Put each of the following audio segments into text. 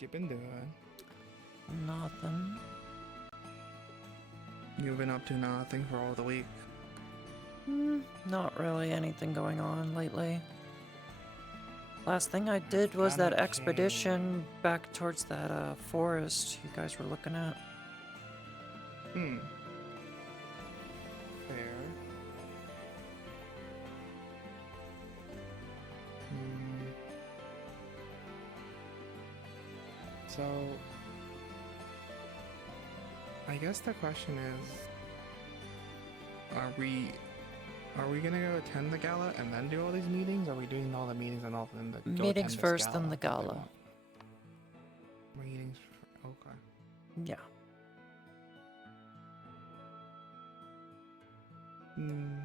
you been doing? Nothing. You've been up to nothing for all the week. Not really anything going on lately. Last thing I did That's was that gotta expedition back towards that forest you guys were looking at. Fair. So, I guess the question is, are we gonna go attend the gala and then do all these meetings? Or are we doing all the meetings and all then go Meetings attend this first, then gala? the gala. Meetings. Okay. Yeah. I'm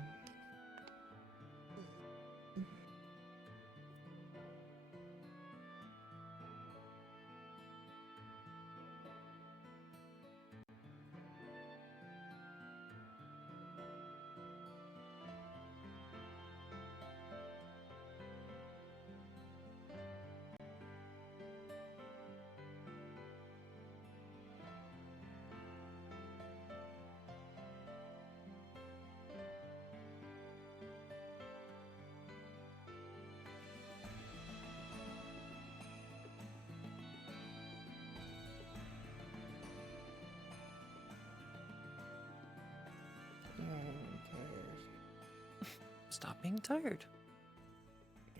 tired. Stop being tired.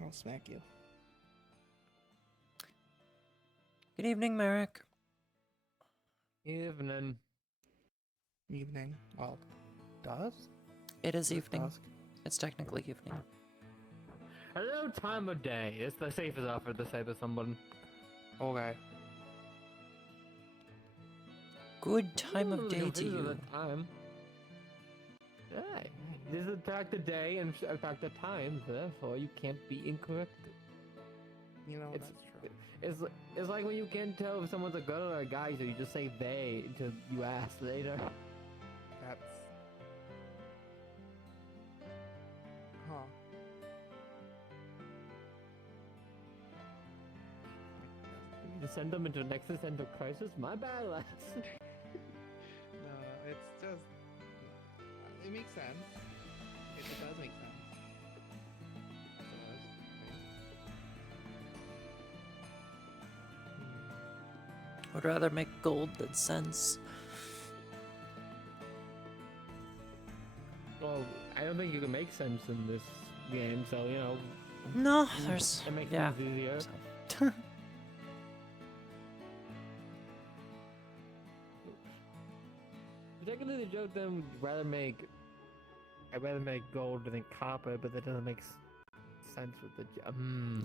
I'll smack you. Good evening, Merrick. Evening. Evening. Well, dusk? It is Is it evening. dusk? It's technically evening. Hello, time of day. It's the safest offer to say to someone. Okay. Good time of day to Confused with you. the time. Yeah, this is attack the day and attack the time, therefore you can't be incorrect. You know, It's that's true. it's like when you can't tell if someone's a girl or a guy, so you just say they until you ask later. That's... Huh. You just send them into an existential crisis. My bad, lads. No, it's just... It makes sense. It does make sense. It does. Would rather make gold than sense. Well, I don't think you can make sense in this game, so you know. No, there's... It makes yeah. things easier. So. Particularly the joke then I'd rather make gold than copper, but that doesn't make sense with the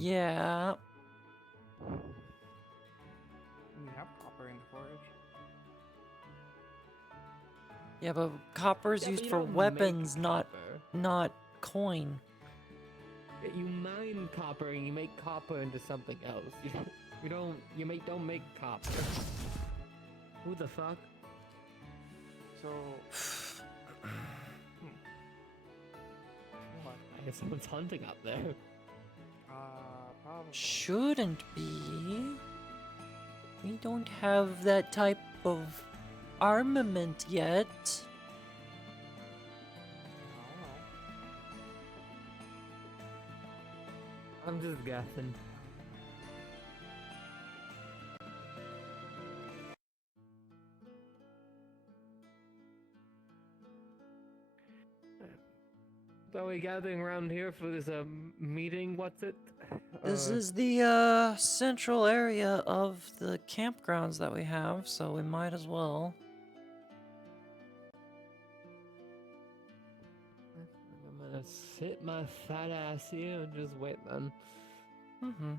Yeah. We have copper in the forge. Yeah, but copper's Yeah, but used you for don't make weapons, not copper. coin. You mine copper and you make copper into something else. You don't make copper. Who the fuck? So... What? I guess someone's hunting up there. Probably. Shouldn't be. We don't have that type of armament yet. I don't know. I'm just guessing. So we gathering around here for this meeting. What's it? This is the central area of the campgrounds that we have, so we might as well. I'm gonna sit my fat ass here and just wait then. Mm-hmm.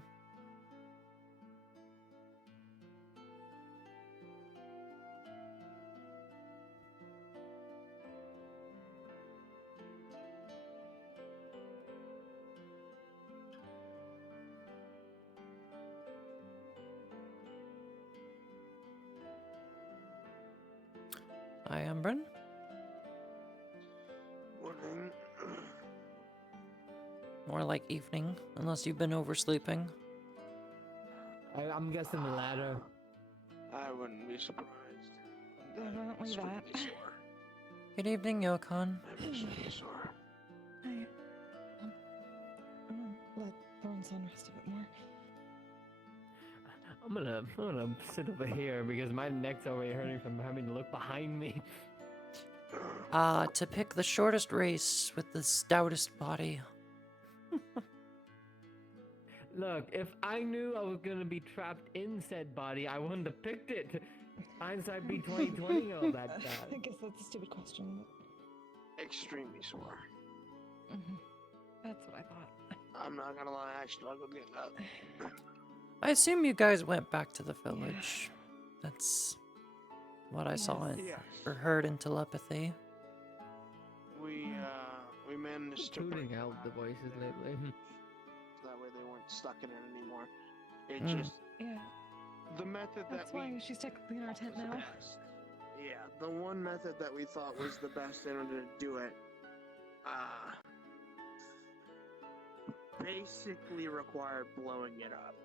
Hi, Ambrin. Morning. More like evening, unless you've been oversleeping. I'm guessing the latter. I wouldn't be surprised. Definitely that. Extremely sore. Good evening, Yokon. I'm extremely sore. I, I'm gonna let Thornson rest a bit more. I'm gonna sit over here because my neck's already hurting from having to look behind me. To pick the shortest race with the stoutest body. Look, if I knew I was gonna be trapped in said body, I wouldn't have picked it. Hindsight be 2020 all that I bad. guess that's a stupid question, Extremely sore. but that's what I thought. I'm not gonna lie, I struggled getting up. I assume you guys went back to the village. That's what I saw in, Yes. or heard in telepathy. We managed to Tuning bring out the them voices there. lately. So that way they weren't stuck in it anymore. It Mm. just Yeah, the method that's that why we she's technically in our tent was the now. best. Yeah, the one method that we thought was the best in order to do it, basically required blowing it up.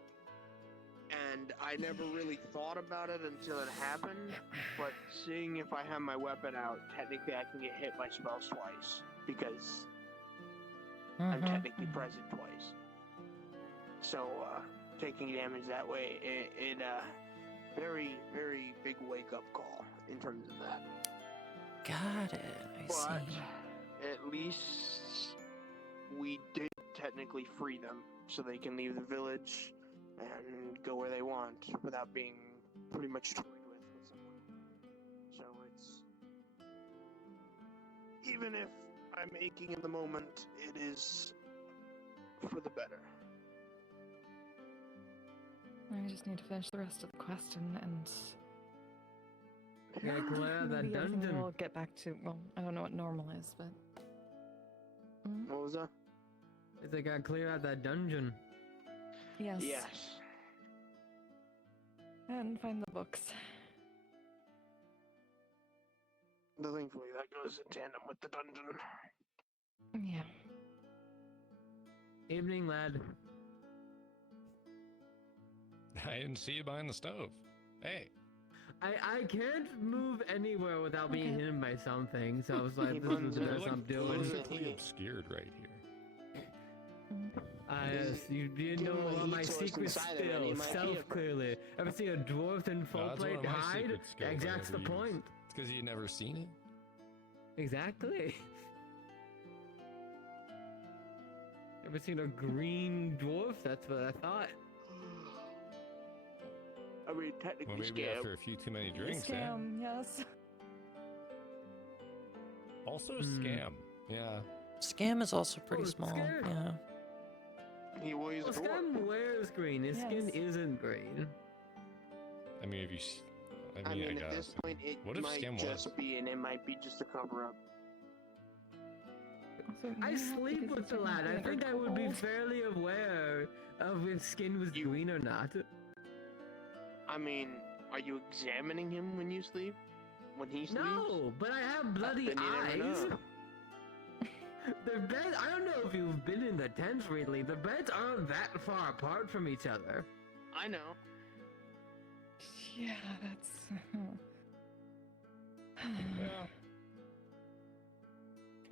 And I never really thought about it until it happened, but seeing if I have my weapon out, technically I can get hit by spells twice, because I'm Mhm. technically present twice. So, taking damage that way, it very, very big wake-up call in terms of that. Got it. I But see. at least we did technically free them, so they can leave the village and go where they want without being pretty much toyed with someone. So it's, even if I'm aching in the moment, it is for the better. I just need to finish the rest of the quest and Yeah, clear out that maybe everything dungeon. will get back to, well, I don't know what normal is, but... What was that? It's like I clear out that dungeon. Yes. Yes. And find the books. Thankfully, that goes in tandem with the dungeon. Yeah. Evening, lad. I didn't see you behind the stove. Hey. I can't move anywhere without being Okay. hidden by something, so I was like, He this is runs the in. best I'm doing. Politically obscured right here. Yes, you didn't Give him know a about my heat source secret inside him and he skill, might be self afraid. clearly. Ever see a dwarf in full No, that's one plate of my hide? secret skills I That's the never point. used. It's because you never seen it. Exactly. Ever seen a green dwarf? That's what I thought. I mean, technically, Well, maybe scam. after a few too many drinks, eh? Scam, yes. Also a Hmm. scam. Yeah. Scam is also pretty Oh, small. Scam. Yeah. He weighs Well, a dwarf. Scam wears green. His skin Yes. isn't green. I mean, if you. I mean, I at guess. this point, it What if might scam just was? be, and it might be just a cover up. Also, I yeah, sleep because with the it's lad. I technically think I would be cold. fairly aware of if skin was You- green or not. I mean, are you examining him when you sleep? When he sleeps? No, but I have bloody Then you never eyes. know. The bed. I don't know if you've been in the tents lately. The beds aren't that far apart from each other. I know. Yeah, that's... Yeah.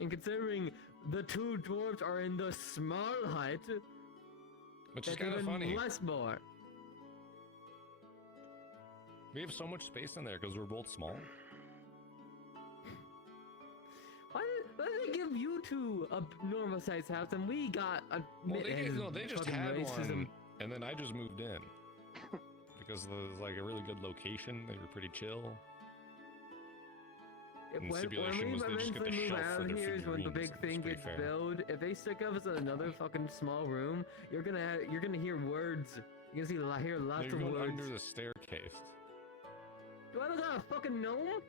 And considering the two dwarves are in the small hut, Which is that's kind of even funny. less more. We have so much space in there because we're both small. Why did they give you two a normal sized house and we got a Well, they just fucking had racism. one, and then I just moved in because it was like a really good location. They were pretty chill. If And the when stipulation we was they just get eventually the move shelf for out their here is when the big figurines. thing It's pretty gets fair. built. If they stick us in another fucking small room, you're gonna hear words. You're gonna hear lots You're of going words. under the staircase. Do I look like a fucking gnome?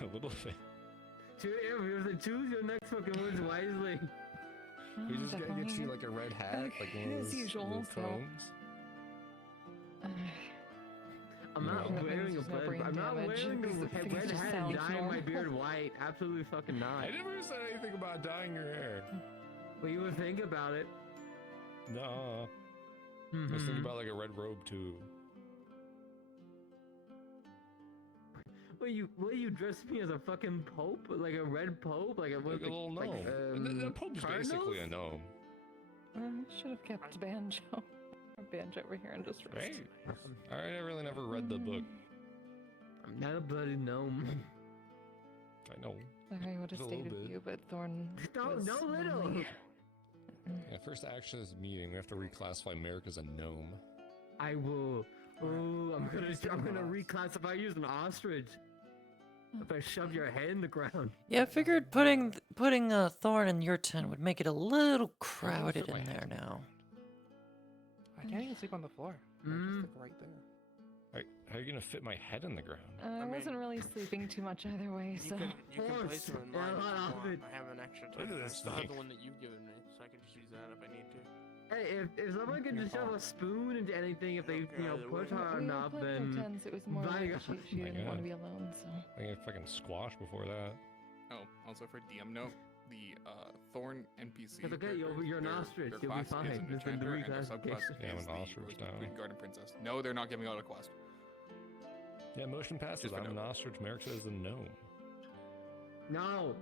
A little bit. Choose your next fucking words wisely. We just gotta get you like a red hat, like one of As those usual, little so- combs. I'm not No. wearing a There's no red. brain I'm not damage, wearing because a it red just hat and sounds dyeing my normal. beard white. Absolutely fucking not. I never said anything about dyeing your hair. Well, you would think about it. No. I was thinking about like a red robe too. Will you dress me as a fucking pope? Like a red pope? Like a, Like a little gnome. The Pope's basically a gnome. Should have kept Banjo. Or Banjo over here and just rest. Hey, I really never read the book. I'm not a bloody gnome. I know. Sorry, I would have Just a stayed little with bit. you, but Thorn. No, was no little. lonely. Yeah, first action of this meeting, we have to reclassify Merrick as a gnome. I will. Oh, I'm gonna reclassify you as an ostrich. If I shove your head in the ground. Yeah, I figured putting Thorn in your tent would make it a little crowded in there now. I can't even sleep on the floor. I Mm. just like right there. How are you gonna fit my head in the ground? I mean, wasn't really sleeping too much either way, so. You can place them in mine if you Yeah, want. I have an extra Look tent. at I this still have thing. the one that you've given me, so I can just use that if I need to. Hey, if someone could just shove a spoon into anything, if they Okay, either push way. hard We enough, put her then tents, it was more by like God. she My didn't want to God. be alone, so. I get fucking squash before that. Oh, also for DM note, the Thorn NPC. It's okay, you're an ostrich, you'll be fine. Is an This is the enchanter, and their reclassification. subclass Yeah, I'm is an the ostrich now. Queen Garden Princess. No, they're not giving out a quest. Yeah, motion passes. Just for I'm an note. ostrich. Merrick says a gnome. No.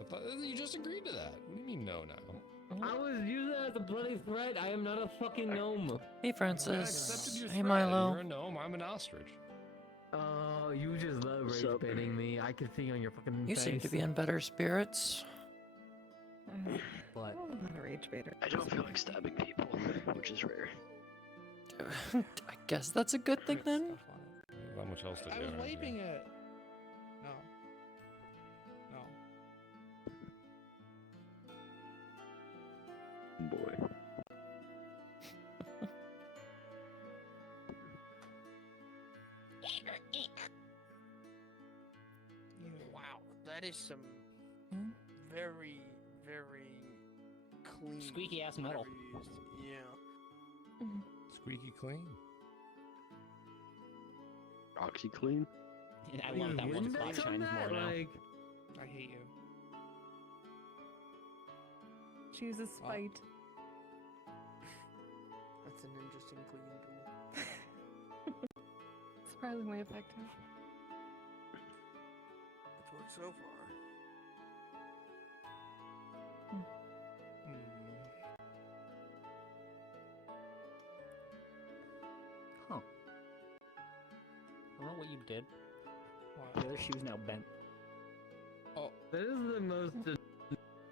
I thought you just agreed to that. What do you mean no now? I was using that as a bloody threat. I am not a fucking gnome. Hey, I Francis. accepted your Hey, threat. Milo. You're a gnome. I'm an ostrich. Oh, you just love What's rage up, baiting me. I can see on your fucking You face. seem to be in better spirits. What? I'm not a rage baiter. I don't feel like stabbing people, which is rare. I guess that's a good thing then. Stuff on it. There's not much else to do. I was is there? wiping it. No. No. Boy. Wow, that is some Hmm? very, very clean. Squeaky ass metal. whatever you used. Yeah. Squeaky clean. OxyClean? I love that one spot shines more now. Like, I hate you. Chooses spite. That's an interesting cleaning tool. Surprisingly effective. It's worked so far. Huh. I don't know what you did. What? The other shoe's now bent. that is the most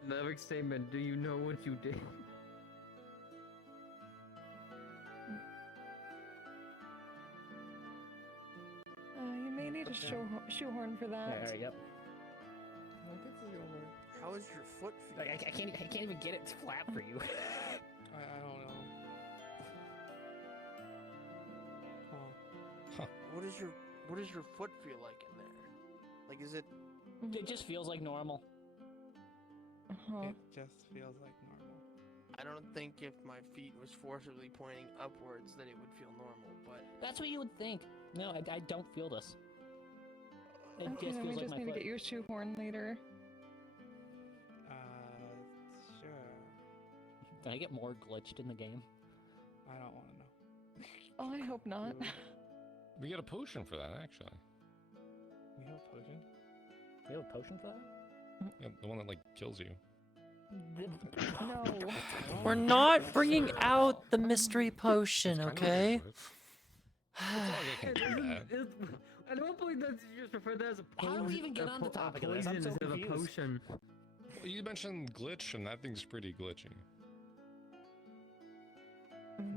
generic statement. Do you know what you did? You may need a shoehorn for that. There, yep. I don't think this is gonna work. How is your foot Like, feeling? I can't even get it to flap for you. I don't know. Huh. What does your foot feel like in there? Like, is it? It just feels like normal. Uh-huh. It just feels like normal. I don't think if my feet was forcibly pointing upwards that it would feel normal, but That's what you would think. No, I don't feel this. It Okay, just then we feels like just my need to foot. get your shoehorn later. Sure. Can I get more glitched in the game? I don't want to know. Oh, I hope not. We get a potion for that, actually. We have a potion. We have a potion for that? Yeah, the one that like kills you. No. We're not bringing out the mystery potion, It's kind of okay? weird. It's not like I can do that. At one point, that's you just refer to that as a How poison. do we even get on the topic of this? I'm so instead of a confused. potion. Well, you mentioned glitch, and that thing's pretty glitchy.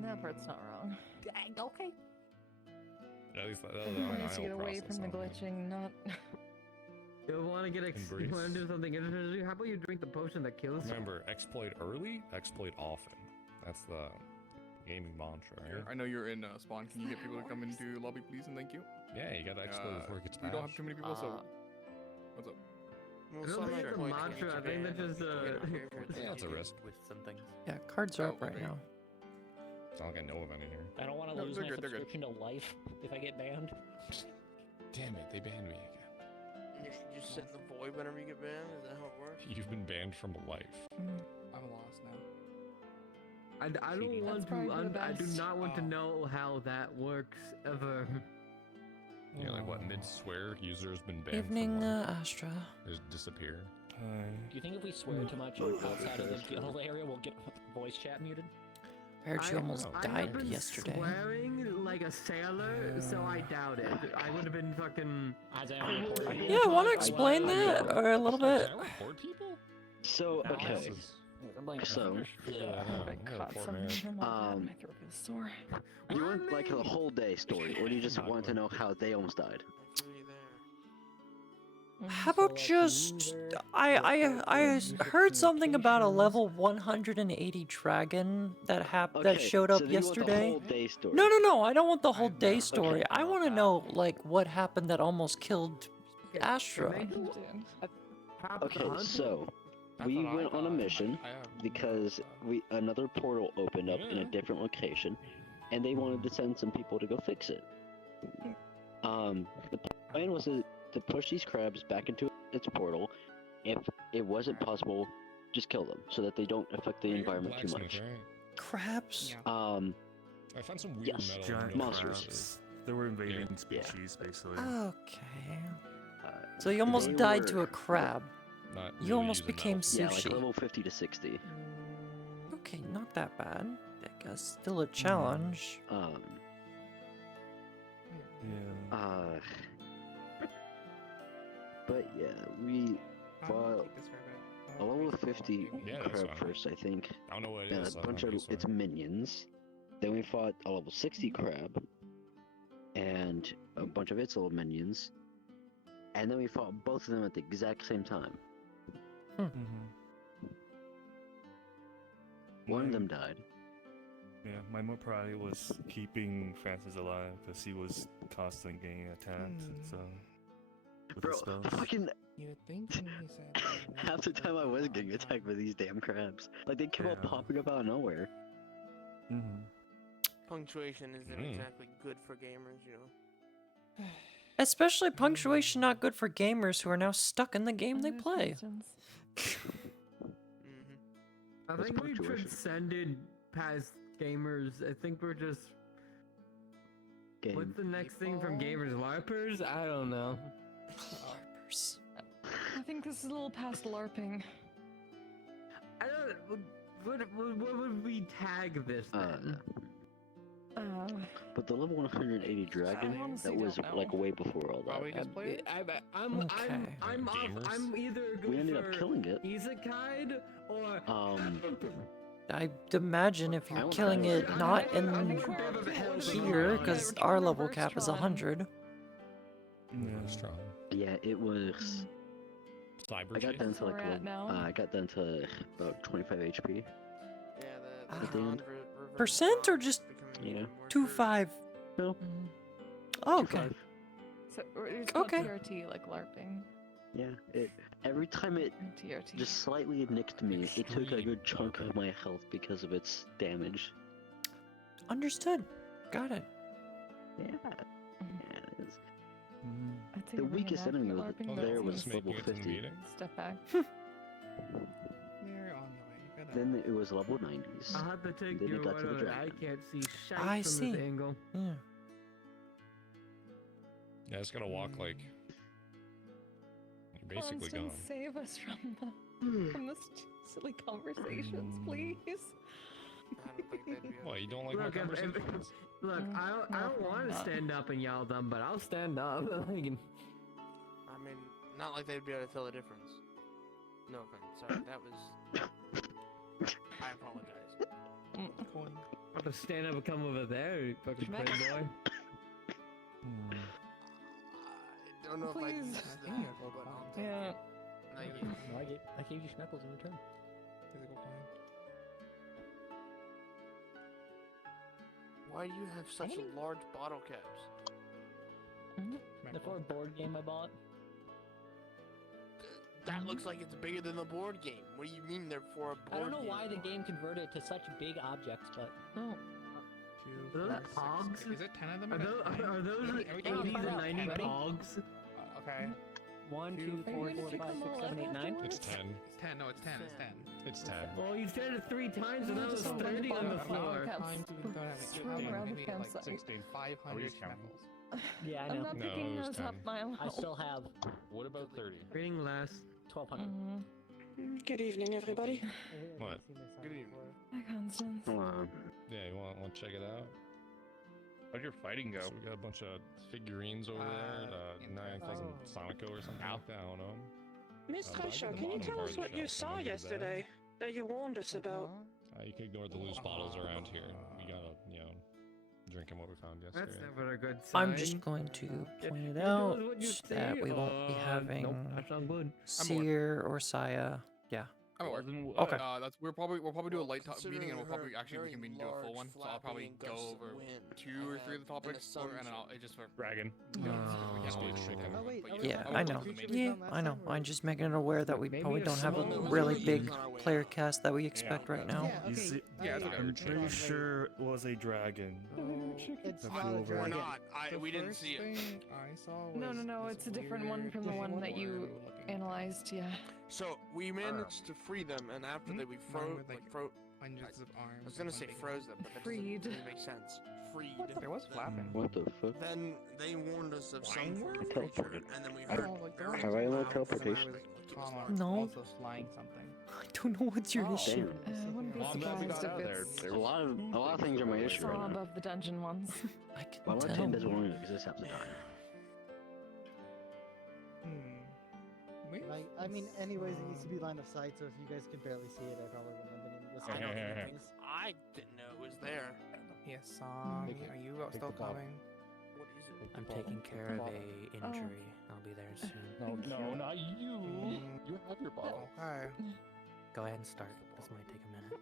That part's not wrong. Okay. At least that, We need to get away from the glitching, not. You want to get you Embrace. want to do something interesting? How about you drink the potion that kills you? Remember, exploit early, exploit often. That's the gaming mantra, right? I know you're in Spawn. Can you get people to come into lobby, please, and thank you? Yeah, you gotta exploit before it gets We don't have patched. too many people, so what's up? well, I don't some think it's a exploits mantra, get I think that's banned. just, Yeah, it's a risk. With some things. Yeah, cards are up Oh, right okay. now. It's not like I know of any here. I don't want to No, lose they're my good, they're good. subscription to life if I get banned. Damn it, they banned me again. You should just sit in the void whenever you get banned. Is that how it works? You've been banned from life. I'm lost now. I Cheating. don't want That's probably for the I do best. not want to Oh. know how that works ever. Yeah, like what, mid-swear, user's been banned Evening, from work, Astra. just disappear. Do you think if we swear too much outside of the guild area, we'll get voice chat muted? I heard you almost I died have been yesterday. swearing like a sailor, so I doubt it. I would have been fucking. As I am reporting Yeah, want to explain that or a little bit? Can I report people? So, No, okay. This is- I'm like, So, Yeah, I know. I I'm gonna caught report something Mary. from my dad. Um, My throat is sore. you want like the whole day story, or do you just Not want to really. know how they almost died? I feel you there. How So, about like, just user, I heard something about a level 180 dragon that Okay, showed so up then you want the yesterday. whole day story. No, I don't want the whole I've day never story. heard I about want to that. know like what happened that almost killed Astra. Can they Dude. have Okay, the hunter? so That's we what I went on a thought. mission I have because another portal opened up in a Yeah. different location, and they wanted to send some people to go fix it. The plan was to push these crabs back into its portal. If it wasn't possible, just kill them so that they don't affect the Wait, you're a environment too blacksmith, much. right? Crabs. Yeah. I found some weird Yes, metal. Giant no monsters. traces. They were invading Yeah. species, basically. Okay. Uh, So you almost they died were- to a crab. Not You really almost using became metal. Yeah, like sushi. level 50 to 60. Okay, not that bad. I guess still a challenge. Yeah. But yeah, we I'll fought keep this for a bit. a level 50 Yeah, that's crab fine. first, I think. I don't know what it And is. a so bunch I'm of not its sure. minions. Then we fought a level 60 crab and a bunch of its little minions. And then we fought both of them at the exact same time. One of them died. Yeah, my more priority was keeping Francis alive because he was constantly getting attacked. So, with Bro, the spells. fucking You would think when he said that we half the would time I have was a getting hard attacked by time. these damn crabs. Like they kept on Yeah. popping up out of nowhere. Punctuation isn't Mm. exactly good for gamers, you know. Especially punctuation not good for gamers who are now stuck in the game they Other play. questions? Mm-hmm. I That's think we punctuation. transcended past gamers. I think we're just. Game. What's the next thing from People. gamers? LARPers? I don't know. LARPers. I think this is a little past LARPing. I don't. What would we tag this then? But the level 180 dragon, honestly that was don't know. like way before all that. Probably just play it. I'm Gamers? I'm either good We ended for up killing it. Isekai or I'd imagine if I you're don't killing know. it not in here, because our level Reverse cap is Tron. 100. Really strong. Yeah, it was. Cyber I got chase? down to Where like we're at now. I got down to about 25 HP. Yeah, the At the Tron end. reverse Percent or Tron just becoming Yeah. even more 2.5? No. Oh, okay. 2.5. So it's called Okay. TRT, like LARPing. Yeah, it. Every time it TRT. just slightly nicked me, it took a good chunk of my health because of its damage. Understood. Got it. Yeah. Yeah, it is. I'd say The you're weakest really enemy bad was for LARPing, Oh, but there it was just seems- making level it to the 50. meeting? Step back. We're on the way. Good Then it was level 90s. I'll have to take Then it your got to word the on it. I dragon. can't see shit I from see. this angle. Yeah. Yeah, it's gotta walk like. You're basically Constant, gone. save us from this silly conversations, please. I don't think they'd be able What, you don't like my Look, if- conversations? Look, Mm, I don't no, want to not. stand up and yell at them, but I'll stand up. Like, I mean, not like they'd be able to tell the difference. No offense. Sorry, that was. I apologize. Coin. I'll have to stand up and come over there, you fucking Schmeck. playboy. I don't know if I Please. use I that, think you have gold but coin. I'll take Yeah. it. Thank you. No, I gave you Schmeckles in return. Physical coin. Why do you have such large bottle caps? The for a board game I bought. That looks like it's bigger than the board game. What do you mean they're for a board I don't know game? why the game converted to such big objects, but Oh. 2, Are 4, those 6. pogs? Is it 10 of them? Are at a those, time? are those Are we- like are we talking 80s and about 90s 10? pogs? Okay. 1, Two, 2, 3, three, 4, 5, 6, 7, 8, 9. It's 10. It's 10. No, it's 10. It's 10. It's 10. Well, you said it 3 times, and that was Just 30 on the like floor. camps. Times we don't have it. Strewn How around the many, campsite. 16. 500 counting. schmeckles. Yeah, I I'm know. not No, picking it was those 10. up, Milo. I still have What about 30? Reading last. 1,200. Good evening, everybody. What? Good evening. Hi, Constance. Hold on. Yeah, you want to check it out? How'd your fighting go? So we got a bunch of figurines over there. Interesting. 9000 Sonico or something like that. I don't know. Miss but I get Trisha, the can you bottom tell part us of what the you shelf, saw and I'll do that. yesterday that you warned us about? You can ignore the loose bottles around here. We gotta, drinking what we found yesterday. That's never a good sign. I'm just going to point it You out do what you that say. we won't be having Nope, that's not good. Seer or Saya. Yeah. I'm at work. Okay. That's we'll probably do a light meeting, and we'll Considering probably her actually very reconvene and do a full large, one. So I'll probably flapping go gusts of over wind 2 or 3 of the ahead and topics, the and sun I'll just for Dragon. we can't speak chicken. Oh, wait, but are yeah, we Yeah, talking I about know. the creatures Yeah, found last I know. time, or- I'm just making it aware that we Maybe probably it's don't have a small. really Yeah. big On our way player out. cast that we expect right now. Yeah, You okay. see- Yeah, it's I- okay. I'm hold pretty on, sure it was a dragon. It's The not a flew over We're dragon. not. We didn't first see it. thing I saw was No, this it's a different one weird from the one that you looking analyzed, yeah. So we managed to free them, and after that we Mine froze. with, like, hundreds of arms. I was gonna and say one big froze them, but that Freed. doesn't make sense. Freed. There was flapping. What the fuck? Then they warned us of some Flying sort I of creature, teleported. and then we I- heard like, very have I loud allowed teleportation? flapping, like it was Tom large. No. also flying something. I don't know what's your Oh. issue. Damn. I wouldn't be Well, I'm glad we surprised got out if of there. it's A lot of things are my issue saw right now. above the dungeon ones. I can Well, tell. my team doesn't want to exist half the time. Like, I mean, anyways, it needs to be line of sight, so if you guys can barely see it, I probably wouldn't have been able to see I don't it. think I didn't know it was there. Yes, Take are you still the ball. coming? What is it? I'm taking care of a injury. I'll be there soon. Thank you. not you. You have your bottle. Okay. Go ahead and start. This might take a minute.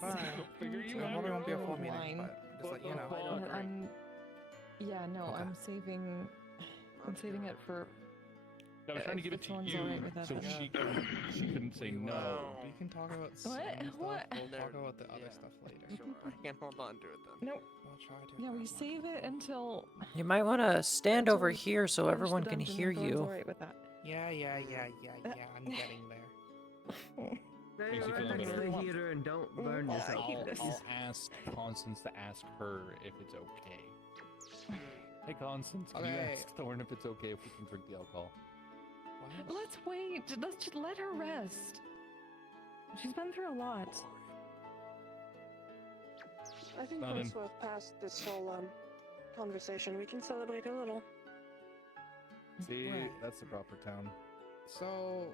Fine. Figure you It out. probably won't be a full Fine. meeting, but just let you know. I don't agree. Yeah, no, Okay. I'm saving it for. I was trying to give it If to one's you alright with that, so then. she couldn't say no. Wow. We can talk about some What? stuff. What? We'll There- talk about the other yeah. stuff later. Sure, I can hold on to it then. No, We'll try to. yeah, we save it until. You might want to stand until over we here so finish everyone the can dungeon, hear if everyone's you. alright with that. Yeah. I'm getting there. Hey, Makes you right feel next to better. the heater and don't burn I yourself. hate this. I'll ask Constance to ask her if it's okay. Hey Constance, can you Okay. ask Thorn if it's okay if we can drink the alcohol? What? Let's wait. Let's just let her rest. She's been through a lot. I think Not once in. we're past this whole conversation, we can celebrate a little. See, Right. that's the proper town. So,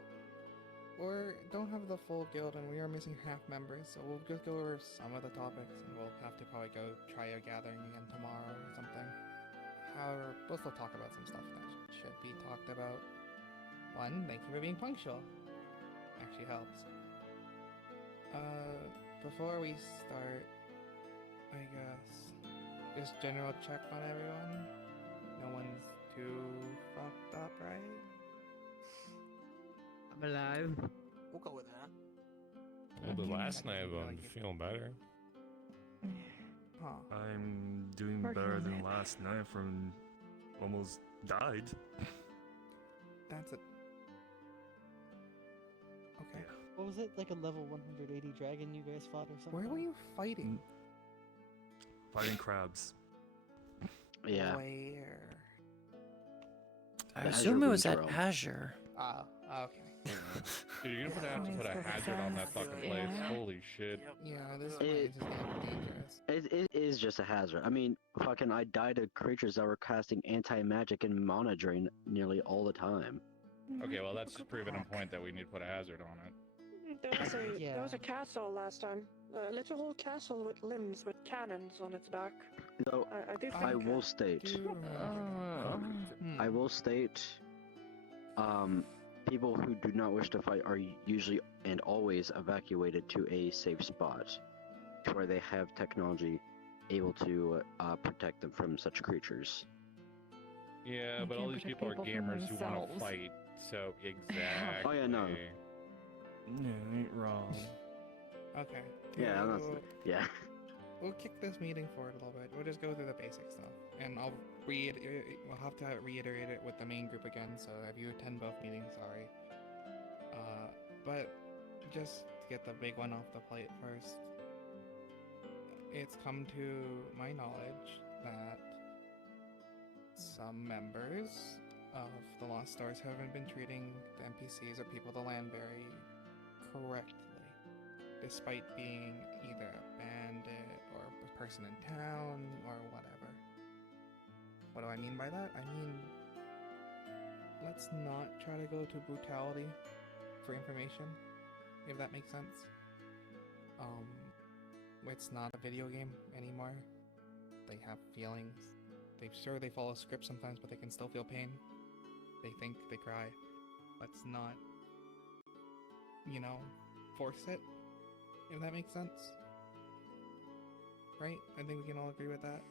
don't have the full guild, and we are missing half members. So we'll just go over some of the topics, and we'll have to probably go try a gathering again tomorrow or something. However, we'll still talk about some stuff that should be talked about. One, thank you for being punctual. Actually helps. Before we start, I guess, just general check on everyone. No one's too fucked up, right? I'm alive. We'll go with that. Well, the last I night didn't feel I'm like it. feeling better. Huh. I'm doing Working better on than it. last night from almost died. That's it. Okay. What was it? Like a level 180 dragon you guys fought or something? Where were you fighting? Fighting crabs. Yeah. Where? I Azure assume it was Wings at Realm. Azure. Oh, okay. Dude, you're gonna have to put a Makes perfect hazard on that sense. fucking Yeah. place. Holy shit. Yeah, this It- one is just getting dangerous. It is just a hazard. I mean, fucking, I died to creatures that were casting anti-magic and mana drain nearly all the time. Okay, well that's proving a point that we need to put a hazard on it. There was a castle last time. A little castle with limbs with cannons on its back. Though, I do think. I will state, Do you remember? I will state, people who do not wish to fight are usually and always evacuated to a safe spot, to where they have technology able to protect them from such creatures. Yeah, You but all can't these protect people are people from gamers who want to themselves. fight, so exactly. Oh, yeah, no. Yeah, ain't wrong. Okay. Yeah, that's do- yeah. we'll kick this meeting forward a little bit. We'll just go through the basic stuff, and I'll we'll have to reiterate it with the main group again. So if you attend both meetings, sorry. But just to get the big one off the plate first, it's come to my knowledge that some members of the Lost Stars haven't been treating the NPCs or people of the land very correctly, despite being either a bandit or a person in town or whatever. What do I mean by that? I mean, let's not try to go to brutality for information, if that makes sense. It's not a video game anymore. They have feelings. They follow scripts sometimes, but they can still feel pain. They think, they cry. Let's not, force it, if that makes sense. Right? I think we can all agree with that.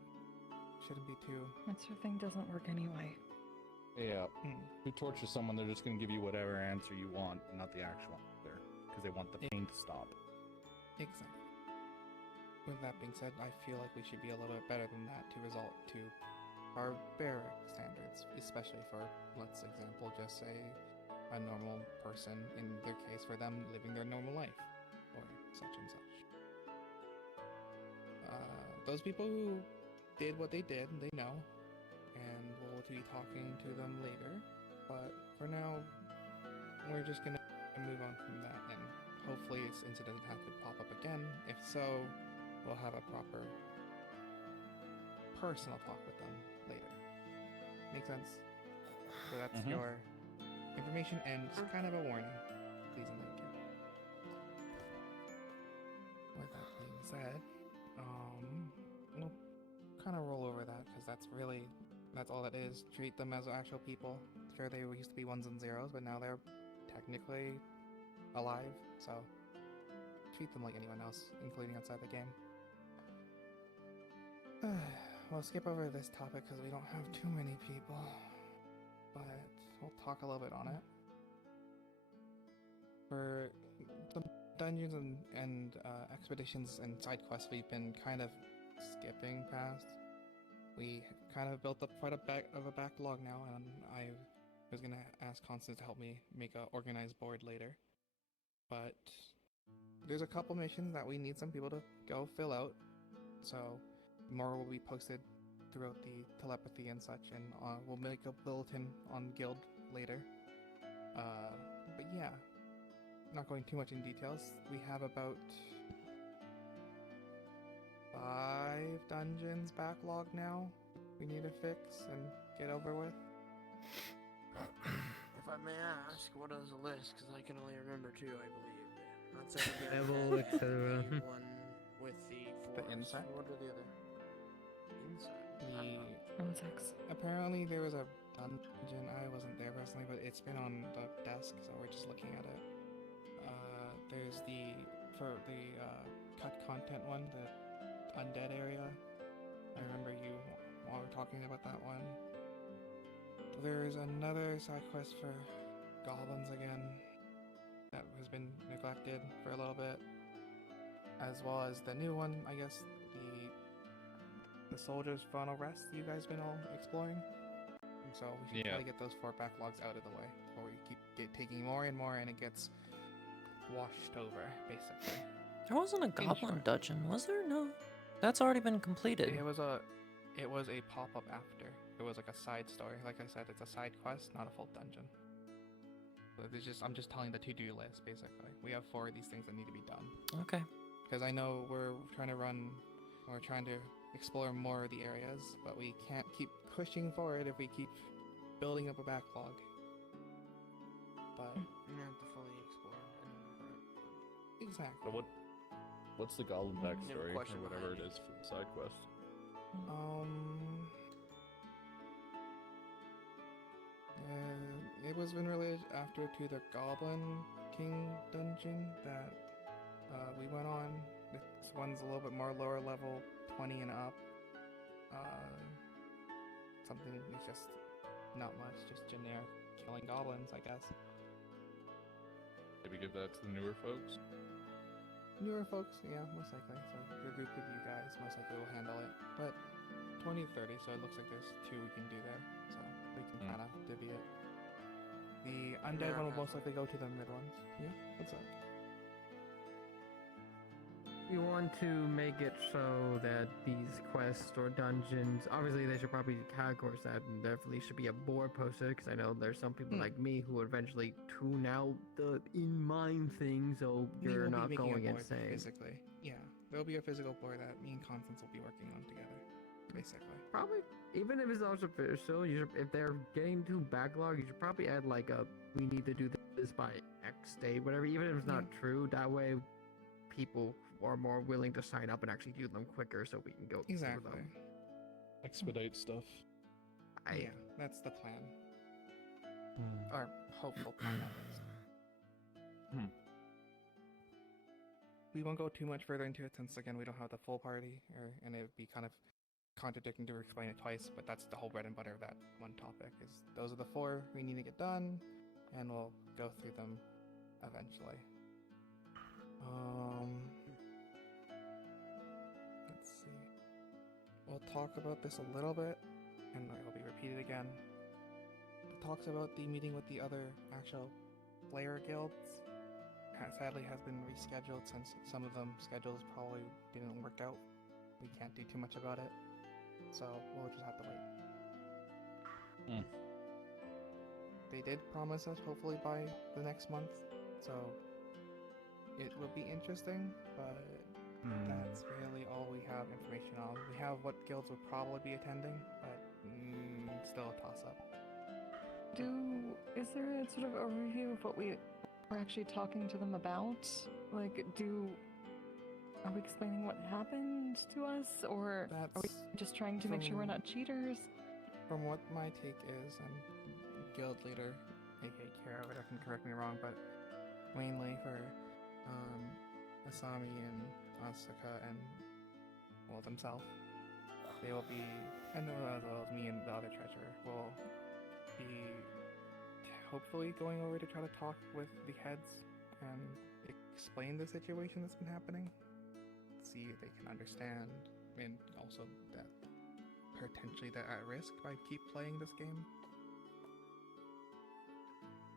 Shouldn't be too... That sort of thing doesn't work anyway. Yeah. If you torture someone, they're just going to give you whatever answer you want, not the actual answer, because they want the pain to stop. Exactly. With that being said, I feel like we should be a little bit better than that to result to barbaric standards, especially for, let's example, just say a normal person, in their case, for them living their normal life, or such and such. Those people who did what they did, they know, and we'll be talking to them later, but for now, we're just gonna move on from that, and hopefully this incident doesn't have to pop up again. If so, we'll have a proper personal talk with them later. Make sense? So that's your information and kind of a warning. Please and thank you. With that being said, we'll kind of roll over that because that's all it is. Treat them as actual people. Sure, they used to be ones and zeros, but now they're technically alive, so treat them like anyone else, including outside the game. We'll skip over this topic because we don't have too many people, but we'll talk a little bit on it. For the dungeons and expeditions and side quests we've been kind of skipping past, we kind of built up quite a backlog now, and I was going to ask Constance to help me make an organized board later. But there's a couple missions that we need some people to go fill out, so more will be posted throughout the telepathy and such, and we'll make a bulletin on Guild later. But yeah, not going too much in details. We have about 5 dungeons backlog now we need to fix and get over with. If I may ask, what is the list? Because I can only remember 2, I believe. That's Level, etc. One with the insect? What are the other? Insects. Apparently there was a dungeon, I wasn't there personally, but it's been on the desk, so we're just looking at it. There's for the cut content one, the undead area. I remember you while we were talking about that one. There's another side quest for goblins again that has been neglected for a little bit, as well as the new one, I guess, the Soldier's Final Rest you guys been all exploring. So we should try to get those 4 backlogs out of the way before we keep taking more and more and it gets washed over, basically. There wasn't a goblin dungeon, was there? No. That's already been completed. It was a pop-up after. It was like a side story. Like I said, it's a side quest, not a full dungeon. So I'm just telling the to-do list, basically. We have 4 of these things that need to be done. Okay. Because I know we're trying to explore more of the areas, but we can't keep pushing forward if we keep building up a backlog. But you have to fully explore it. Exactly. So what's the goblin backstory or question whatever it behind is for the side quest? It was been related after to the Goblin King dungeon that we went on. This one's a little bit more lower level, 20 and up. Something is just not much, just generic killing goblins, I guess. Maybe give that to the newer folks. newer folks, yeah, most likely. So your group with you guys most likely will handle it. But 20 to 30, so it looks like there's 2 we can do there. So we can kind of divvy it. The undead one will most likely go to the mid ones. Yeah, what's up? We want to make it so that these quests or dungeons, obviously they should probably categorize that, and definitely should be a board poster, because I know there's some people like me who eventually tune out the in-mind thing, so We you're will be not making a going board insane. physically. Yeah, there'll be a physical board that me and Constance will be working on together, basically. Probably, even if it's artificial, if they're getting too backlogged, you should probably add like a, we need to do this by X day, whatever, even if it's not true, that way people are more willing to sign up and actually do them quicker so we can go through them. Expedite stuff. Yeah, that's the plan. Or hopeful plan, at least. We won't go too much further into it since, again, we don't have the full party, and it would be kind of contradicting to explain it twice, but that's the whole bread and butter of that one topic, is those are the 4 we need to get done, and we'll go through them eventually. Let's see. We'll talk about this a little bit, and it will be repeated again. It talks about the meeting with the other actual player guilds. Sadly has been rescheduled since some of them schedules probably didn't work out. We can't do too much about it, so we'll just have to wait. They did promise us hopefully by the next month, so it will be interesting, but that's really all we have information on. We have what guilds will probably be attending, but still a toss-up. Is there a sort of overview of what we're actually talking to them about? Like, are we explaining what happened to us, or are we just trying to make sure we're not cheaters? From what my take is, and guild leader, aka Kara, but I can correct me wrong, but mainly for Asami and Asuka and, well, themselves, they will be, and as well as me and the other treasurer, will be hopefully going over to try to talk with the heads and explain the situation that's been happening, see if they can understand, and also that potentially they're at risk by keep playing this game.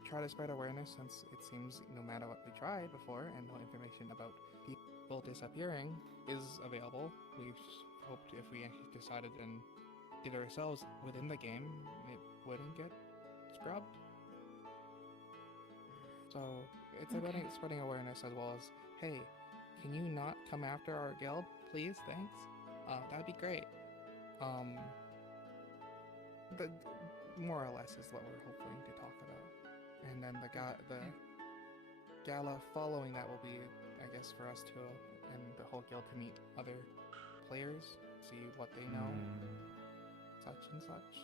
Try to spread awareness, since it seems no matter what we tried before and no information about people disappearing is available. We've hoped if we actually decided and did it ourselves within the game, it wouldn't get scrubbed. So it's about spreading awareness, as well as, hey, can you not come after our guild, please? Thanks. That'd be great. More or less is what we're hoping to talk about. And then the gala following that will be, I guess, for us to, and the whole guild to meet other players, see what they know, such and such.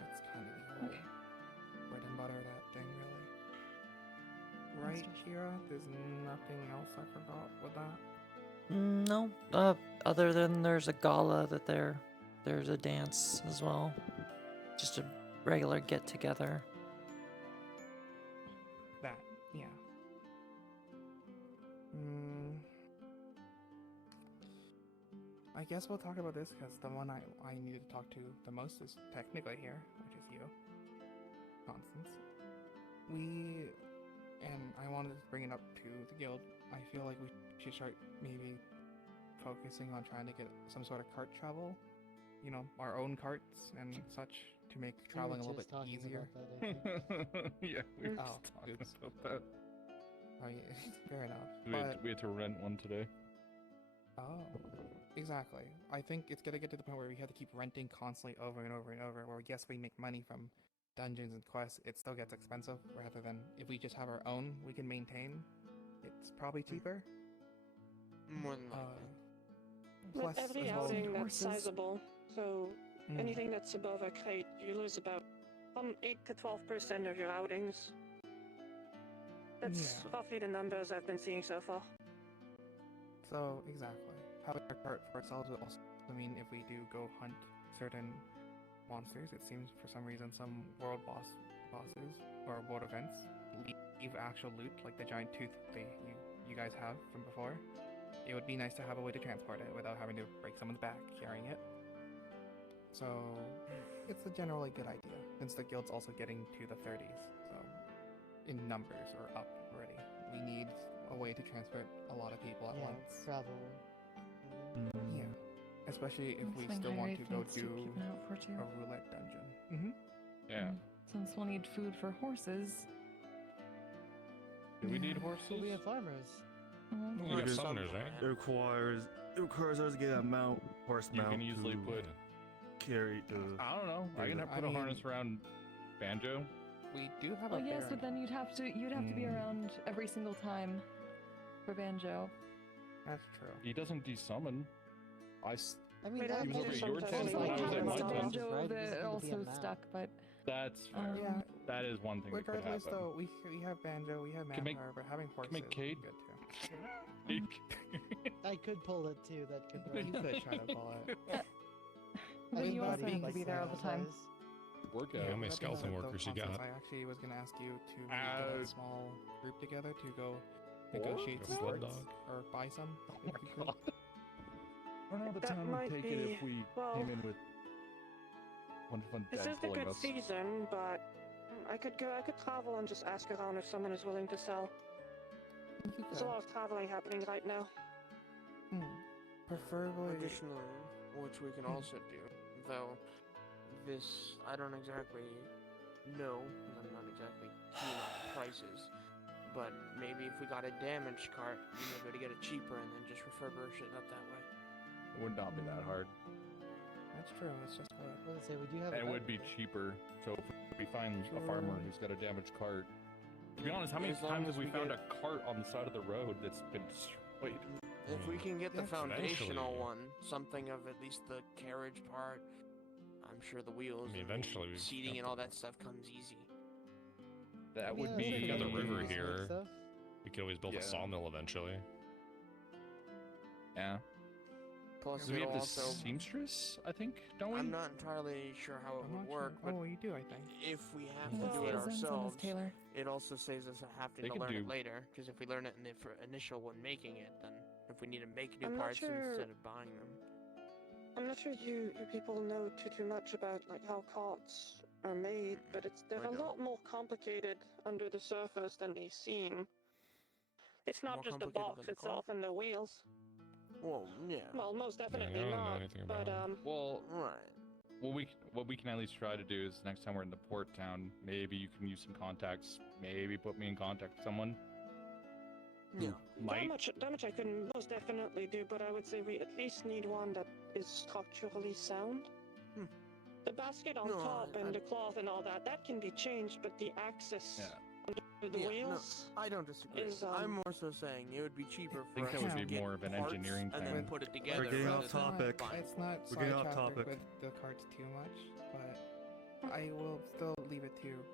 That's kind of the whole bread and butter of that thing, really. Right, Kira? There's nothing else I forgot with that? No, other than there's a gala that there's a dance as well. Just a regular get-together. That, yeah. I guess we'll talk about this, because the one I needed to talk to the most is technically here, which is you, Constance. And I wanted to bring it up to the guild. I feel like we should start maybe focusing on trying to get some sort of cart travel, you know, our own carts and such, to make traveling a little bit easier. Yeah, we were just talking about that. Oh yeah, fair enough. We had to rent one today. Oh, exactly. I think it's gonna get to the point where we have to keep renting constantly over and over and over, where yes, we make money from dungeons and quests, it still gets expensive, rather than if we just have our own we can maintain, it's probably cheaper. More than likely. With every as well, outing that's sizable, so anything that's above a crate, you lose about 8 to 12% of your outings. That's roughly the numbers I've been seeing so far. So, exactly. Having a cart for ourselves would also mean if we do go hunt certain monsters, it seems for some reason some world bosses or world events leave actual loot, like the giant tooth you you guys have from before. It would be nice to have a way to transport it without having to break someone's back carrying it. So it's a generally good idea, since the guild's also getting to the 30s, so in numbers or up already. We need a way to transport a lot of people at once. Travel. Yeah, especially if we Something still want Harry to go thinks to do keep an eye out for too. a roulette dungeon. Mm-hmm. Yeah. Since we'll need food for horses. Do we need horses? We have farmers. Mhm. We got summoners, right? It requires us to get a horse You mount. can easily to put. carry the. I don't know. I can put a harness around Banjo. We do have Oh a yes, baron. but then you'd have to be around every single time for Banjo. That's true. He doesn't desummon. I mean, Wait, that he was over is at your sometimes tent Also, when it I was at happens my to tent. Banjo Right, it that doesn't need to be a also map. stuck, but That's fair. Yeah. That is one thing that could Regardless, happen. though, we have banjo, we have Can make- manpower, but having horses make Cade- would be good too. I could pull it too. That could You could try to pull it. but you also being need to be there all the time. Workout. Yeah, how many That skeleton being said, workers though, you got? Constance, I actually was gonna ask you to get a small group together to go negotiate A some sled parts dog? or buy some. if you could. I don't know the That town might would take it be- if we well, came in with one fun This dad is the pulling good us. season, but I could travel and just ask around if someone is willing to sell. There's a lot of traveling happening right now. Preferably. Additionally, which we can also do, though this I don't exactly know, 'cause I'm not exactly keen on prices, but maybe if we got a damaged cart, we may be able to get it cheaper and then just refurbish it up that way. It would not be that hard. That's true. It's just what. Let's say we do have. And a it would be cheaper. So if we find a farmer who's got a damaged cart. To be honest, how many As long times as have we we found get- a cart on the side of the road that's been destroyed? If we can get the Yeah, foundational eventually. one, something of at least the carriage part, I'm sure the wheels, I mean, and the eventually we've seating, got and the- all that stuff comes easy. That Yeah, would that's be. like You got the a river used here. stuff. We could always build Yeah. a sawmill eventually. Yeah. Plus, So we have it'll the also. seamstress, I think, don't we? I'm not entirely sure how it I'm would not work, sure. but Oh, you do, I think. if we have Well, to do it Zen's on his ourselves, tailor. it also saves us having They to could learn it do- later. Because if we learn it in the initial one making it, then if we need to make new I'm not parts sure- instead of buying them. I'm not sure you people know too much about like how carts are made, but they're I a don't. lot more complicated under the surface than they seem. It's not More just the complicated box than a car? itself and the wheels. Well, yeah. Well, most definitely I don't know not. anything But about it. Well, Right. what we can at least try to do is next time we're in the port town, maybe you can use some contacts. Maybe put me in contact with someone. Yeah. Might. that much I can most definitely do, but I would say we at least need one that is structurally sound. Hmm. The basket on No, top I- and the cloth and all that can be changed, but the axis Yeah. under the Yeah, wheels. No, I don't disagree. is, I'm more so saying it would be cheaper for think us that to would be get more of an parts engineering and thing. then put it together. getting rather off than topic. buying It's not We're getting off sidetracked topic. with the cards too much, but I will still leave it to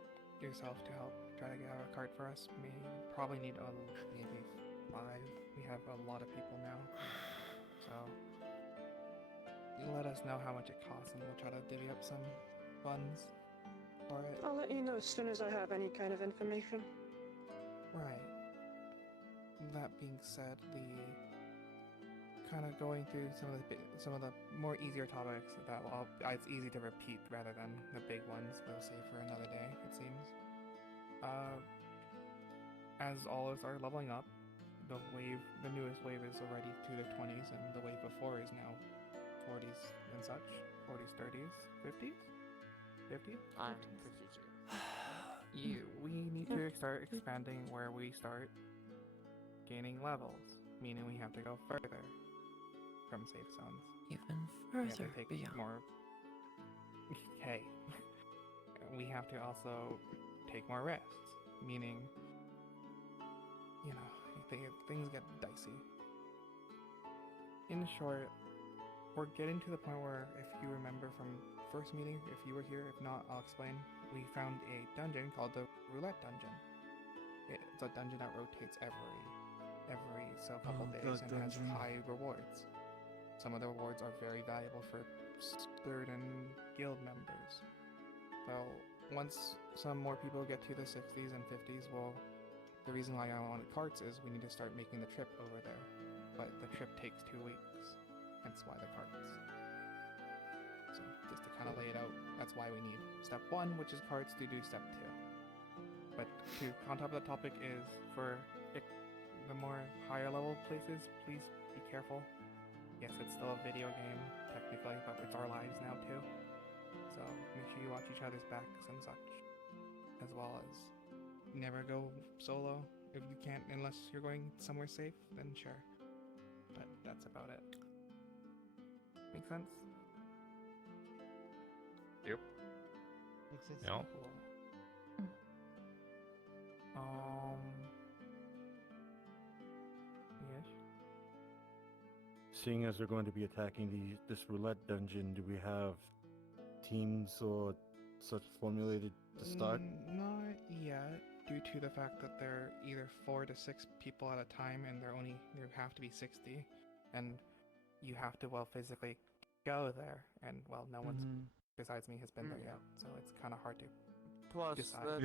yourself to help try to get a card for us. Probably need maybe 5. We have a lot of people now, so you let us know how much it costs, and we'll try to divvy up some funds for it. I'll let you know as soon as I have any kind of information. Right. That being said, the kind of going through some of the more easier topics that it's easy to repeat rather than the big ones. We'll save for another day, it seems. As all of us are leveling up, the newest wave is already to the 20s, and the wave before is now 40s and such. 40s, 30s, 50s, 50s. I'm 52. We need to start expanding where we start gaining levels, meaning we have to go further from safe zones. Even We have to further take beyond. more. Hey, we have to also take more rests, meaning, things get dicey. In short, we're getting to the point where, if you remember from first meeting, if you were here, if not, I'll explain. We found a dungeon called the Roulette Dungeon. It's a dungeon that rotates every couple Oh, days that and has dungeon. high rewards. Some of the rewards are very valuable for certain guild members. So once some more people get to the 60s and 50s, we'll the reason why I wanted carts is we need to start making the trip over there, but the trip takes 2 weeks, hence why the carts. So just to kind of lay it out, that's why we need step 1, which is carts, to do step 2. But on top of the topic is for the more higher level places, please be careful. Yes, it's still a video game technically, but it's our lives now too. So make sure you watch each other's backs and such, as well as never go solo if you can't, unless you're going somewhere safe. Then sure, but that's about it. Make sense? Yep. Makes sense. Yeah. Cool. Yes. Seeing as we're going to be attacking this roulette dungeon, do we have teams or such formulated to start? Not yet, due to the fact that they're either 4 to 6 people at a time, and there have to be 60, and you have to physically go there, and no one's besides me has been there yet, so it's kind of hard to Plus, decide.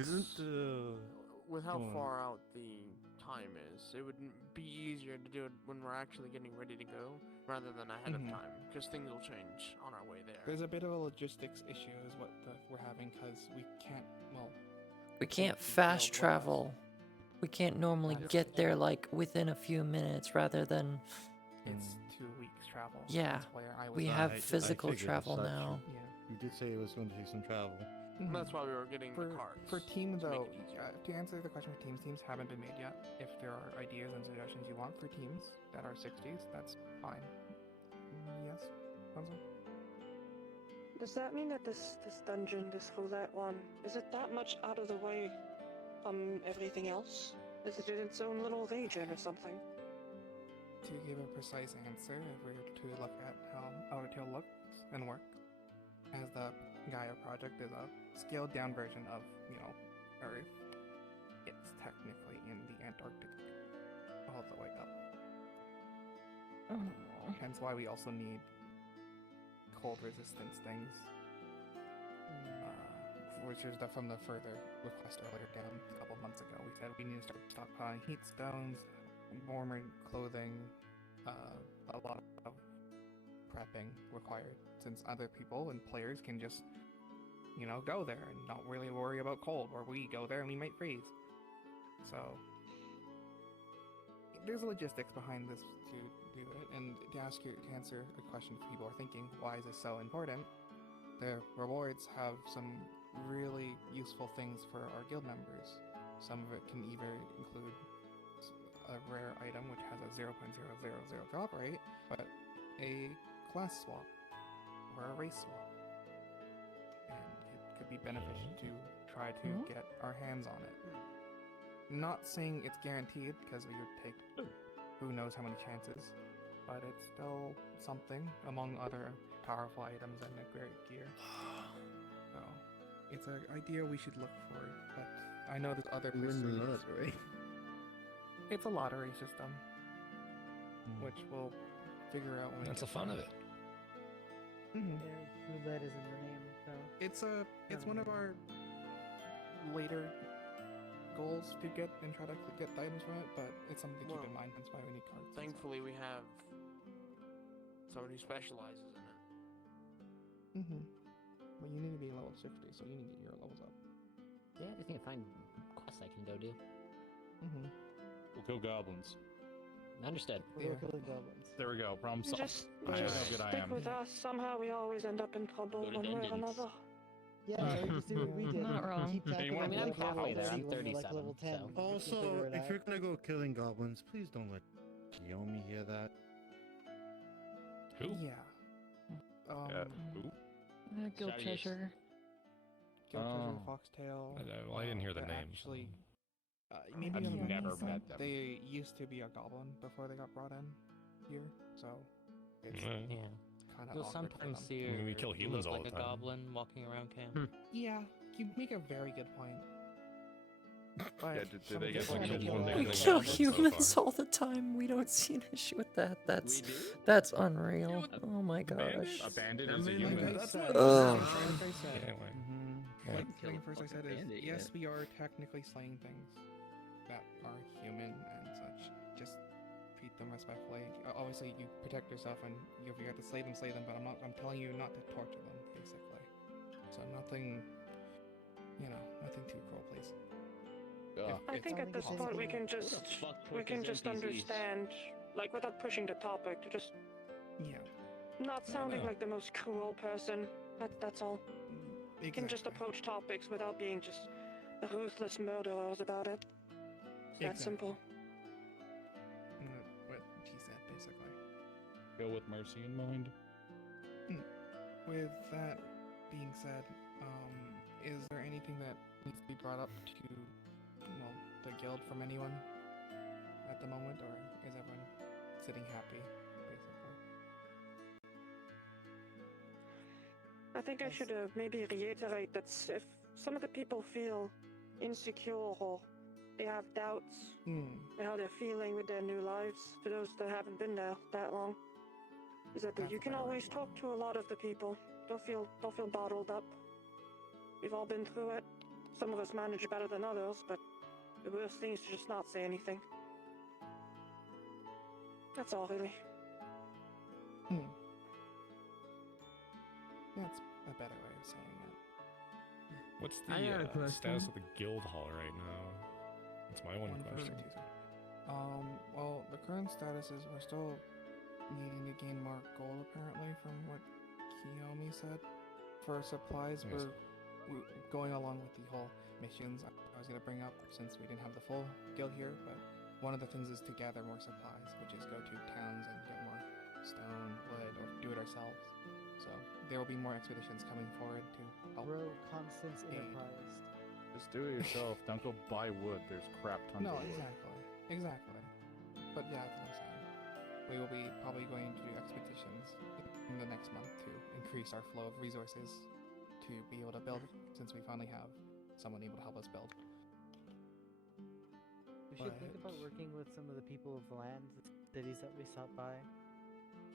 with how Go on. far out the time is, it would be easier to do it when we're actually getting ready to go, rather than ahead of time, because things will change on our way there. There's a bit of a logistics issue is what we're having, because we can't fast travel. We can't normally get there like within a few minutes rather than it's 2 weeks travel. Yeah, That's where I was we have physical travel now. Yeah. You did say it was going to take some travel. That's why we were getting the cards. For teams, though, to answer the question for teams haven't been made yet. If there are ideas and suggestions you want for teams that are 60s, that's fine. Yes, Hanzo? Does that mean that this dungeon, this roulette one, is it that much out of the way from everything else? Is it in its own little region or something? To give a precise answer, if we were to look at how Outer Tail looks and works, as the Gaia project is a scaled down version of, Earth, it's technically in the Antarctic all the way up. Hence why we also need cold resistance things, which is from the further request earlier down a couple months ago. We said we need to start stockpiling heat stones, warmer clothing, a lot of prepping required, since other people and players can just, go there and not really worry about cold, or we go there and we might freeze. So there's logistics behind this to do it, and to answer a question people are thinking, why is this so important? The rewards have some really useful things for our guild members. Some of it can either include a rare item which has a 0.000 drop rate, but a class swap or a race swap, and it could be beneficial to try to get our hands on it. Not saying it's guaranteed, because we would take who knows how many chances, but it's still something among other powerful items and great gear. So it's an idea we should look for, but I know there's other places. It's a lottery system, which we'll figure out when That's the fun of it. Yeah, roulette is in the name, so. It's one of our later goals to get and try to get the items from it, but it's something to keep in mind. That's why we need cards. Thankfully, we have someone who specializes in it. But you need to be level 60, so you need to get your levels up. Yeah, I just need to find quests I can go do. We'll kill goblins. Understood. We're killing goblins. There we go. Problem solved. Just I know how good I stick am. with us. Somehow we always end up in trouble Go to one way or dungeons. another. Yeah, just do what we did. Not wrong. Keep track of I mean, I'm level halfway there. I'm 30 when we're, 37, level 10. so. We can Also, figure it if out. you're gonna go killing goblins, please don't let Yomi hear that. Who? Yeah. Who? Guild Shadius. treasure. Guild Treasure, Oh. Foxtail. Well, I didn't hear the that name. Actually, maybe I've you haven't never met them. met them. They used to be a goblin before they got brought in here, so it's Yeah. Yeah. kind of You'll awkward for sometimes them. see I mean, we her kill humans look all like the a time. goblin walking around camp. Yeah, you make a very good point. But Yeah, did some they get people like don't a know one that. We day kill so humans far? all the time. We don't see an issue with that. That's unreal. Oh my gosh. A bandit I is a mean, human. like I said, Ugh. like I said, Anyway. like first I said is, yes, we are technically slaying things, that are human and such, just treat them respectfully. Obviously, you protect yourself, and if you have to slay them, but I'm telling you not to torture them, basically. So nothing, nothing too cruel, please. I think at this point we can just understand, like without pushing the topic, to just not sounding like the most cruel person. That's all. We can just approach topics without being just ruthless murderers about it. It's that simple. What she said, basically. Go with mercy in mind. With that being said, is there anything that needs to be brought up to, the guild from anyone at the moment, or is everyone sitting happy, basically? I think I should maybe reiterate that if some of the people feel insecure or they have doubts how they're feeling with their new lives, to those that haven't been there that long, is that you can always talk to a lot of the people. Don't feel bottled up. We've all been through it. Some of us manage better than others, but the worst thing is to just not say anything. That's all, really. That's a better way of saying it. What's I got a the question. status of the guild hall right now? That's my one question. Well, the current status is we're still needing to gain more gold, apparently, from what Kiyomi said. For supplies, we're going along with the whole missions I was going to bring up, since we didn't have the full guild here, but one of the things is to gather more supplies, which is go to towns and get more stone, wood, or do it ourselves. So there will be more expeditions coming forward to help. Bro, Constance Enterprise. Just do it yourself. Don't go buy wood. There's crap tons No, of wood. exactly. But yeah, that's what I'm saying. We will be probably going to do expeditions in the next month to increase our flow of resources to be able to build, since we finally have someone able to help us build. We should think about working with some of the people of the land, the cities that we stopped by.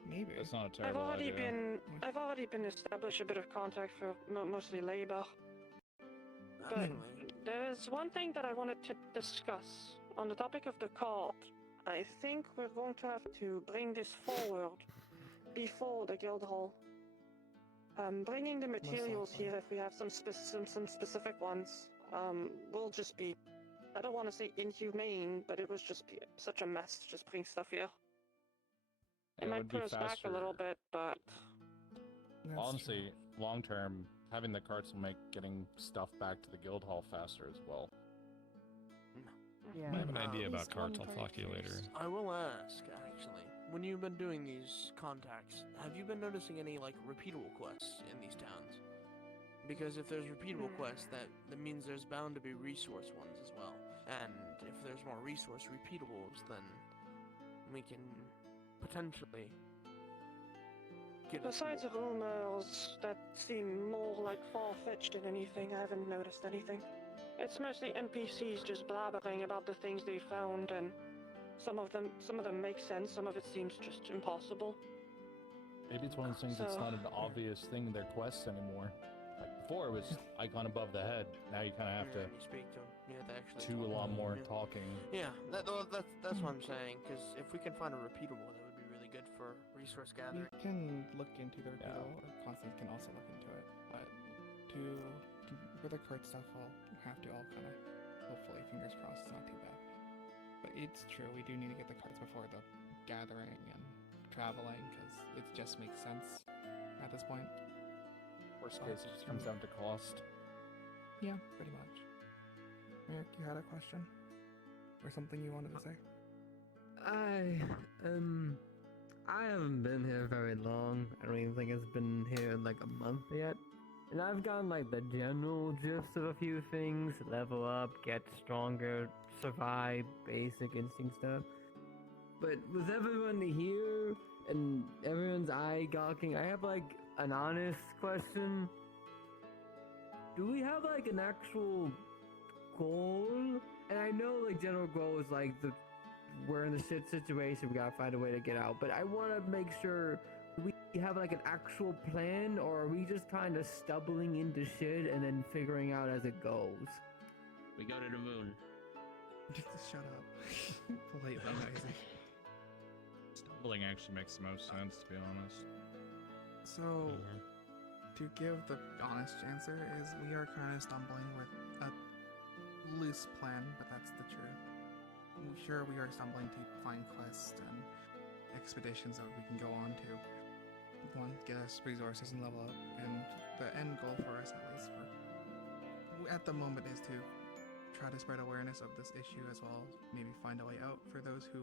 Maybe. That's not a terrible idea. I've already been established a bit of contact for mostly labor. But there's one thing that I wanted to discuss on the topic of the cult. I think we're going to have to bring this forward before the guild hall. Bringing the materials here, if we have some specific ones, will just be, I don't want to say inhumane, but it was just be such a mess to just bring stuff here. It might put us back a little bit, but honestly, long term, having the carts will make getting stuff back to the guild hall faster as well. I have an idea about carts. I'll talk to you later. I will ask, actually, when you've been doing these contacts, have you been noticing any, repeatable quests in these towns? Because if there's repeatable quests, that means there's bound to be resource ones as well. And if there's more resource repeatables, then we can potentially get besides rumors that seem more like far-fetched than anything, I haven't noticed anything. It's mostly NPCs just blabbering about the things they found, and some of them make sense, some of it seems just impossible. Maybe it's one of those things that's not an obvious thing in their quests anymore. Like before, it was icon above the head. Now you kind of have to you speak to them. You have to actually do a lot more talking. Yeah, that's what I'm saying. Because if we can find a repeatable, that would be really good for resource gathering. We can look into the repeatable. Constance can also look into it, but for the cart stuff, we'll have to all kind of, hopefully, fingers crossed, it's not too bad. But it's true, we do need to get the carts before the gathering and traveling, because it just makes sense at this point. Worst case, it just comes down to cost. Yeah, pretty much. Eric, you had a question? Or something you wanted to say? I haven't been here very long. I don't even think it's been here like a month yet. And I've gotten the general gist of a few things. Level up, get stronger, survive, basic instinct stuff. But with everyone here and everyone's eye gawking, I have an honest question. Do we have an actual goal? And I know general goal is we're in the shit situation, we gotta find a way to get out. But I wanna make sure we have an actual plan, or are we just kind of stumbling into shit and then figuring out as it goes? We go to the moon. Just shut up. Politely noisy. Stumbling actually makes the most sense, to be honest. So, to give the honest answer is we are kind of stumbling with a loose plan, but that's the truth. Sure, we are stumbling to find quests and expeditions that we can go on to. One, get us resources and level up, and the end goal for us, at least, at the moment, is to try to spread awareness of this issue as well. Maybe find a way out for those who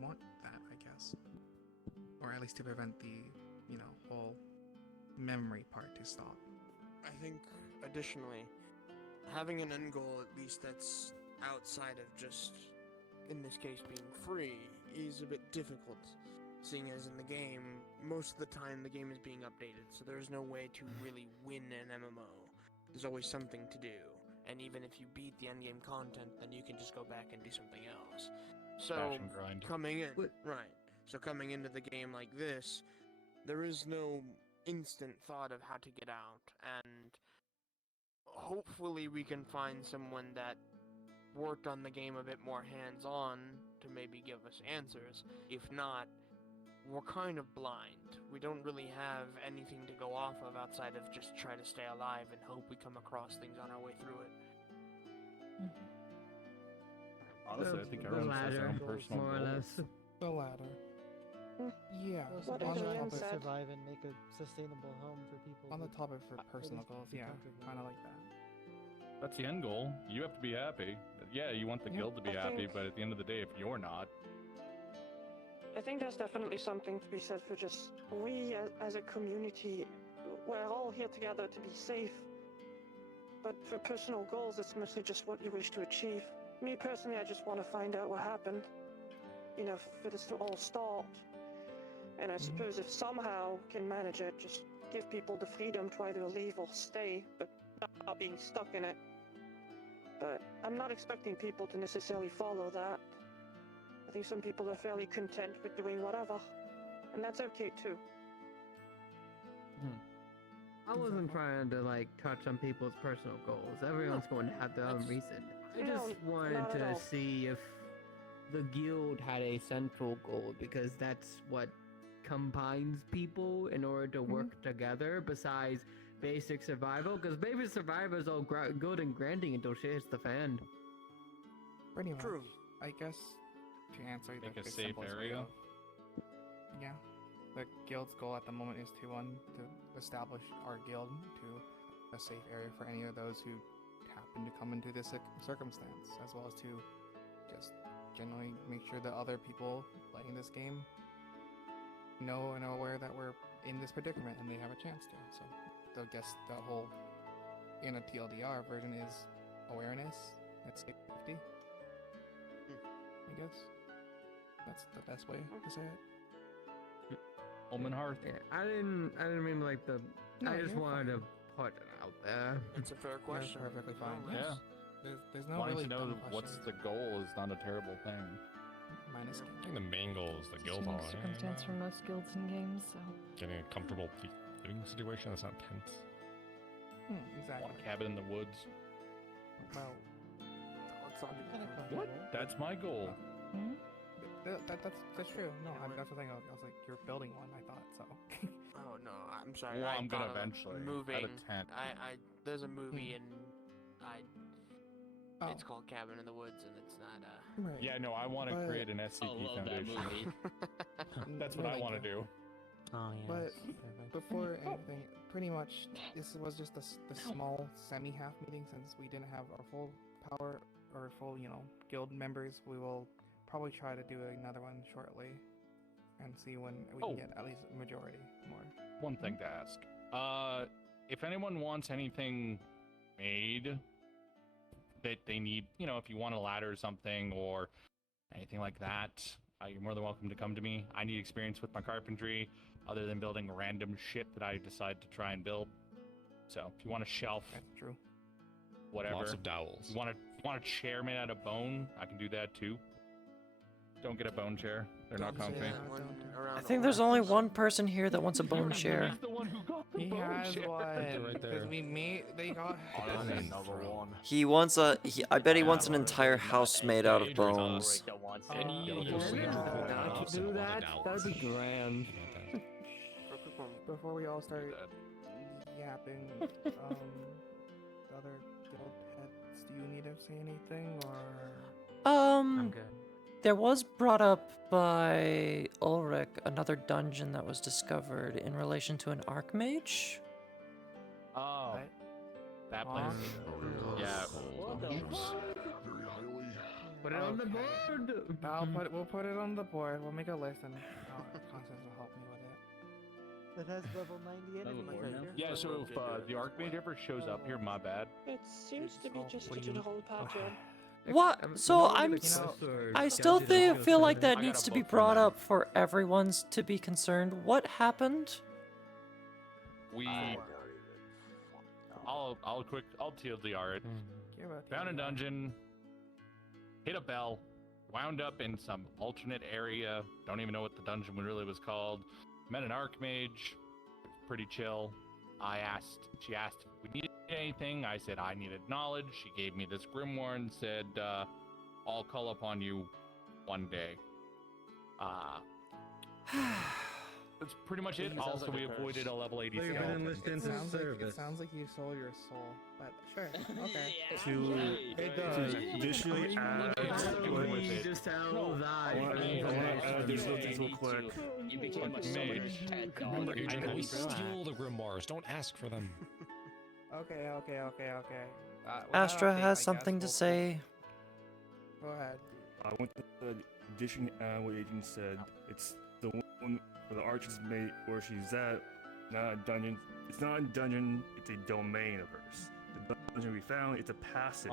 want that, I guess, or at least to prevent the, whole memory part to stop. I think, additionally, having an end goal, at least that's outside of just, in this case, being free, is a bit difficult, seeing as in the game, most of the time the game is being updated, so there's no way to really win an MMO. There's always something to do, and even if you beat the endgame content, then you can just go back and do something else. So, Bash and grind. coming into the game like this, there is no instant thought of how to get out, and hopefully we can find someone that worked on the game a bit more hands-on to maybe give us answers. If not, we're kind of blind. We don't really have anything to go off of outside of just try to stay alive and hope we come across things on our way through it. Honestly, I think everyone has their own personal more or goals. less. The latter. Yeah. Also, On on the trying topic, to survive and make a sustainable home for people. on the who topic for at personal least goals, be yeah, comfortable. kind of like that. That's the end goal. You have to be happy. Yeah, you want the Yeah. guild to be I happy, think- but at the end of the day, if you're not, I think there's definitely something to be said for just we as a community, we're all here together to be safe. But for personal goals, it's mostly just what you wish to achieve. Me personally, I just want to find out what happened. If it's all stalled. And I suppose if somehow can manage it, just give people the freedom to either leave or stay, but not being stuck in it. But I'm not expecting people to necessarily follow that. I think some people are fairly content with doing whatever, and that's okay too. I wasn't trying to touch on people's personal goals. Everyone's going to have their own reason. I No, just wanted not at to all. see if the guild had a central goal, because that's what combines people in order to work together besides basic survival, because basic survival is all good and grinding until shit hits the fan. Pretty much. True. I guess to answer Make the a safe simplest way area. of- Yeah. The guild's goal at the moment is to establish our guild to a safe area for any of those who happen to come into this circumstance, as well as to just generally make sure that other people playing this game know and are aware that we're in this predicament and they have a chance to. So I guess the whole in a TLDR version is awareness, it's safety. I guess that's the best way to say it. Home and hearth. Yeah, I didn't mean No, I just you're wanted to put it out there. It's a fair question. That's perfectly fine. No, Yeah. There's no Wanting really to know dumb what's questions. the goal is not a terrible thing. Minus I think the main goal is the It's guild a hall. unique circumstance for most guilds and games, so. Getting a comfortable living situation that's not tense. Exactly. Want a cabin in the woods. Well, What? That's my goal. that's true. No, that's the thing. I was like, you're building one. I thought so. Oh no, I'm sorry. Well, I I'm gonna thought of eventually. moving. At a tent. There's a movie and Oh. it's called Cabin in the Woods, and it's not Right. Yeah, no, I want to But- create an I SCP love that foundation. movie. That's what I Really want to good. do. Oh But yes. perfect. before anything, pretty much this was just the small semi-half meeting since we didn't have our full power or full guild members. We will probably try to do another one shortly and see when we Oh. can get at least a majority more. One thing to ask. If anyone wants anything made that they need, if you want a ladder or something or anything like that, you're more than welcome to come to me. I need experience with my carpentry other than building random shit that I decide to try and build. So if you want a shelf, That's true. whatever. Lots of dowels. You want a chair made out of bone? I can do that too. Don't get a bone chair. They're not comfy. I think there's only one person here that wants a bone chair. He's the one who got He has shit. one. Right there. Because we made. They got. Another one. He wants I bet he wants an entire house made out of bones. And you Not see to do that. That'd be grand. Before we all start yapping, other guild heads, do you need to say anything or? I'm good. There was brought up by Ulrich another dungeon that was discovered in relation to an archmage. Oh, What? that place. Yeah. Put it on the board. We'll put it on the board. We'll make a list and Constance will help me with it. That has level 90 enemies. Yeah, so if the Archmage ever shows up here, my bad. It seems to be just a general pattern. What? So I still feel like that I needs got a to be book for brought that. up for everyone's to be concerned. What happened? We. I'll TLDR it. Found a dungeon. Hit a bell. Wound up in some alternate area. Don't even know what the dungeon really was called. Met an Archmage. Pretty chill. She asked if we needed anything. I said I needed knowledge. She gave me this grimoire and said, I'll call upon you one day. That's pretty much it. Also, we avoided a level 80 skeleton. It sounds like you sold your soul, but sure, okay. To additionally add, Just I want to add additional things real quick. You became a Mage. Remember, Adrian, we steal the grimoires. Don't ask for them. Okay. Astra has something to say. Go ahead. I want to additionally add what Adrian said. It's the one where the arch is made, where she's at, not a dungeon. It's not a dungeon, it's a domain of hers. The dungeon we found, it's a passage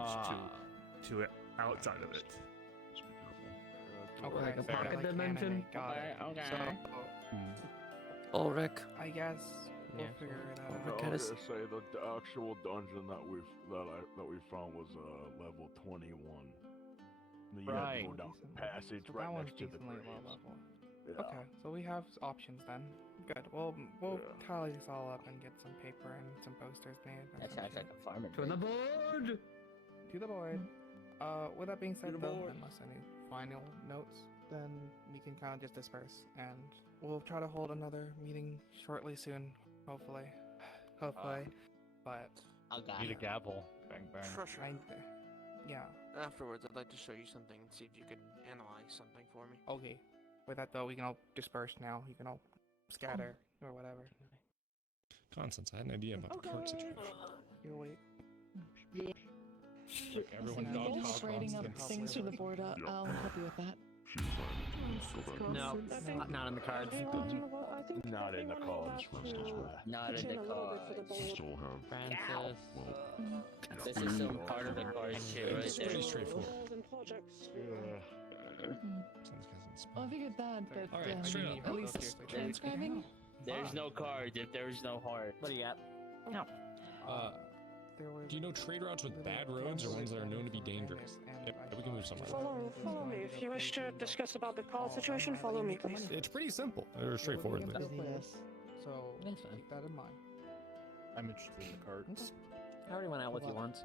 to it outside of it. Okay, Like a fair, pocket like dimension? anime, got it. Okay. So, Ulrich. I guess we'll figure it out. Ulrich I had was his- gonna say the actual dungeon that we found was level 21. You had to go down the passage So right that one's next to the decently graves. low level. Yeah. Okay, so we have options then. Good. We'll tally this all up and get some paper and some posters made. or That some sounds like shit. a farmer. To the board. To the board. With that being said, the though, board. unless any final notes, then we can kind of just disperse, and we'll try to hold another meeting shortly soon, hopefully. But Need a gavel. Bang bang. Treasure. yeah. Afterwards, I'd like to show you something and see if you could analyze something for me. Okay. With that though, we can all disperse now. You can all scatter or whatever. Constance, I had an idea about the cart situation. You'll wait. Look, everyone Listen, got you caught just writing up Constance. things for the board. I'll help you with that. No, not in the cards. Not in the cards. Not in the cards. Still have. Francis. This is some part of the card shit right It's there. pretty straightforward. Well, I figured that, but All right, straight up. at least transcribing. There's no cards if there's no heart. What do you got? No. Do you know trade routes with bad roads or ones that are known to be dangerous? Yep, we can move somewhere. Follow me. If you wish to discuss about the call situation, follow me, please. It's pretty simple. Or straightforward. But... So That's fine. keep that in mind. I'm interested in the cards. I already went out with you once.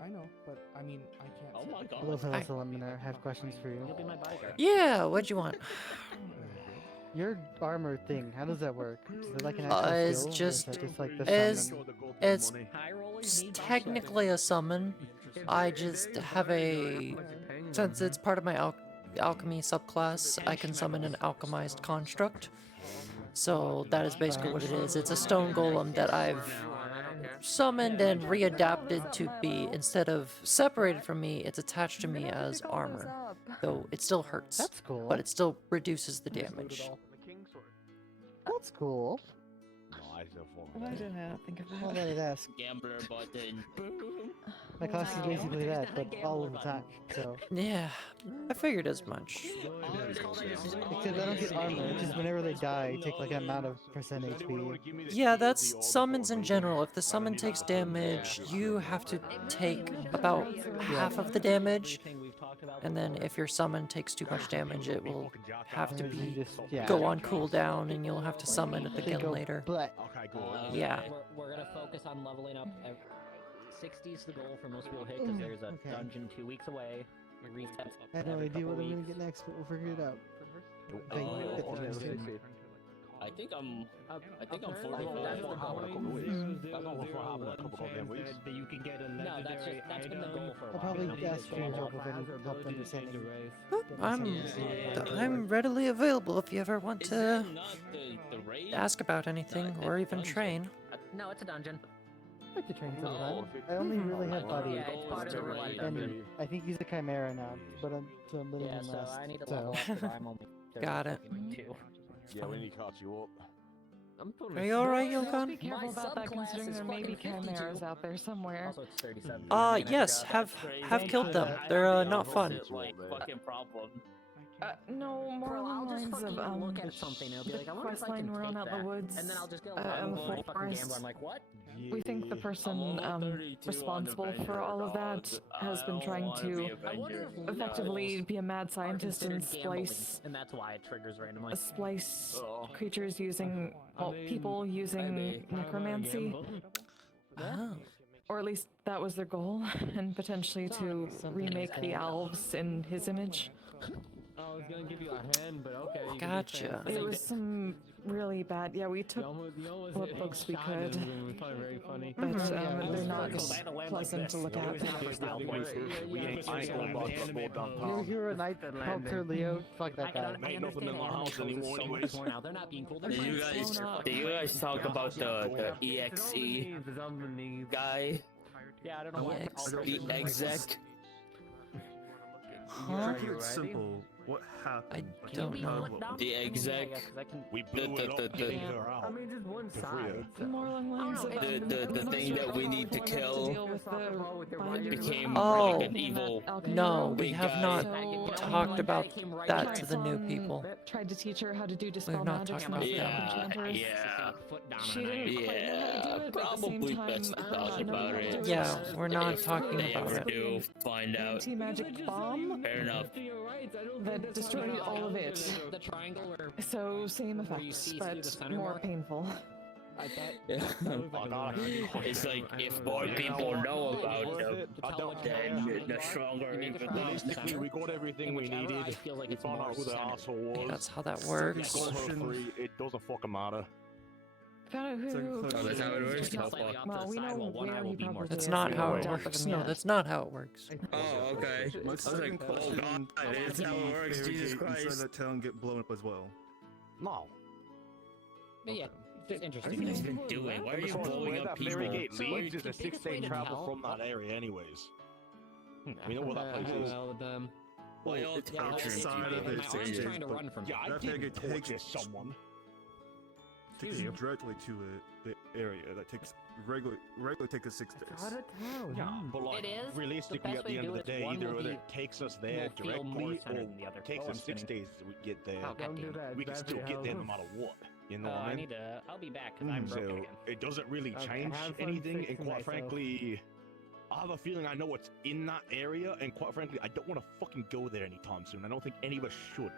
I know, but I mean, I can't. Oh my god. Hello, fellow Eliminator. I have questions for you. You'll be my bodyguard. Yeah, what'd you want? Your armor thing, how does that work? Is it like an Uh, actual it's skill, or is just- that just like the summon? It's technically a summon. I just have a... Since it's part of my alchemy subclass, I can summon an alchemized construct. So that is basically what it is. It's a stone golem that I've summoned and readapted to be, instead of separated from me, it's attached to me as armor. Though it still hurts. That's cool. But it still reduces the damage. That's cool. Why didn't I not think of Well, that? I'd ask. Gambler button. Boom. My class is basically that, but all of the time. So. Yeah, I figured as much. Except I don't get armor. It's just whenever they die, I take like an amount of percent HP. Yeah, that's summons in general. If the summon takes damage, you have to take about half of the damage. and then if your summon takes too much damage, it will have to be yeah. go on cooldown, and you'll have to summon it again go later. But Yeah. We're gonna focus on leveling up. 60 is the goal for most people to hit because there's a Okay. dungeon 2 weeks away. It resets. I have no every idea couple what I'm gonna weeks. get next, but we'll figure it out. I think I'm 40 That's for the goal. That you can get a No, that's been the goal for a I'll while. probably ask for your help if I need help understanding. I'm readily available if you ever want Is to that not the raid? ask about anything Not or the even dungeon. train. No, it's a dungeon. I like to train No, sometime. I only really have buddy. Yeah, it's part of the real life And dungeon. I think he's a chimera now, but I'm limited Yeah, in so rest. I need to so. level up because I'm only Got it. 2. Yeah, we need to catch you up. Are you alright, Be Yilkan? careful about that, considering there may be chimeras out there somewhere. Also, it's 37. Yes, have killed them. They're not fun. Like fucking problem. No, more Bro, along I'll the just lines of fucking look at something and I'll be like, I wonder if quest I can line we're on take out that. the woods, And then I'll just go in the fucking forest. gambler. I'm like, what? We think the person responsible for all of that has been trying to effectively be a mad scientist and splice And that's why it triggers randomly. splice creatures using people using necromancy. Oh. Or at least that was their goal, and potentially to remake the elves in his image. I was gonna give you a hand, but okay. you can just say Gotcha. It was some really bad. Yeah, we took you almost what hit books we shot could, him, it was probably very funny. but they're not pleasant to look at. You're a knight culture, Leo. Fuck that guy. Ain't nothing in my house anymore, anyways. They're not being cool. Do you guys talk about the EXE guy? Yeah, I don't know why it's called The exec. Huh? Keep it simple. What happened? I don't know. The exec. We blew it up. The I mean, just one side. More along the lines of the thing that we need to kill became Oh, like an evil. no, we big have guy. not talked about that to the new people. Tried to teach her how to do dispel We've not magic talked and about stop that. enchanters. Yeah. She didn't quite know how to do it, but at the same Probably time, best to talk she knew how about to it. do it. Yeah, we're not If talking they about ever it. do find out. Anti-magic bomb Fair enough. that destroyed all of it. The triangle where So same where you effects, see through the but center more more? painful. Yeah. It's like if more people know about them, then the stronger it becomes. Realistically, we got everything we needed. We found out who the asshole was. That's how that works. Got her free. It doesn't fucking matter. Found out who. Oh, that's how it works? Well, we know where he probably That's is. not We how haven't it dealt with works. him No, yet. that's not how it works. Oh, okay. I was like, oh god, that's how it works, Jesus Inside Christ. that town get blown up as well. No. But yeah, just What interesting. have you guys been doing? Why are you blowing up people? Mary Gate leads is a quickest 6-day way to travel tell from that area, anyways. We know where that place is. Why y'all torturing Outside of people? it, My arm's trying to run from me. Yeah, I That didn't thing torture takes someone. takes you directly to the area that takes regularly takes us 6 days. Yeah, but like It is. realistically, The at best the way end to of the do it is day, one either will it be- takes us there will feel more directly centered or than the other. takes Oh, us I'm 6 spinning. days to get there. Oh, don't do that. We can still get there no matter what. You know what I I need mean? to. I'll be back because I'm broken So again. it doesn't really Okay, change have fun anything, and fixing quite myself. frankly, I have a feeling I know what's in that area, and quite frankly, I don't want to fucking go there anytime soon. I don't think any of us should.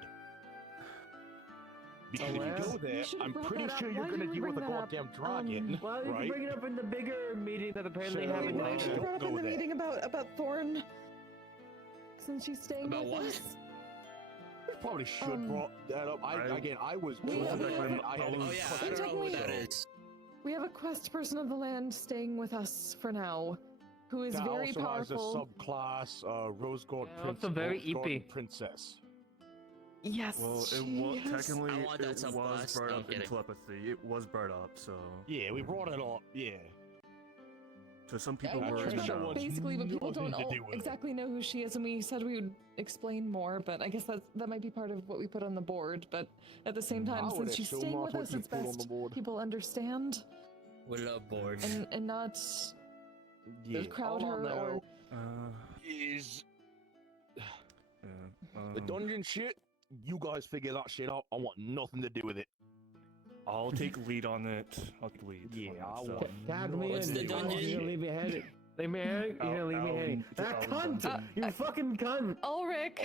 Because if you go there, I'm pretty sure you're gonna deal with a goddamn dragon, Well, you can right? bring it up in the bigger meeting that apparently So, happened well, Why did you later. brought up Go in the there. meeting about Thorn? Since she's staying About with what? us? Probably should brought that up. I was We told have- that I had Oh yeah, I don't know who that is. We have a quest person of the land staying with us for now, who is that very also has a powerful. subclass, Rose Gold Yeah, also very Rose Gold EP. Princess. Yes. Well, she it is. technically I want that it was subclass. brought No, I'm up in kidding. telepathy. It was brought up, so Yeah, we brought it up. Yeah. so some people Yeah, were in the Trisha know. was basically, but people nothing don't to do with it. exactly know who she is, and we said we would explain more. But I guess that might be part of what we put on the board. But at the same time, I would since she's assume staying that's with what us, you it's put on the best board. people understand We love boards. and not Yeah. crowd All I her or. know is Yeah, the dungeon shit. You guys figure that shit out. I want nothing to do with it. I'll take lead on it. I'll take lead. Yeah, on I it, so. want Tag me What's in. the You dungeon? leave me headed. Leave me hanging. You're gonna leave me hanging. That cunt! You fucking cunt! Ulrich!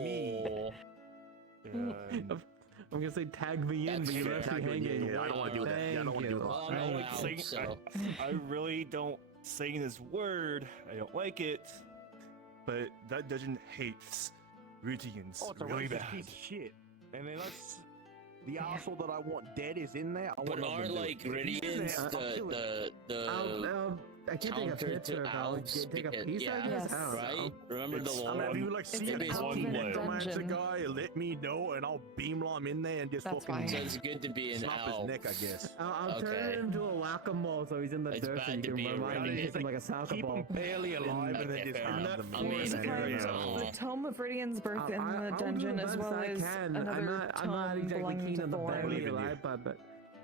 Oh. I'm gonna say tag me in, but you left me hanging. I don't want to do that. Yeah, I don't want to do that. Well, I'm going out, so. I really don't saying this word. I don't like it. But that dungeon hates Rutians Oh, it's a really racist bad. piece of shit. And unless the asshole that I want dead is in there, I But want nothing aren't to do like with it. If he's in there, Ridians I'll kill him. the I can't take a counter picture, to but I'll Alps? take a because- piece, I yeah, guess? I don't right? know. Remember the It's law? I mean, if you like It's see an a alpha in a necromancer dungeon. guy, let me know and I'll beamline in there and just That's fucking fine. So it's good to be an snap Alp. his neck, I guess. I'll turn Okay. him into a whack-a-mole so he's in the It's dirt so bad you to can be a remind me Renegade. hit him like a soccer Keep ball. him barely alive and then Okay, just fair have enough. them I mean, in that area. The Tome of Ridian's birth in the I'll dungeon, do the as best well I as can. another I'm not tome exactly belonging keen to on the Thorn. barely in you. alive, but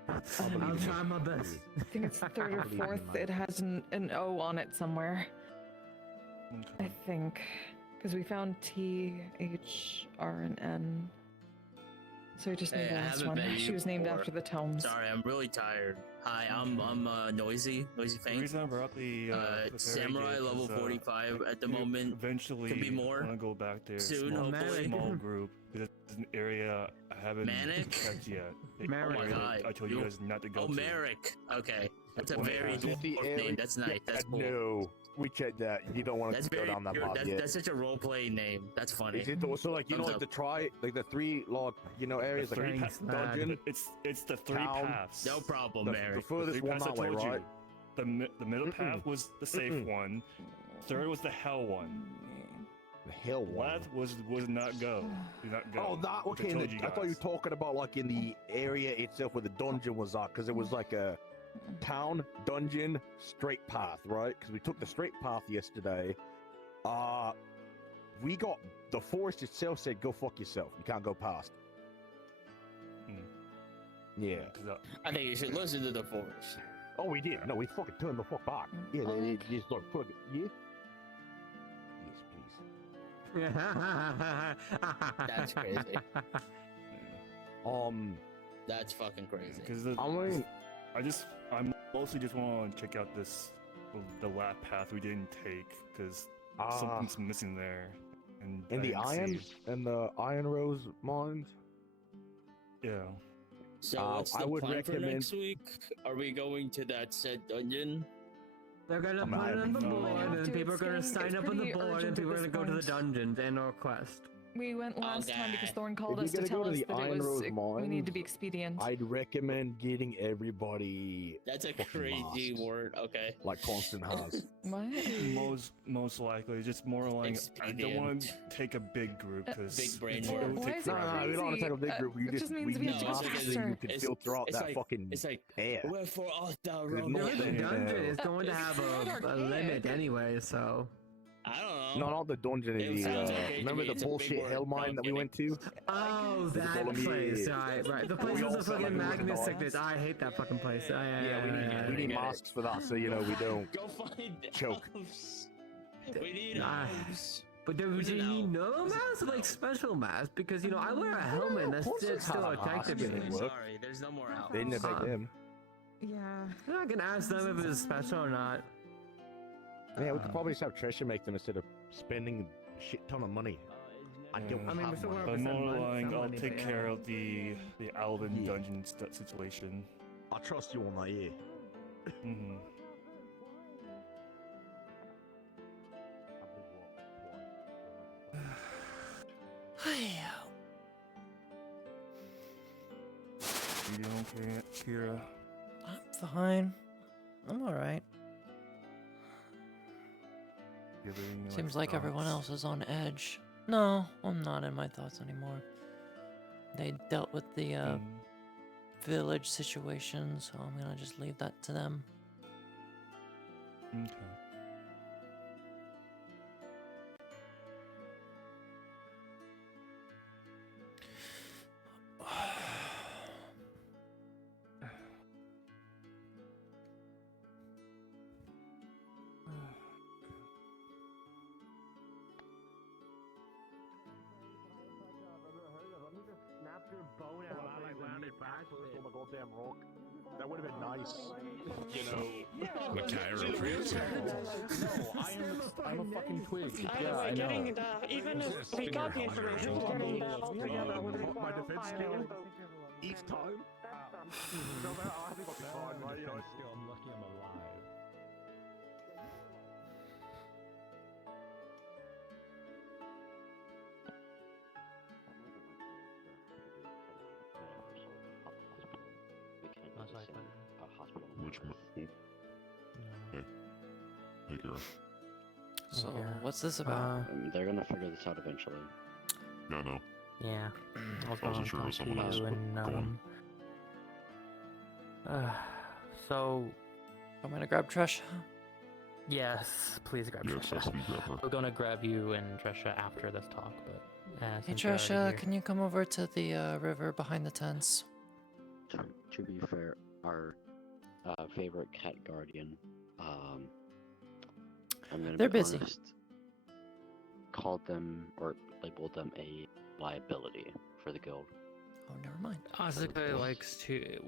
I'll believe I'll in try you. my best. I think it's third or believe in fourth. you. It has an O on it somewhere. I think. Because we found T, H, R, and N. So we just need Hey, the I last haven't one. met She you was named before. after the tomes. Sorry, I'm really tired. Hi, I'm Noisy The Faint. reason I brought up the Samurai Renegade level is, 45 at the you moment. Eventually, Could be more. I want to go back there. Soon, small, hopefully. Small group. Because it's an area I haven't Manic? checked yet. Oh my god. I told you guys not to go Oh, to. Merrick. Okay. That's a Well, very is it the dwarf area- name. That's nice. That's cool. No, we checked that. You don't want That's to go very down that cute. path yet. That's such a role-playing name. That's funny. Is it also like you know Thumbs like up. the like the three log areas The like three dungeon? It's the three Town. paths. No problem, The Merrick. furthest three one paths I that way, told you. right? The middle path was the safe one. Third was the hell one. The hell one. Left was not go. Do not go. Oh, that which okay. I told you I thought you were guys. talking about like in the area itself where the dungeon was at, because it was like a town, dungeon, straight path, right? Because we took the straight path yesterday. We got the forest itself said go fuck yourself. You can't go past. Yeah. I think you should listen to the force. Oh, we did. No, we fucking turned the fuck back. Yeah, they just like put it. Yeah. Yes, please. That's crazy. That's fucking crazy. Because I mostly just want to check out the last path we didn't take because something's missing there. And the iron and the iron rose mines. Yeah. So what's the I would plan for recommend. next week? Are we going to that said dungeon? They're gonna I'm put not- it on the We board, might have and to. people are It's gonna getting- sign it's up on the pretty board, urgent and people are at gonna go to the this point. dungeons and our quest. We went last time because Thorn called If us you're to gonna tell go us to the that Iron it was Rose we need to be Mines, expedient. I'd recommend getting everybody That's a fucking crazy masks, word. Okay. like Constant has. What? Most likely, just more like I don't want to take a big group because Big brain it work. will Why take is it forever. No, we don't want to take a big group. it just means we have to go masks so you faster. can filter out that like, fucking it's like air. wherefore art thou There's roaming? no The thing dungeon there. is going to have a limit anyway, so. I don't know. No, not the dungeon. It The, sounds okay to remember me. the It's a big bullshit word. hell No, mine I'm that we went to? Oh, The that Bolognese. place, right. The place We with all the felt like fucking we were magnet gonna die. sickness. I hate that fucking place. Yeah, we need masks for that, so you know we don't Go find choke. elves. We need Nah. elves. But do We you need need elves. no mask, like special mask? Because, you know, I wear a helmet and that's still a detective It unit. work. Sorry, there's no more elves. They didn't affect them. Yeah. I can ask them if it's special or not. Yeah, we could probably just have Trisha make them instead of spending a shit ton of money. I don't I mean, we're have still money. But more some like I'll money, take but care yeah. of the Alvin dungeon situation. I trust you on that, yeah. Mm-hmm. You doing okay, Kira? I'm fine. I'm alright. You have any, Seems like everyone thoughts? else is on edge. No, I'm not in my thoughts anymore. They dealt with the village situation, so I'm gonna just leave that to them. Okay. Snap your bone out like landed back. On the goddamn rock. That would have been nice. You know. The chiropractor. No, I'm a fucking twig. Either way, getting the even if we got the information, getting the My defense skill each time. No, but I think I'll be fine, right? You know. I'm lucky I'm alive. Which Hey, hey, girl. So, what's this about? They're gonna figure this out eventually. Yeah, no. Yeah. I wasn't sure if someone else would go on. So, I'm gonna grab Tresha. yes, please grab Yes, Tresha. that's me, grab her. We're gonna grab you and Tresha after this talk, but Hey since you're already Tresha, here- can you come over to the river behind the tents? To be fair, our favorite cat guardian, I'm gonna They're be busy. honest, called them or labeled them a liability for the guild. Oh, never mind. Asuka likes to.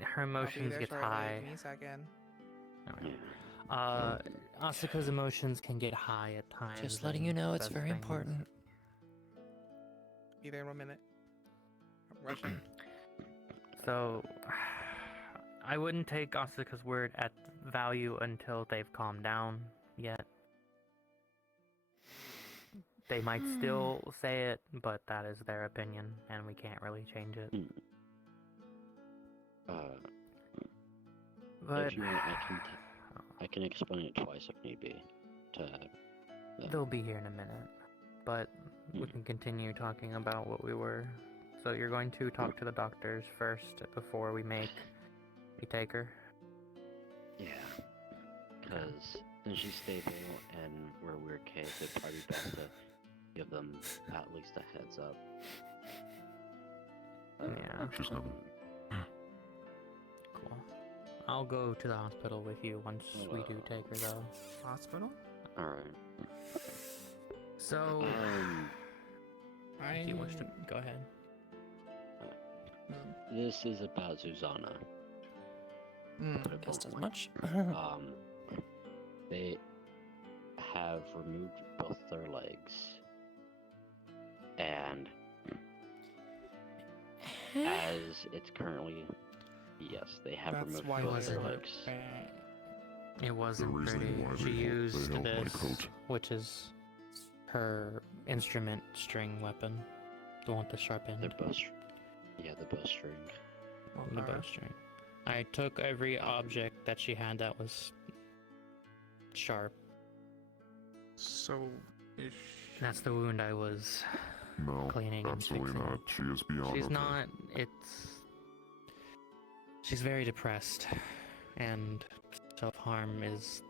Her I'll be emotions there get shortly. high. Give me a second. Asuka's emotions can get high at times. Just letting you and know it's says very things. important. Be there in 1 minute. Russian. So, I wouldn't take Asuka's word at value until they've calmed down yet. They might still say it, but that is their opinion, and we can't really change it. But If you want, I can explain it twice if need be. To them. they'll be here in a minute. But we can continue talking about what we were. So you're going to talk to the doctors first before we take her? Yeah. Because since she's stable and we're a weird case, it'd probably be best to give them at least a heads up. Yeah. She's coming. Cool. I'll go to the hospital with you once we do take her, though. Hospital? Alright. So, if you wish to go ahead. This is about Zuzana. Just as much. They have removed both their legs, and as it's currently, yes, they have That's removed why both they're their legs. it wasn't reason pretty. why She they used held my this, coat. which is her instrument string weapon, the one with the sharp end. The bowstring. The bowstring. I took every object that she had that was sharp. So, is That's the wound I was No, cleaning and absolutely fixing. not. She is beyond She's okay. not. She's very depressed, and self-harm is.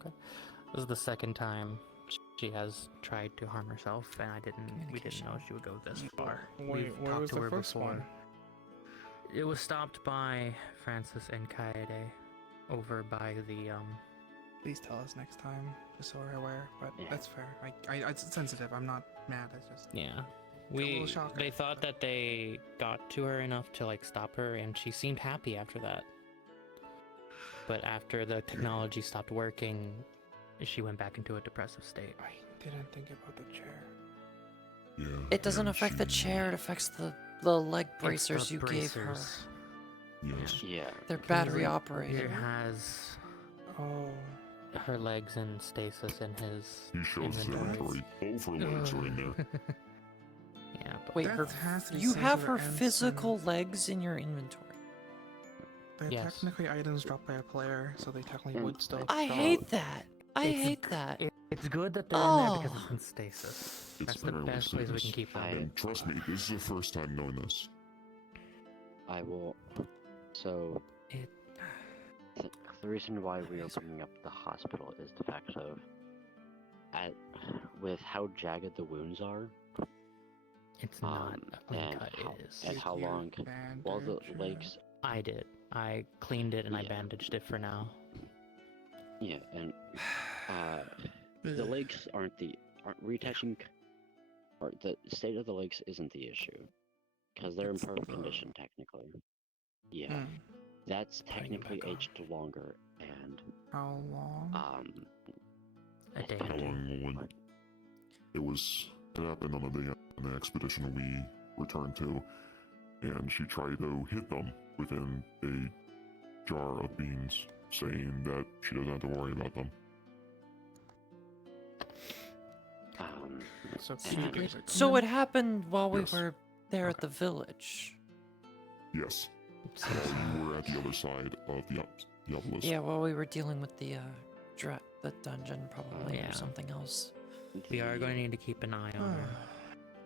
Okay. This is the second time she has tried to harm herself, and we didn't know she would go this far. Wait, We've where talked was to the her first before. one? It was stopped by Francis and Kaede over by the Please tell us next time, just so we're aware. But that's fair. It's sensitive. I'm not mad. It's just Yeah. a little shocker. They thought that they got to her enough to like stop her, and she seemed happy after that. But after the technology stopped working, she went back into a depressive state. I didn't think about the chair. Yeah. It doesn't and affect the she- chair, it affects the leg bracers you gave her. Yes. Yeah. They're battery operated. Here has her legs in stasis in his He shows his inventory. inventory. Overlegs are in there. Yeah, but Wait, That has to be you have singular her and physical legs in your inventory. They're Yes. technically items dropped by a player, so they technically would still. I show hate up. that. I hate that. It's good that they're in there because Oh. it's in stasis. It's That's the barely best place we can status. keep them. And trust me, this is the first time knowing this. I will. So. The reason why we are bringing up the hospital is the fact of, with how jagged the wounds are. It's not a clean and cut. how, It is. and how long. Well, the legs. I did. I cleaned it and I Yeah. bandaged it for now. Yeah, and the legs aren't reattaching. Or the state of the legs isn't the issue, because they're in perfect condition technically. Yeah. That's technically aged longer, and how long? A day. How long would it happened on the expedition we returned to, and she tried to hit them within a jar of beans, saying that she doesn't have to worry about them. So it happened while we Yes. were there at the village. Yes. While you were at the other side of the obelisk. Yeah, while we were dealing with the the dungeon probably Yeah. or something else. We are going to need to keep an eye on her.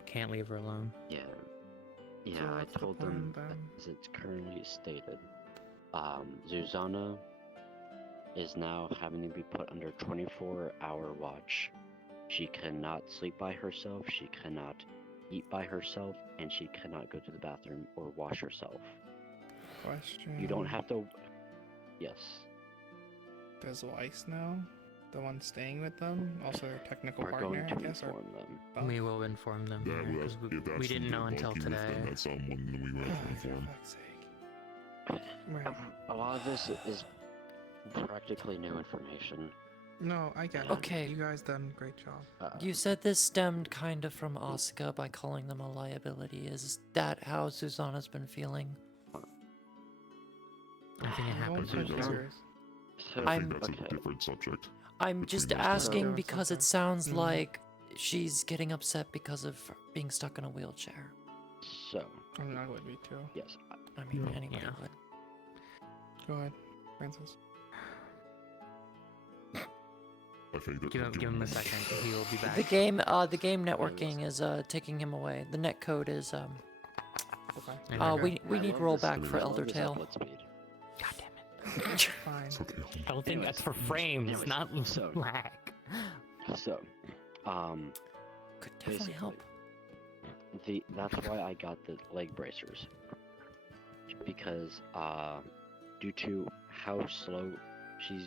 Can't leave her alone. Yeah. So Yeah, I what's the told plan them, then? as it's currently stated, Zuzana is now having to be put under 24-hour watch. She cannot sleep by herself, she cannot eat by herself, and she cannot go to the bathroom or wash herself. Question. You don't have to... Yes. Does Weiss know? The one staying with them? Also their technical We're partner, going to I guess? Or inform them. both? We will inform them. That yeah, was, 'cause if that's we didn't know something until lucky today. within that someone, then we will inform. Right. A lot of this is practically new information. No, I get it. Okay. You guys done a great job. You said this stemmed kind of from Asuka by calling them a liability. Is that how Susanna's been feeling? I think it happened Don't to push her. fingers. I think that's a different subject. I'm between just those two. asking because it sounds Mm. like she's getting upset because of being stuck in a wheelchair. So, I mean, I would be too. yes. I mean, anybody Yeah. would. Go ahead, Francis. I think that Give him a second. He will be back. The game networking is taking him away. The net code is we need rollback for Elder Tale. God damn it. Fine. I don't think that's for frames, not lag. So, could definitely help. That's why I got the leg bracers. Because, due to how slow she's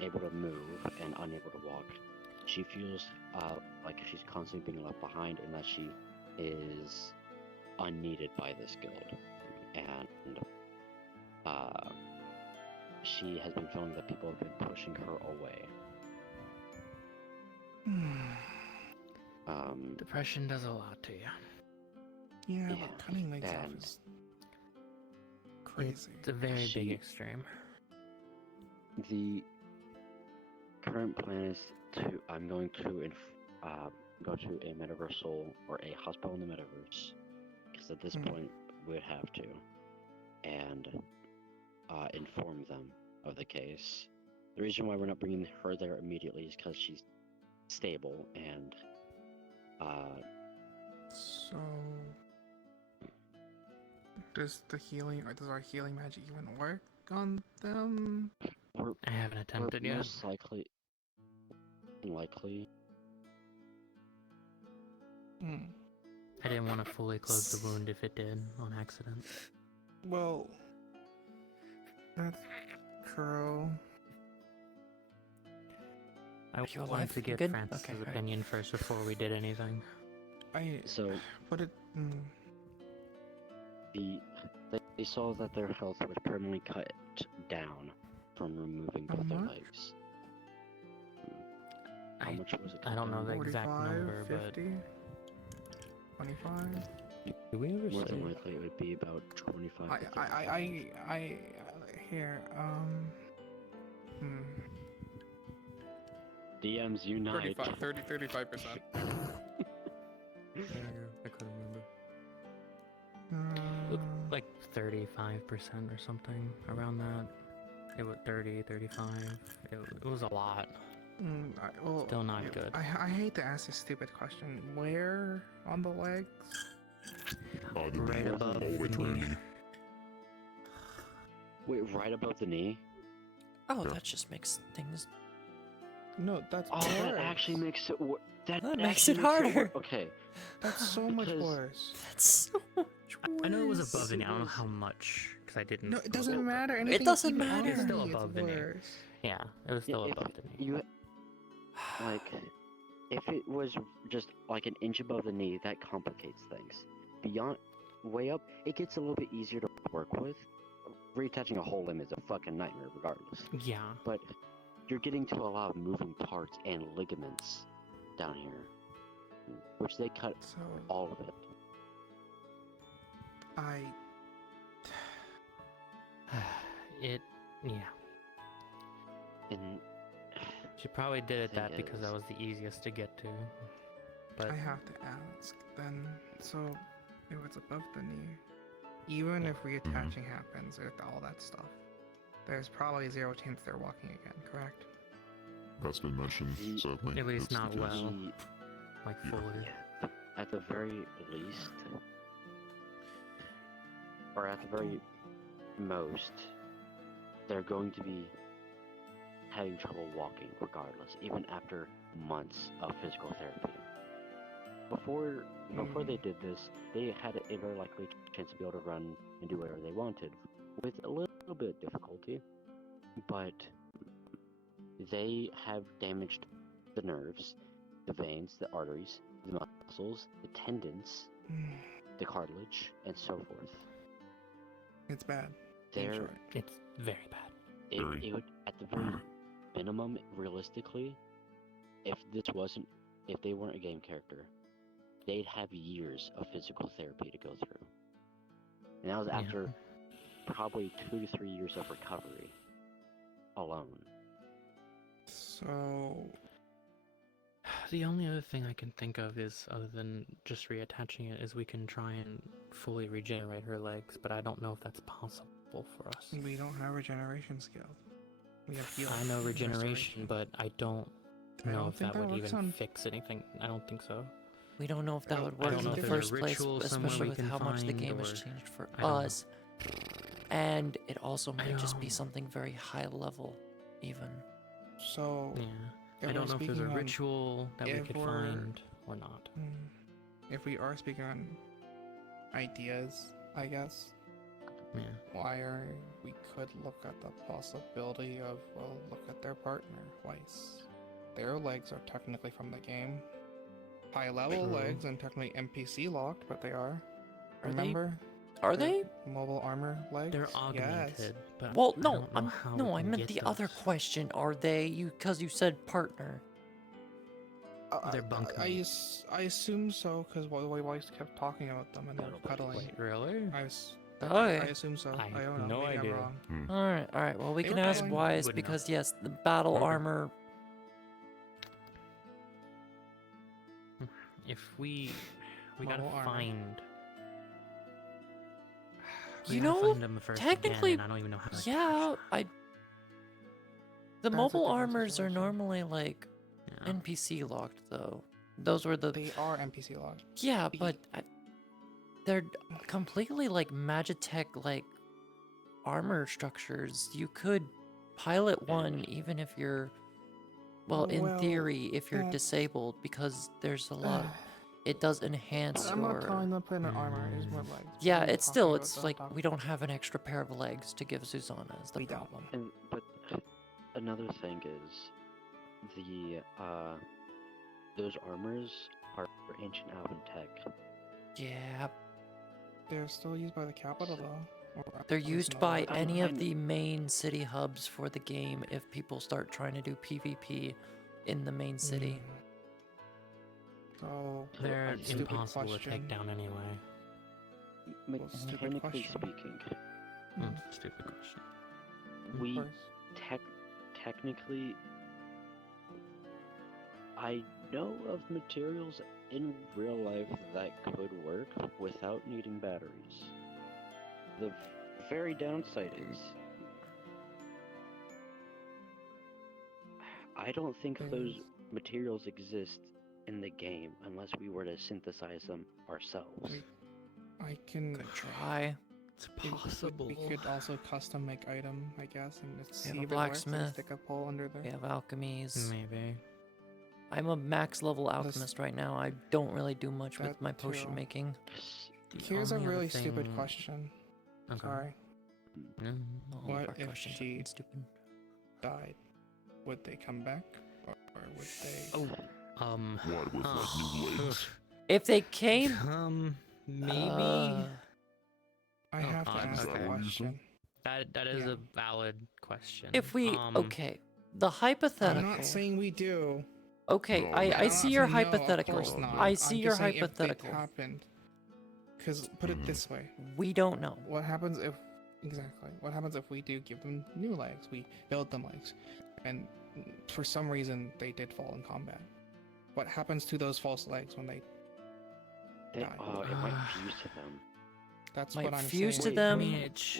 able to move and unable to walk, she feels like she's constantly being left behind and that she is unneeded by this guild. And she has been feeling that people have been pushing her away. Depression does a lot to you. Yeah, but cutting legs off is crazy. It's a very big extreme. The current plan is I'm going to go to a metaversal or a hospital in the metaverse, because at this point we would have to, and inform them of the case. The reason why we're not bringing her there immediately is because she's stable and So, does our healing magic even work on them? I haven't attempted yet. Most likely. I didn't want to fully close the wound if it did on accident. Well, that's Kuro. I you wanted alive? to get Good? Francis' Okay, alright. opinion first before we did anything. But it. They saw that their health was permanently cut down from removing both their legs. How much was it? I don't know the exact 45, number, 50, 25. Did we ever More say? than likely, it would be about 25. to 35. Here, DMs unite. 35%. I couldn't remember. Looked like 35% or something around that. It was 30, 35. It was a lot. Still not good. I hate to ask this stupid question. Where on the legs? Right above the knee. Wait, right above the knee? Oh, that just makes things. No, that's Oh, worse. that actually makes it that makes actually it harder. worse. Okay. That's so much Because- worse. That's so much worse. I know it was above the knee. I don't know how much because I didn't. No, it doesn't matter. It Anything doesn't even matter. It's still underneath above is the knee. worse. Yeah, it was still if above the knee. You like if it was just like an inch above the knee, that complicates things. Beyond way up, it gets a little bit easier to work with. Reattaching a whole limb is a fucking nightmare regardless. Yeah. But you're getting to a lot of moving parts and ligaments down here, which they cut all of it. Yeah. And she probably did it that thing because that is- was the easiest to get to. But I have to ask then, so if it's above the knee, even if reattaching happens with all that stuff, there's probably 0 chance they're walking again, correct? That's been mentioned, sadly. At least That's not the case. well. Like fully. At the very least, or at the very most, they're going to be having trouble walking regardless, even after months of physical therapy. Before they did this, they had a very likely chance to be able to run and do whatever they wanted, with a little bit of difficulty, but they have damaged the nerves, the veins, the arteries, the muscles, the tendons, the cartilage, and so forth. It's bad. in They're short. It's very bad. it would, at the very minimum, realistically, if they weren't a game character, they'd have years of physical therapy to go through. And that was after probably 2 to 3 years of recovery alone. So The only other thing I can think of is, other than just reattaching it, is we can try and fully regenerate her legs, but I don't know if that's possible for us. we don't have regeneration skills. We have healing. I know and regeneration, but I don't I know don't if think that that would works even on- fix anything. I don't think so. We don't know if that would I work don't in know the if there's a first place, ritual somewhere especially we with can how much the find, game has or- changed for I don't know. us. And it also might just be don't- something very high level, even. So Yeah. if I don't we're know if there's a speaking on- ritual that we if could we're- find or not. If we are speaking on ideas, I guess. Yeah. We could look at the possibility of, well, look at their partner, Weiss. Their legs are technically from the game. High level True. legs and technically NPC locked, but they are. Are they? Remember? Are Their they? Mobile armor legs? They're Yes. augmented, but Well, I no, don't know how we I can meant get the other those. question. Are they? Because you said partner. They're bunk I assume so, because the way Weiss kept talking about them and they were cuddling. Wait, really? I Okay. assume so. I I have don't know. no Maybe idea. I'm wrong. All right. Well, we They can were ask cuddling. Wise Wouldn't know. because yes, the battle Okay. armor. If we gotta Mobile armor. find. You we gotta know, find them first technically, again, and I don't even know how to yeah, The That's a mobile different armors are situation. normally like NPC locked though. Those were the. They are NPC locked. Yeah, but they're completely like Magitech like armor structures. You could pilot one even if you're, well, in Well, theory, if you're that's- disabled, because there's a lot. It does enhance I'm not your. telling them to put in armor. It's more like. Yeah, I'm it's talking still, about it's the like top- we don't have an extra pair of legs to give Susanna is the problem. But another thing is, those armors are ancient Alvin tech. Yeah, They're still used by the capital though. Or they're at least used not by all. any of the main city hubs for the game if people start trying to do PvP in the main city. So They're stupid impossible to question. take down anyway. stupid Mechanically question. speaking, Stupid question. we course. technically, I know of materials in real life that could work without needing batteries. The very downside is, I don't think those materials exist in the game unless we were to synthesize them ourselves. I can try. It's We could also custom make item, I guess, and just We see have a if it works and blacksmith. stick a pole under there. We have alchemies. Maybe. I'm a max level alchemist right now. I don't really do much with That my potion too. making. Here's a only other really stupid thing- question. Okay. Sorry. All of our What if questions are she stupid. died? Would they come back, or would they? What with like new legs? If they came, maybe. I have to ask the question. That is a valid question. If we okay, the hypothetical. I'm not saying we do. Okay, No, I see your No, of hypothetical. course not. I see I'm your just saying hypothetical. If it happened. Because put it this way. We don't know. What happens if exactly? What happens if we do give them new legs? We build them legs, and for some reason they did fall in combat. What happens to those false legs when they die? It might fuse to them. That's Might what I'm fuse saying. to them,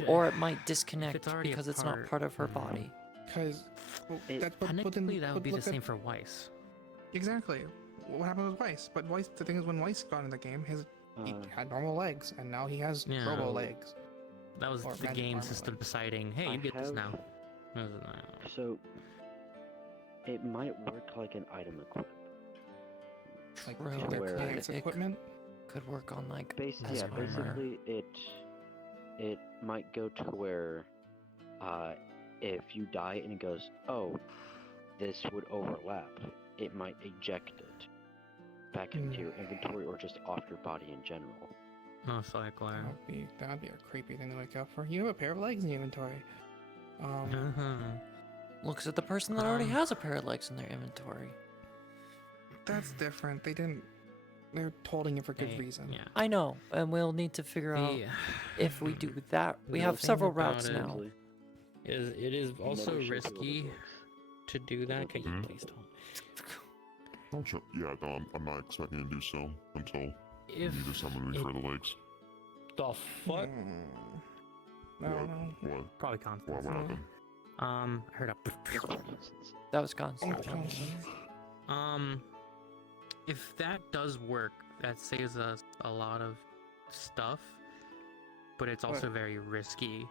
or it might disconnect already a because it's not part of her body. Because Technically, that would be the same for Weiss. Exactly. What happened with Weiss? But Weiss, the thing is, when Weiss got in the game, he had normal legs, and now he has robo legs. That was Or the magic game armor system legs. deciding, hey, you get this now. So it might work like an item equip. Like True, their it pants could- equipment. Could work on like Basically, armor. basically it might go to where if you die and it goes, oh, this would overlap, it might eject it back into your inventory or just off your body in general. Most likely. That'd be a creepy thing to wake up for. You have a pair of legs in your inventory. Looks at the person that already has a pair of legs in their inventory. That's different. They're holding it for good reason. Yeah. I know, and we'll need to figure out if we do that. We The have thing several about routes it now. It is also Never should risky to do that. Can you please don't? Yeah, no, I'm not expecting to do so until you If need to summon me for the legs. The fuck? What? Probably constant. What happened? I heard a. That was constant. If that does work, that saves us a lot of stuff, but it's also very risky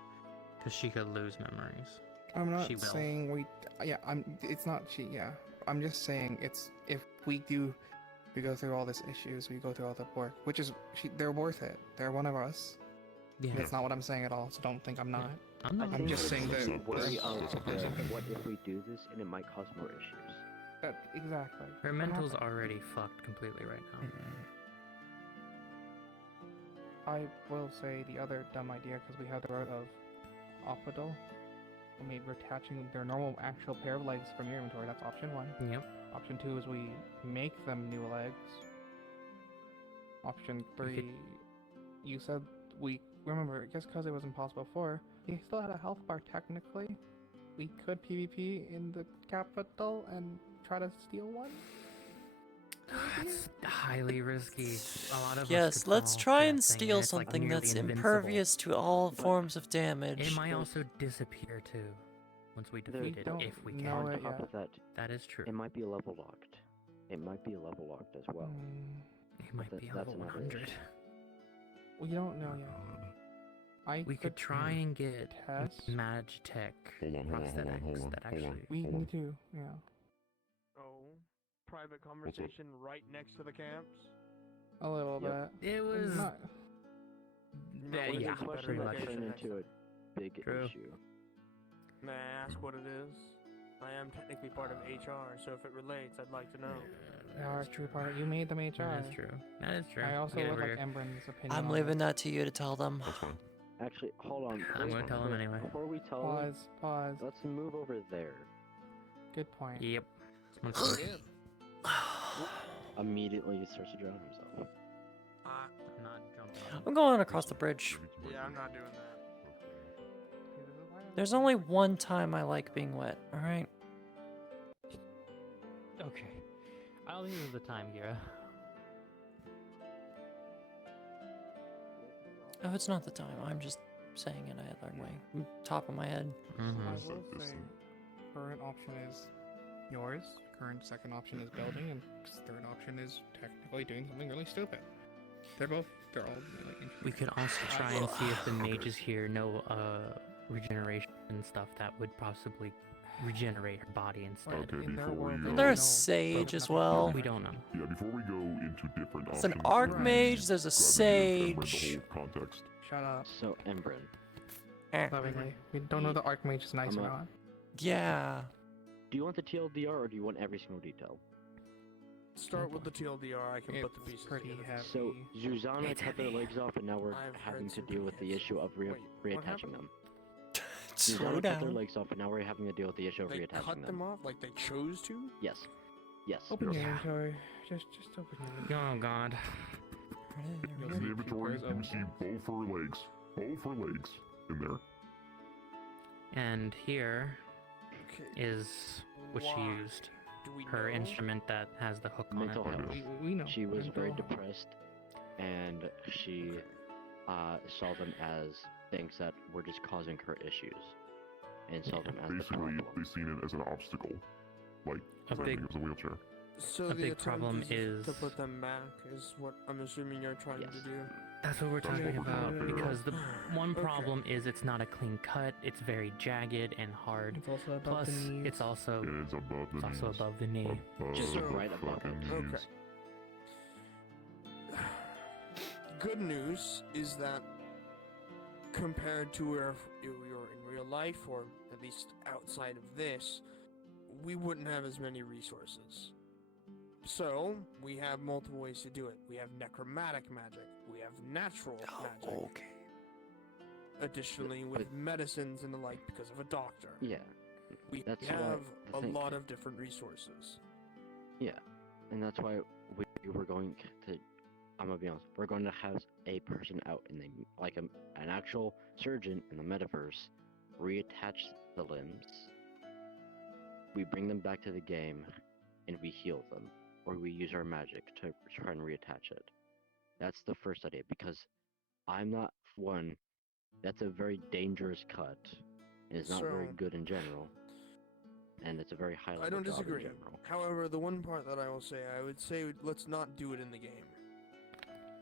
because she could lose memories. I'm not She will. saying we. Yeah, It's not she. Yeah, I'm just saying it's if we go through all these issues, we go through all the work, which is they're worth it. They're one of us. Yeah. That's not what I'm saying at all. So don't think I'm not. I'm just saying that. What if we do this and it might cause more issues? Exactly. Her mental's already fucked completely right now. I will say the other dumb idea, because we have the route of Opodol. Maybe we're attaching their normal actual pair of legs from your inventory. That's option 1. Yep. Option 2 is we make them new legs. Option 3, you said we remember. I guess because it was impossible before, he still had a health bar. Technically, we could PvP in the capital and try to steal one. That's highly risky. A lot of Yes, us let's could fall try for and that thing, steal it's, like, something nearly that's invincible. impervious to all forms of damage. It might also disappear too once we defeat it, if we can. On top of that, that is true. It might be level locked. It might be level locked as well. It might be that's level another 100. issue. We don't know yet. We could try and get test. Magitech Hold on, prosthetics that actually. We need to, yeah. Oh, private conversation right next to the camps. A little bit. It was. Not... Yeah, pretty much. Turn into a big True. issue. May I ask what it is? I am technically part of HR, so if it relates, I'd like to know. Yeah, true part. You made them HR. That is true. That is true. I also Get would over like here. Embren's opinion. I'm on leaving it. that to you to tell them. Actually, hold on. I'm gonna tell him anyway. Before we tell them, Pause. let's move over there. Good point. Yep. Immediately he starts to drown himself. I'm not jumping. I'm going across the bridge. Yeah, I'm not doing that. There's only one time I like being wet, alright? Okay. I'll use the time, Gira. Oh, it's not the time. I'm just saying it either way. Top of my head. I will say, current option is yours. Current second option is building, and third option is technically doing something really stupid. They're all really interesting. We could also try and see if the mages here know regeneration and stuff that would possibly regenerate her body instead. Okay, before we go... They're a sage as well. We don't know. Yeah, before we go into different It's an options... archmage, there's a grab the sage. whole context. Shut up. So, Embren. Lovingly. We don't know the Archmage is nice or not. Yeah. Do you want the TLDR or do you want every single detail? start with the TLDR. I can put the pieces pretty together. heavy. So Zuzana It's cut their heavy. legs off, and now we're I've having heard to some deal with the issue of what reattaching happened? them. Slow Zuzana cut their down. legs off, and now we're having to deal with the issue of They reattaching cut them off like they chose to. Yes. Yes. Open your Yeah. inventory. Just open your inventory. Oh God. In the inventory, you see both her legs. Both her legs in there. And here is Okay. what she Why? used. Do we Her know? instrument that has the hook on Mental it. health. We know. She was very Mental- depressed, and she saw them as things that were just causing her issues, and saw them as the Basically, problem. they seen it as an obstacle. Like, A standing big- as a wheelchair. So A the big attempt problem to is- put them back is what I'm assuming you're trying to do. That's what we're That's what talking we're trying to about figure out. because the one Okay. problem is it's not a clean cut. It's very jagged and hard. It's also above Plus, the knees. it's also It is above the also knees. above the knee. Just So- right above fucking it. knees. Okay. Good news is that compared to where you're in real life, or at least outside of this, we wouldn't have as many resources. So, we have multiple ways to do it. We have necromantic magic. We have natural magic. Okay. Additionally, with medicines and the like because of a doctor. Yeah. We That's why have I a think- lot of different resources. Yeah, and that's why we were going to. I'm gonna be honest. We're going to have a person out in the an actual surgeon in the metaverse reattach the limbs. We bring them back to the game, and we heal them, or we use our magic to try and reattach it. That's the first idea because I'm not one. That's a very dangerous cut, and it's not very So- good in general. And it's a very high level I don't job in disagree. general. However, the one part that I will say, I would say let's not do it in the game.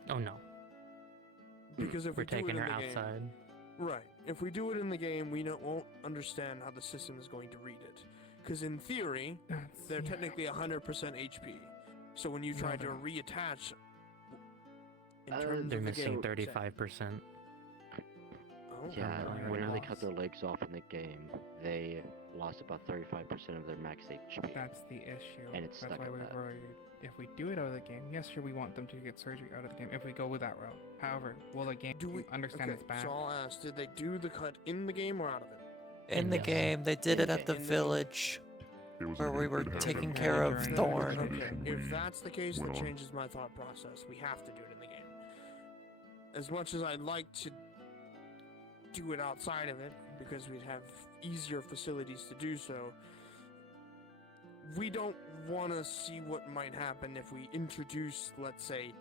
Oh no. Because if We're we do it taking in her the outside. game, right? If we do it in the game, we won't understand how the system is going to read it. Because in theory, they're technically 100% HP. So when you try to reattach, in terms They're of the missing game, 35%. Oh, Yeah, Right whenever they now. cut their legs off in the game, they lost about 35% of their max HP. That's the issue. And it's That's stuck why at we're that. worried. If we do it out of the game, yes, sure, we want them to get surgery out of the game. If we go with that route, however, will the game understand okay, it's back? So I'll ask, did they do the cut in the game or out of it? In the game, they did it at the In the game. village where we were taking care of Okay, Thorn. if that's the case, that went on. changes my thought process. We have to do it in the game. As much as I'd like to do it outside of it, because we'd have easier facilities to do so, we don't want to see what might happen if we introduce, let's say,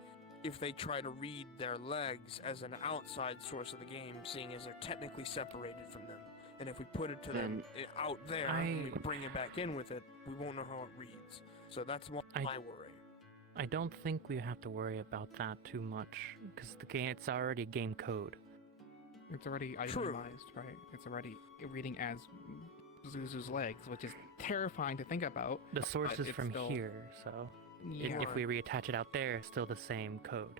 if they try to read their legs as an outside source of the game, seeing as they're technically separated from them. And if we put it to them out there, and we bring it back in with it, we won't know how it reads. So that's my worry. I don't think we have to worry about that too much because the game it's already game code. It's already True. itemized, right? It's already reading as Zuzu's legs, which is terrifying to think about. The source but is it's from still- here, so Yeah. if we reattach it out there, it's still the same code.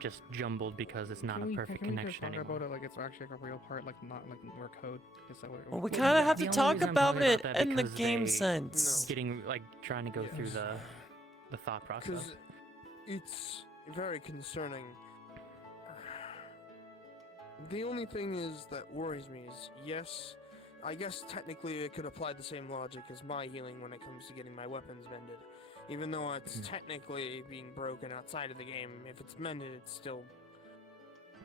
Just jumbled because it's not Can a we, perfect can we just connection talk anymore. about it like it's actually like a real part, like not like more code? Is that what Well, we what- kind of have to The only talk reason I'm about talking it that in the because game they- sense. Getting like trying to go through the thought process. Because it's very concerning. The only thing is that worries me is, yes, I guess technically it could apply the same logic as my healing when it comes to getting my weapons mended. Even though it's technically being broken outside of the game, if it's mended, it still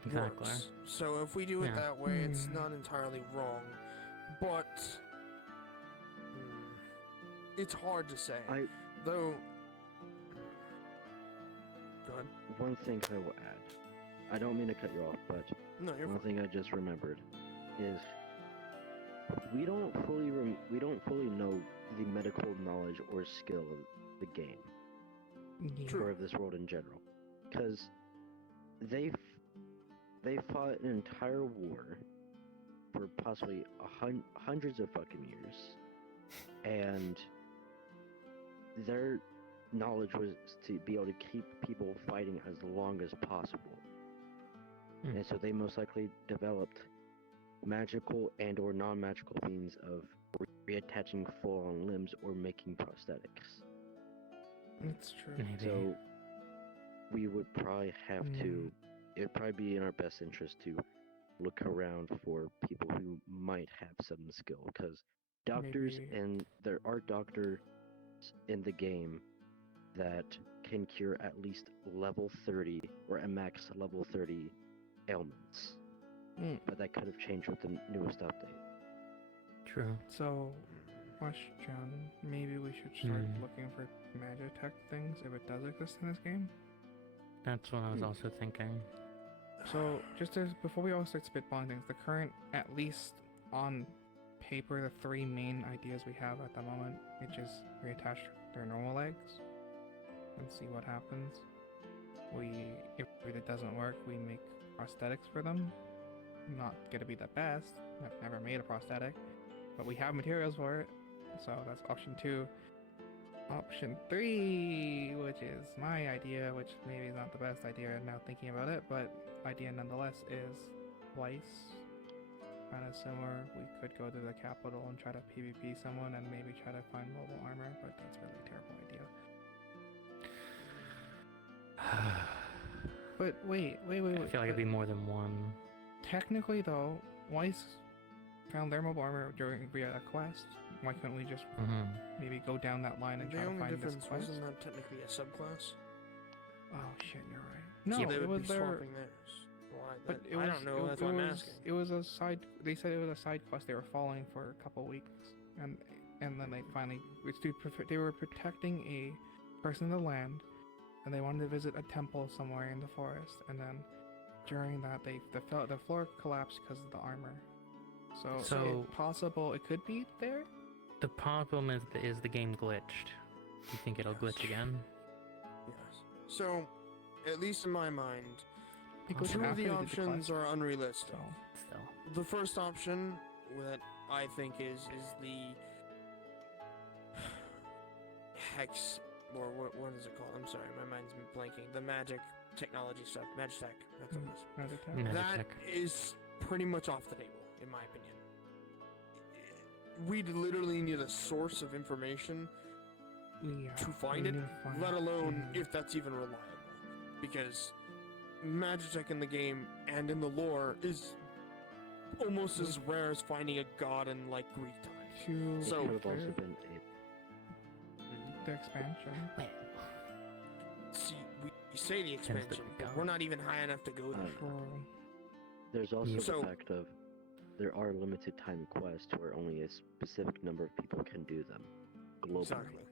Exactly. works. So if we do it Yeah. that way, it's not entirely wrong. But it's hard to say. Though. Go ahead. One thing I will add. I don't mean to cut you off, but No, you're one fine. thing I just remembered is we don't fully know the medical knowledge or skill of the game or of this world in general, because they fought an entire war for possibly hundreds of fucking years, and their knowledge was to be able to keep people fighting as long as possible. And so they most likely developed magical and or non-magical means of reattaching full-on limbs or making prosthetics. It's true. Maybe. So we would probably have to. It would probably be in our best interest to look around for people who might have some skill, because doctors Maybe- and there are doctors in the game that can cure at least level 30 or at max level 30 ailments. But that could have changed with the newest update. True. So, question, maybe we should start looking for Magitech things if it does exist in this game? That's what I was also thinking. So, just as before we all start spitballing things, the current, at least on paper, the three main ideas we have at the moment, which is reattach their normal legs and see what happens. If it doesn't work, we make prosthetics for them. Not gonna be the best. I've never made a prosthetic, but we have materials for it. So that's option 2. Option 3, which is my idea, which maybe is not the best idea now thinking about it, but idea nonetheless, is twice. Kind of similar. We could go to the capital and try to PvP someone and maybe try to find mobile armor, but that's really a terrible idea. But wait. I feel like it'd be more than one. Technically, though, Weiss found their mobile armor via a quest. Why couldn't we just maybe go down that line and The try to only find this difference quest? wasn't that technically a subclass. Oh shit, you're right. So No, they it would was be their. swapping theirs. Why? But I don't know. That's what I'm asking. It was a side. They said it was a side quest they were following for a couple weeks, and then they finally, they were protecting a person in the land, and they wanted to visit a temple somewhere in the forest, and then during that the floor collapsed because of the armor. So it's possible it could be there. The problem is the game glitched. You think it'll glitch again? Yes. So, at least in my mind, goes two of after the they did the options quest. are unrealistic. Still. The first option that I think is the hex, or what is it called? I'm sorry, my mind's blanking. The magic technology stuff, Magitech. That's what it is. Magitech. That is pretty much off the table, in my opinion. We'd literally need a source of information to find it, let alone if that's even reliable. Because Magitech in the game and in the lore is almost as rare as finding a god in like Greek times. It So could have also been the expansion. See, we say the expansion, but we're not even high enough to go there. There's also So- the fact of there are limited time quests where only a specific number of people can do them globally. Exactly.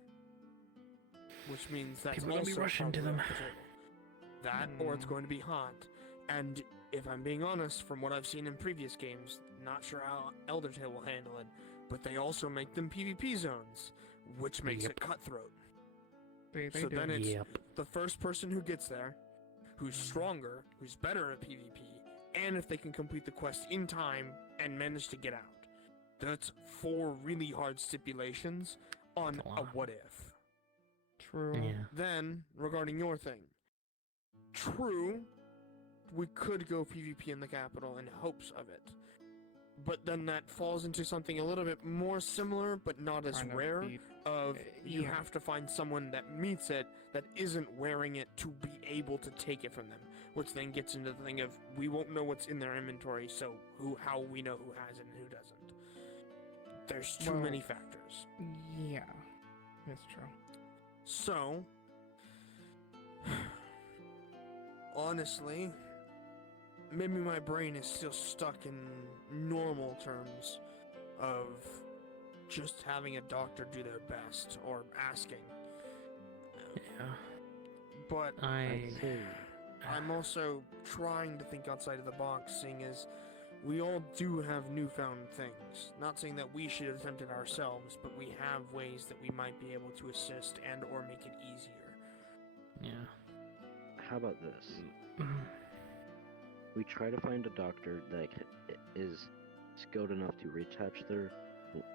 Which means that's People are gonna be also rushing to probably them. off the table. That, or it's going to be hot. And if I'm being honest, from what I've seen in previous games, not sure how Elder Tale will handle it, but they also make them PvP zones, which makes it cutthroat. They So do. then it's the first person who gets there, who's stronger, who's better at PvP, and if they can complete the quest in time and manage to get out. That's 4 really hard stipulations on a what if. True. Then, regarding your thing, true, we could go PvP in the capital in hopes of it. But then that falls into something a little bit more similar, but not as Kind of rare, beat- of you yeah. have to find someone that meets it, that isn't wearing it to be able to take it from them. Which then gets into the thing of, we won't know what's in their inventory, so how we know who has it and who doesn't. There's too Well, many factors. Yeah, it's true. So, honestly, maybe my brain is still stuck in normal terms of just having a doctor do their best or asking. Yeah. But I- I'm also trying to think outside of the box, seeing as we all do have newfound things. Not saying that we should attempt it ourselves, but we have ways that we might be able to assist and or make it easier. Yeah. How about this? We try to find a doctor that is skilled enough to reattach their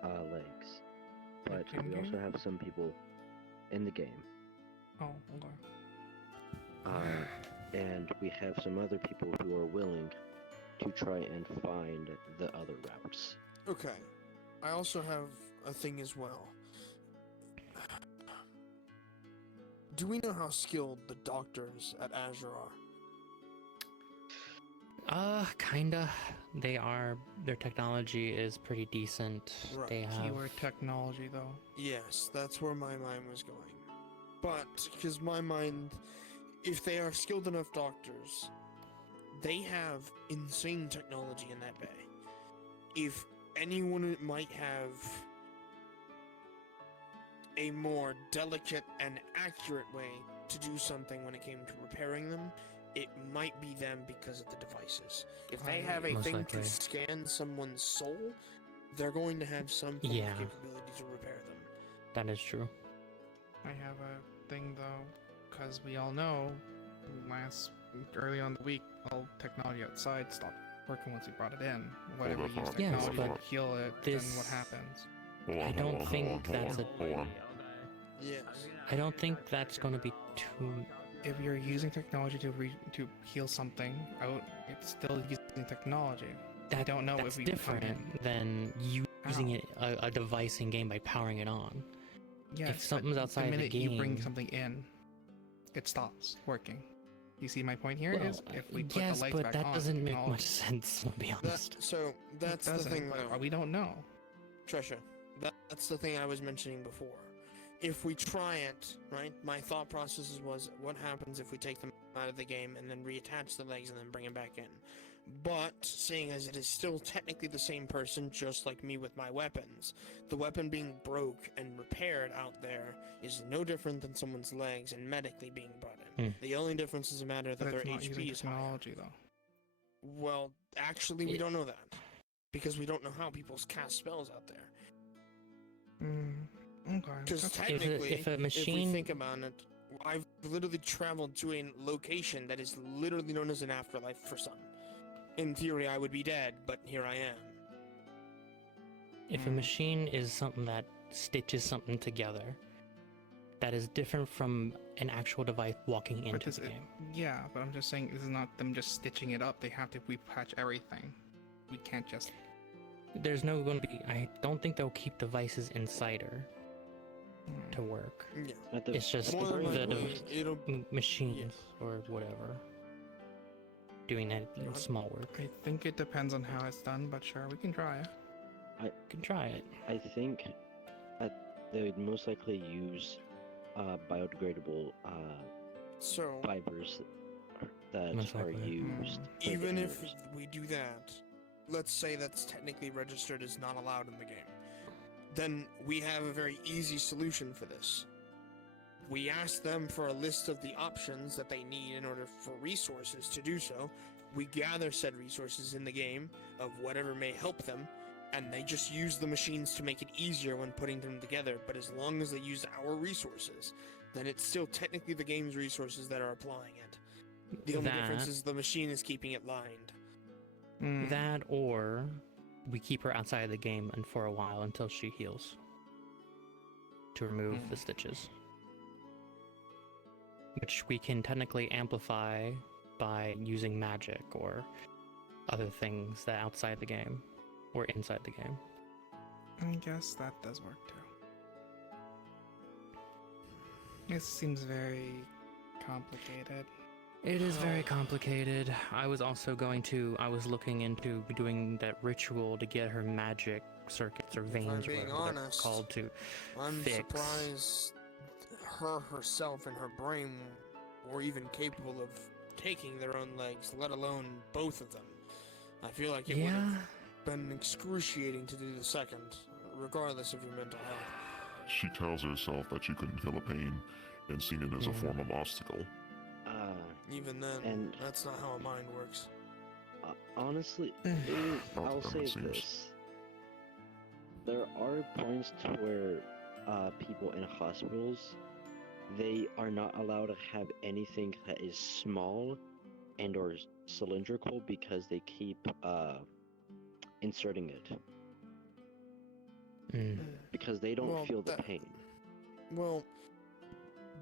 legs, but we also have some people in the game. Oh, okay. And we have some other people who are willing to try and find the other routes. Okay. I also have a thing as well. do we know how skilled the doctors at Azure are? Kinda. They are. Their technology is pretty decent. Right. They have. Keyword technology, though. Yes, that's where my mind was going. But, because my mind, if they are skilled enough doctors, they have insane technology in that bay. If anyone might have a more delicate and accurate way to do something when it came to repairing them, it might be them because of the devices. If they have a Most thing likely. to scan someone's soul, they're going to have some form Yeah. of capability to repair them. That is true. I have a thing, though, because we all know early on the week, all technology outside stopped working once we brought it in. Whatever that's used not- technology that's to not- heal it, This- then what happens? Hold on, I hold don't on, think hold on, that's hold on, hold on. Yes. I don't think that's going to be too. If you're using technology to heal something out, it's still using technology. I don't know That's if we different than using a device in game by powering it on. Yes, if something's but outside the minute the game, you bring something in, it stops working. You see my point here? Well, Is if we put yes, the lights but back that on, doesn't make much technology- sense. To be honest. So that's the doesn't, thing, but though. we don't know. Trisha, that's the thing I was mentioning before. If we try it, right, my thought process was, what happens if we take them out of the game and then reattach the legs and then bring them back in? But, seeing as it is still technically the same person, just like me with my weapons, the weapon being broke and repaired out there is no different than someone's legs and medically being brought in. The only difference is a matter that But their it's not HP using is higher. technology, though. Well, actually, we don't know that. Because we don't know how people cast spells out there. Okay. Because that's- technically, if a if machine- we think about it, I've literally traveled to a location that is literally known as an afterlife for some. In theory, I would be dead, but here I am. If a machine is something that stitches something together, that is different from an actual device walking into the game. Yeah, but I'm just saying this is not them just stitching it up. They have to repatch everything. We can't just. There's no going to be. I don't think they'll keep devices inside her to work. Yeah. It's just More than the likely, it'll machines or whatever doing that small work. I think it depends on how it's done, but sure, we can try. Can try it. I think that they would most likely use biodegradable So fibers that Most are likely. used. for even the if years. we do that, let's say that's technically registered as not allowed in the game, then we have a very easy solution for this. We ask them for a list of the options that they need in order for resources to do so. We gather said resources in the game of whatever may help them, and they just use the machines to make it easier when putting them together. But as long as they use our resources, then it's still technically the game's resources that are applying it. The only difference That- is the machine is keeping it lined. That or we keep her outside of the game and for a while until she heals to remove the stitches. Which we can technically amplify by using magic or other things that outside the game or inside the game. I guess that does work too. It seems very complicated. It is very complicated. I was looking into doing that ritual to get her magic circuits or If I'm veins or being whatever they're honest, called to I'm fix. surprised her herself and her brain were even capable of taking their own legs, let alone both of them. I feel like it would have been excruciating to do the second, regardless of your mental health. She tells herself that she couldn't feel the pain and seen it as a form of obstacle. Even then, and- that's not how a mind works. Honestly, Not I'll that say it seems. this. There are points to where people in hospitals, they are not allowed to have anything that is small and or cylindrical because they keep inserting it. Because they don't Well, feel the that- pain. Well,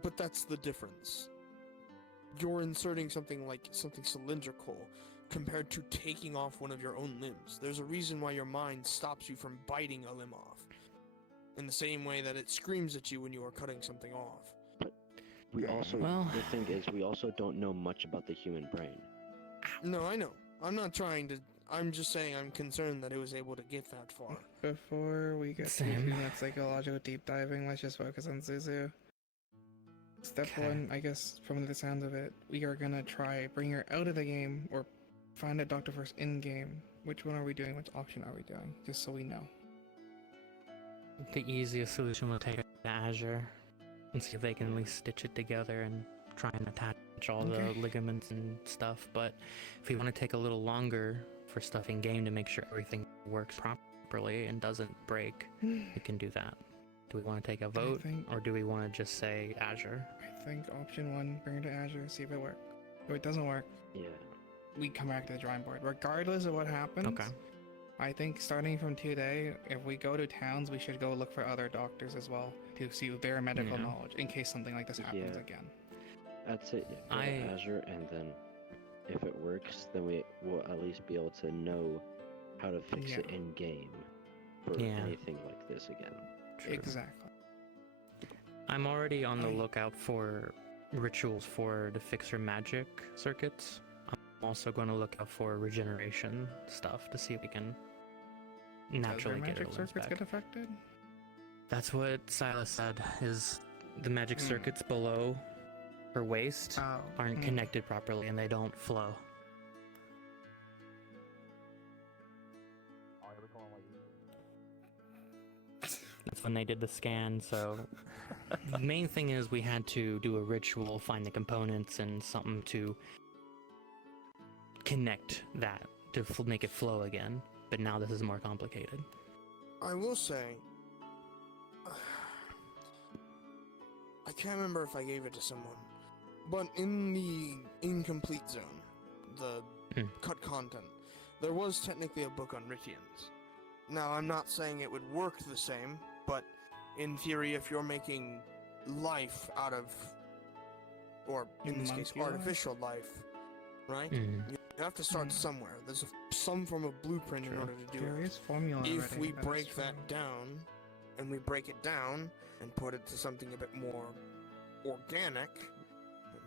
but that's the difference. You're inserting something cylindrical compared to taking off one of your own limbs. There's a reason why your mind stops you from biting a limb off. In the same way that it screams at you when you are cutting something off. We also, Well- the thing is, we also don't know much about the human brain. No, I know. I'm not trying to. I'm just saying I'm concerned that it was able to get that far. Before we get to Same. doing that psychological deep diving, let's just focus on Zuzu. Step one, I guess, from the sound of it, we are gonna try bring her out of the game or find a doctor first in game. Which one are we doing? Which option are we doing? Just so we know. The easiest solution will take it to Azure and see if they can at least stitch it together and try and attach all Okay. the ligaments and stuff. But if we want to take a little longer for stuff in game to make sure everything works properly and doesn't break, we can do that. Do we want to take a vote, or do we want to just say Azure? I think option one, bring her to Azure, see if it works. If it doesn't work, Yeah. we come back to the drawing board. Regardless of what happens, Okay. I think starting from today, if we go to towns, we should go look for other doctors as well to see their medical Yeah. knowledge in case something like this happens Yeah. again. That's it. Yeah. Go to Azure, and then if it works, then we will at least be able to know how to fix it Yeah. in game for Yeah. anything like this again. True. Exactly. I'm already on the lookout for rituals to fix her magic circuits. I'm also going to look out for regeneration stuff to see if we can naturally Does get her magic limbs circuits back. get affected? That's what Silas said, is the magic circuits below her waist aren't connected properly and they don't flow. That's when they did the scan, so the main thing is we had to do a ritual, find the components and something to connect that to make it flow again. But now this is more complicated. I will say, I can't remember if I gave it to someone, but in the incomplete zone, the cut content, there was technically a book on Ritians. Now, I'm not saying it would work the same, but in theory, if you're making life out of, or in this case, Monkey life? artificial life, right? You have to start somewhere. There's some form of blueprint in order to do There it. is formula If already, we that is break true. that down, and we break it down and put it to something a bit more organic,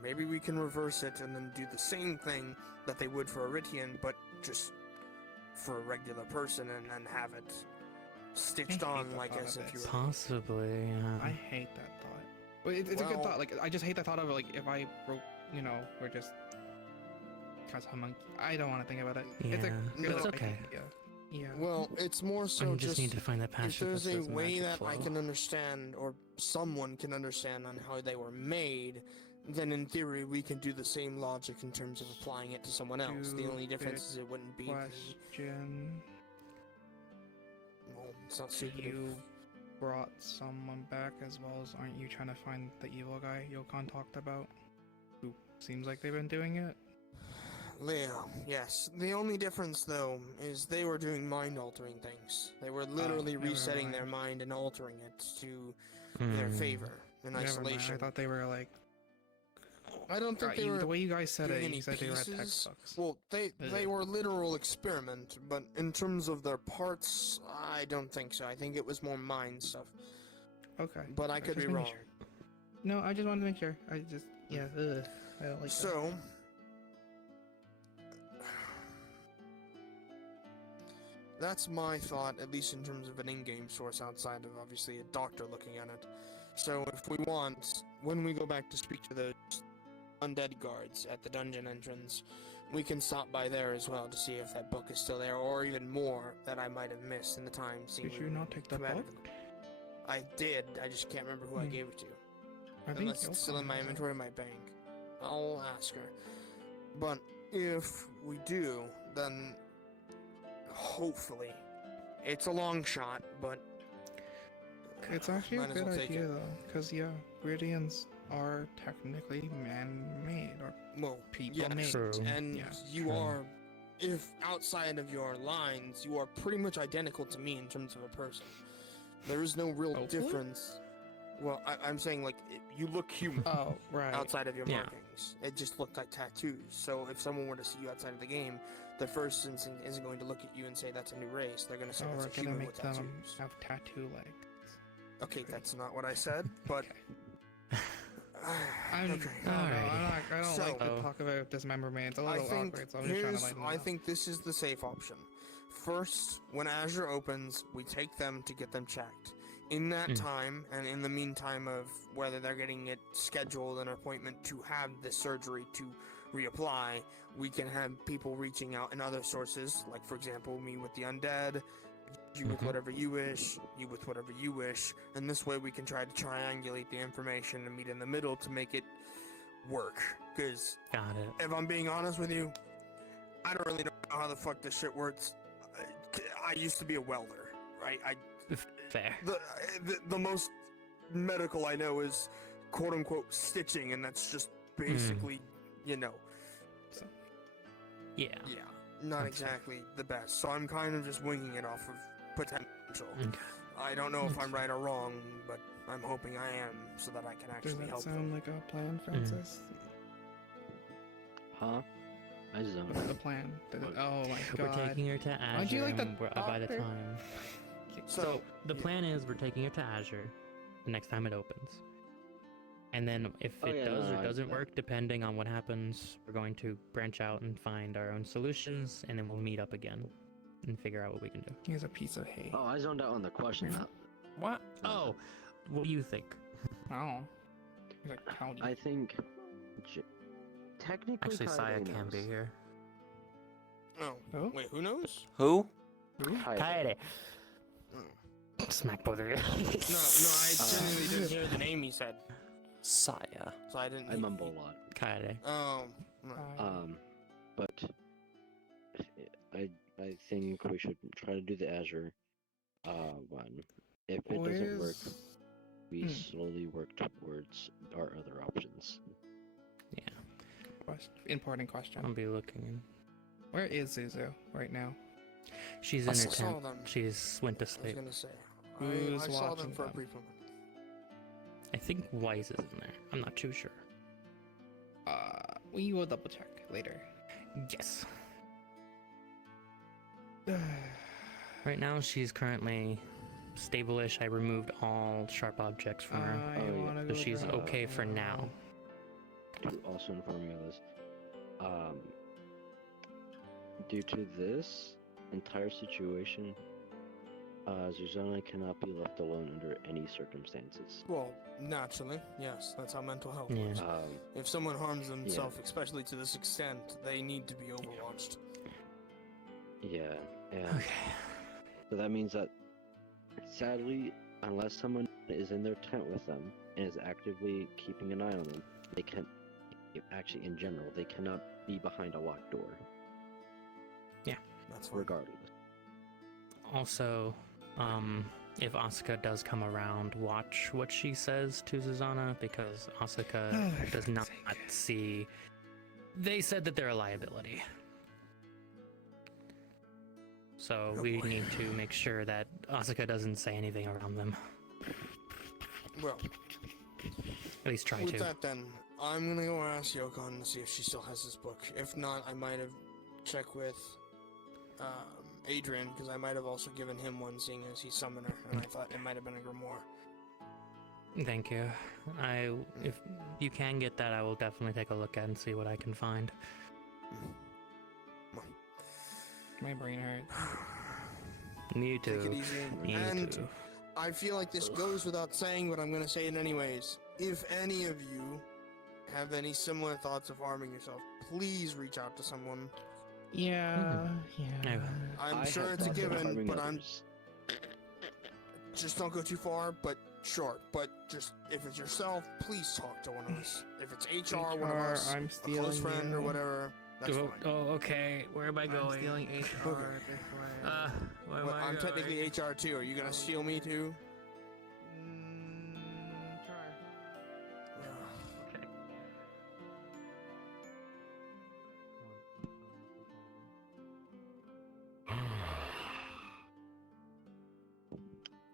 maybe we can reverse it and then do the same thing that they would for a Ritian, but just for a regular person, and then have it stitched I hate on the like thought as of if you this. were. Possibly, yeah. I hate that thought. But it's a good Well- thought. Like I just hate the thought of like if I broke, we're just cause a monkey. I don't want to think about it. It's a Yeah, good it's idea. okay. Yeah. Well, it's more so I just need to find that if passage that there's a says way magic that I flow. can understand, or someone can understand on how they were made, then in theory we can do the same logic in terms of applying it to someone else. The only difference is it wouldn't be. Question. Well, it's not stupid. You brought someone back as well as aren't you trying to find the evil guy Yokon talked about? Who seems like they've been doing it? Leo, yes. The only difference, though, is they were doing mind-altering things. They were literally never resetting mind. their mind and altering it to their favor in Never mind, isolation. I thought they were like. I don't think they were. The way you guys said doing it, any you said they were at pieces. textbooks. Well, they Ugh. were literal experiment, but in terms of their parts, I don't think so. I think it was more mind stuff. Okay. But I could just be making wrong. sure. No, I just wanted to make sure. I just I don't like that. So, that's my thought, at least in terms of an in-game source outside of obviously a doctor looking at it. So if we want, when we go back to speak to those undead guards at the dungeon entrance, we can stop by there as well to see if that book is still there, or even more that I might have missed in the time. Did you not take the book? I did, I just can't remember who I gave it to. I think Unless it's still in my inventory in my bank. I'll ask her. But if we do, then hopefully, it's a long shot, but It's actually a might as good well take idea it. though, because Viridians are technically man-made or people-made. Yes, and you are, if outside of your lines, you are pretty much identical to me in terms of a person. There is no real difference. Well, I'm saying like you look human. Oh, right. Outside of your Yeah. markings, it just looked like tattoos. So if someone were to see you outside of the game, the first instinct isn't going to look at you and say that's a new race. They're going to say Oh, that's we're a gonna human make with them tattoos. have tattoo legs. Okay, that's not what I said, but I'm, Okay. no, Alrighty. I don't like to So- talk about dismemberment. It's a I little think awkward, so I'm just trying to lighten it I up. think this is the safe option. First, when Azure opens, we take them to get them checked. In that time, and in the meantime of whether they're getting it scheduled an appointment to have the surgery to reapply, we can have people reaching out in other sources, like for example, me with the undead, you with whatever you wish, you with whatever you wish, and this way we can try to triangulate the information and meet in the middle to make it work. Because Got it. if I'm being honest with you, I don't really know how the fuck this shit works. I used to be a welder, right? Fair. The most medical I know is quote unquote stitching, and that's just basically, you know. Yeah. Yeah, not exactly the best. So I'm kind of just winging it off of potential. I don't know if I'm right or wrong, but I'm hoping I am, so that I can Does actually that help sound them. like a plan, Francis? Huh? I don't What's the plan? Oh my We're god. taking her to Azure. Aren't you like the and we're by the doctor? time. So the plan is we're taking her to Azure the next time it opens. And then if Oh, it yeah, does no, or I- doesn't work, depending on what happens, we're going to branch out and find our own solutions, and then we'll meet up again and figure out what we can do. Here's a piece of hay. Oh, I zoned out on the question. What? Oh, what do you think? Oh. Like, how do you... I think technically Actually, Saya Kaede can be knows. here. Oh, wait, who knows? Who? Kaede. Smack both of you. No, I genuinely didn't hear the name he said, Saya. so I didn't. I mumble a lot. Kaede. But I think we should try to do the Azure one. If it doesn't work, we slowly work towards our other options. Important question. I'll be looking. Where is Zuzu right now? She's in her saw tent. them. She's went to I was sleep. gonna say. Who's I saw them watching for a them? brief moment. I think Wise is in there. I'm not too sure. We will double check later. Yes. Right now, she's currently stable-ish. I removed all sharp objects from her, so she's okay for now. To also inform you of this, due to this entire situation, Zuzana cannot be left alone under any circumstances. Well, naturally, yes, that's how mental health Yeah. works. If someone harms themselves, especially to this extent, they need to be overwatched. Yeah, and so that means that, sadly, unless someone is in their tent with them and is actively keeping an eye on them, they can't. Actually, in general, they cannot be behind a locked door. Yeah, that's regardless. Also, if Asuka does come around, watch what she says to Susanna, because Asuka does not see... They said that they're a liability. So we need to make sure that Asuka doesn't say anything around them. Well, At least try with to. that then, I'm gonna go ask Yokon to see if she still has this book. If not, I might have checked with Adrian, because I might have also given him one, seeing as he's summoner, and I thought it might have been a grimoire. Thank you. If you can get that, I will definitely take a look at and see what I can find. My brain hurts. Me too. Take it easy. Me And too. I feel like this goes without saying, but I'm gonna say it anyways. If any of you have any similar thoughts of harming yourself, please reach out to someone. Yeah, yeah. I'm sure it's a given, but just don't go too far, but sure. But just, if it's yourself, please talk to one of us. If it's HR, one of us, I'm a close stealing friend you. or whatever, that's fine. Okay. Where am I going? I'm stealing HR this way. Where am Well, I I'm going? technically HR too. Are you gonna steal me too? Okay.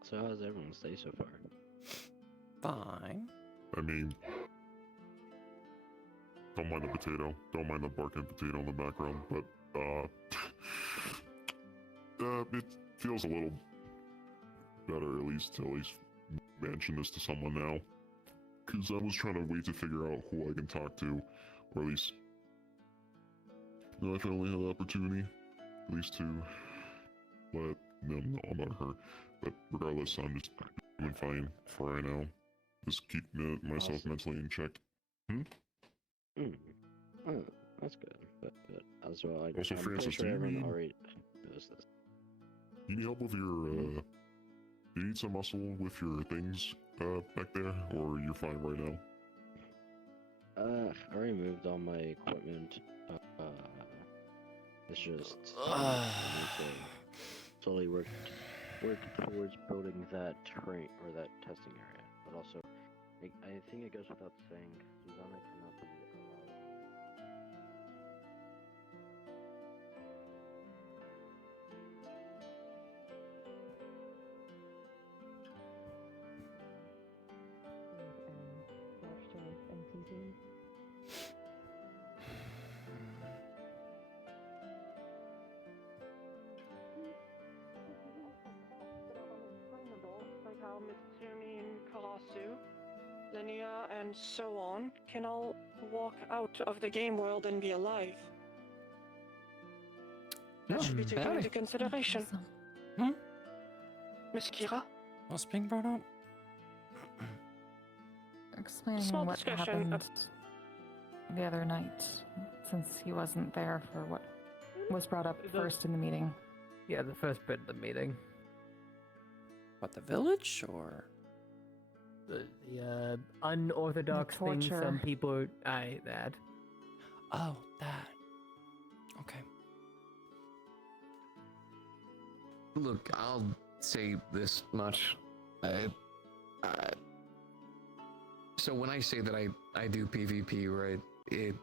So how's everyone's day so far? Fine. I mean, don't mind the potato. Don't mind the barking potato in the background, but it feels a little better, at least mention this to someone now. because I was trying to wait to figure out who I can talk to, or at least, I finally had the opportunity, at least to let them know about her. But regardless, I'm just doing fine for right now. Just keep myself mentally in check. Oh, that's good. But as well, Also, I'm Francis, pretty sure do you everyone need- already knows this. You need help with your, do you need some muscle with your things, back there, or you're fine right now? I already moved all my equipment. It's just I need to slowly work towards building that train or that testing area. But also, I think it goes without saying, Susanna cannot be allowed. Like how Mitsumi and Karasu, Linnea, and so on can all walk out of the game world and be alive. That should be taken into consideration. Miss Kira? What's being brought up? Explaining Small what discussion happened the other night, since he wasn't there for what was brought up first in the meeting. Yeah, the first bit of the meeting. What, the village, or? The unorthodox The thing torture. some people... that. Oh, that. Okay. Look, I'll say this much. So when I say that I do PvP, right,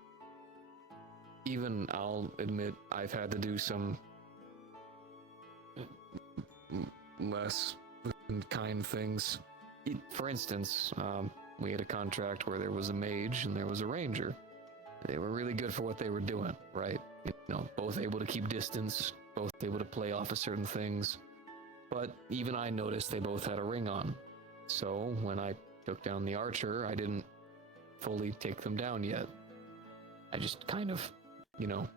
even I'll admit I've had to do some less than kind things. For instance, we had a contract where there was a mage and there was a ranger. They were really good for what they were doing, right? You know, both able to keep distance, both able to play off of certain things. But even I noticed they both had a ring on. So when I took down the archer, I didn't fully take them down yet. I just kind of, you know,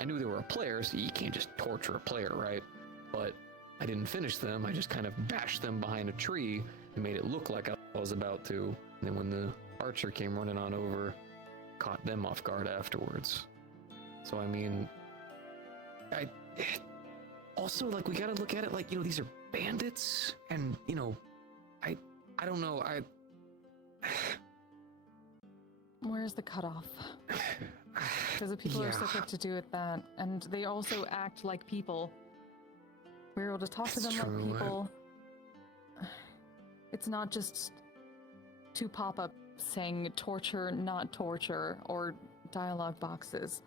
I knew they were a player, so you can't just torture a player, right? But I didn't finish them, I just kind of bashed them behind a tree and made it look like I was about to. And then when the archer came running on over, caught them off guard afterwards. So I mean, also, like, we gotta look at it like, you know, these are bandits, and, you know, I don't know, Where's the cutoff? Because the people are so quick to do it that, and they also act like people. We're able to talk to them like people. It's not just two pop-ups saying torture, not torture, or dialogue boxes.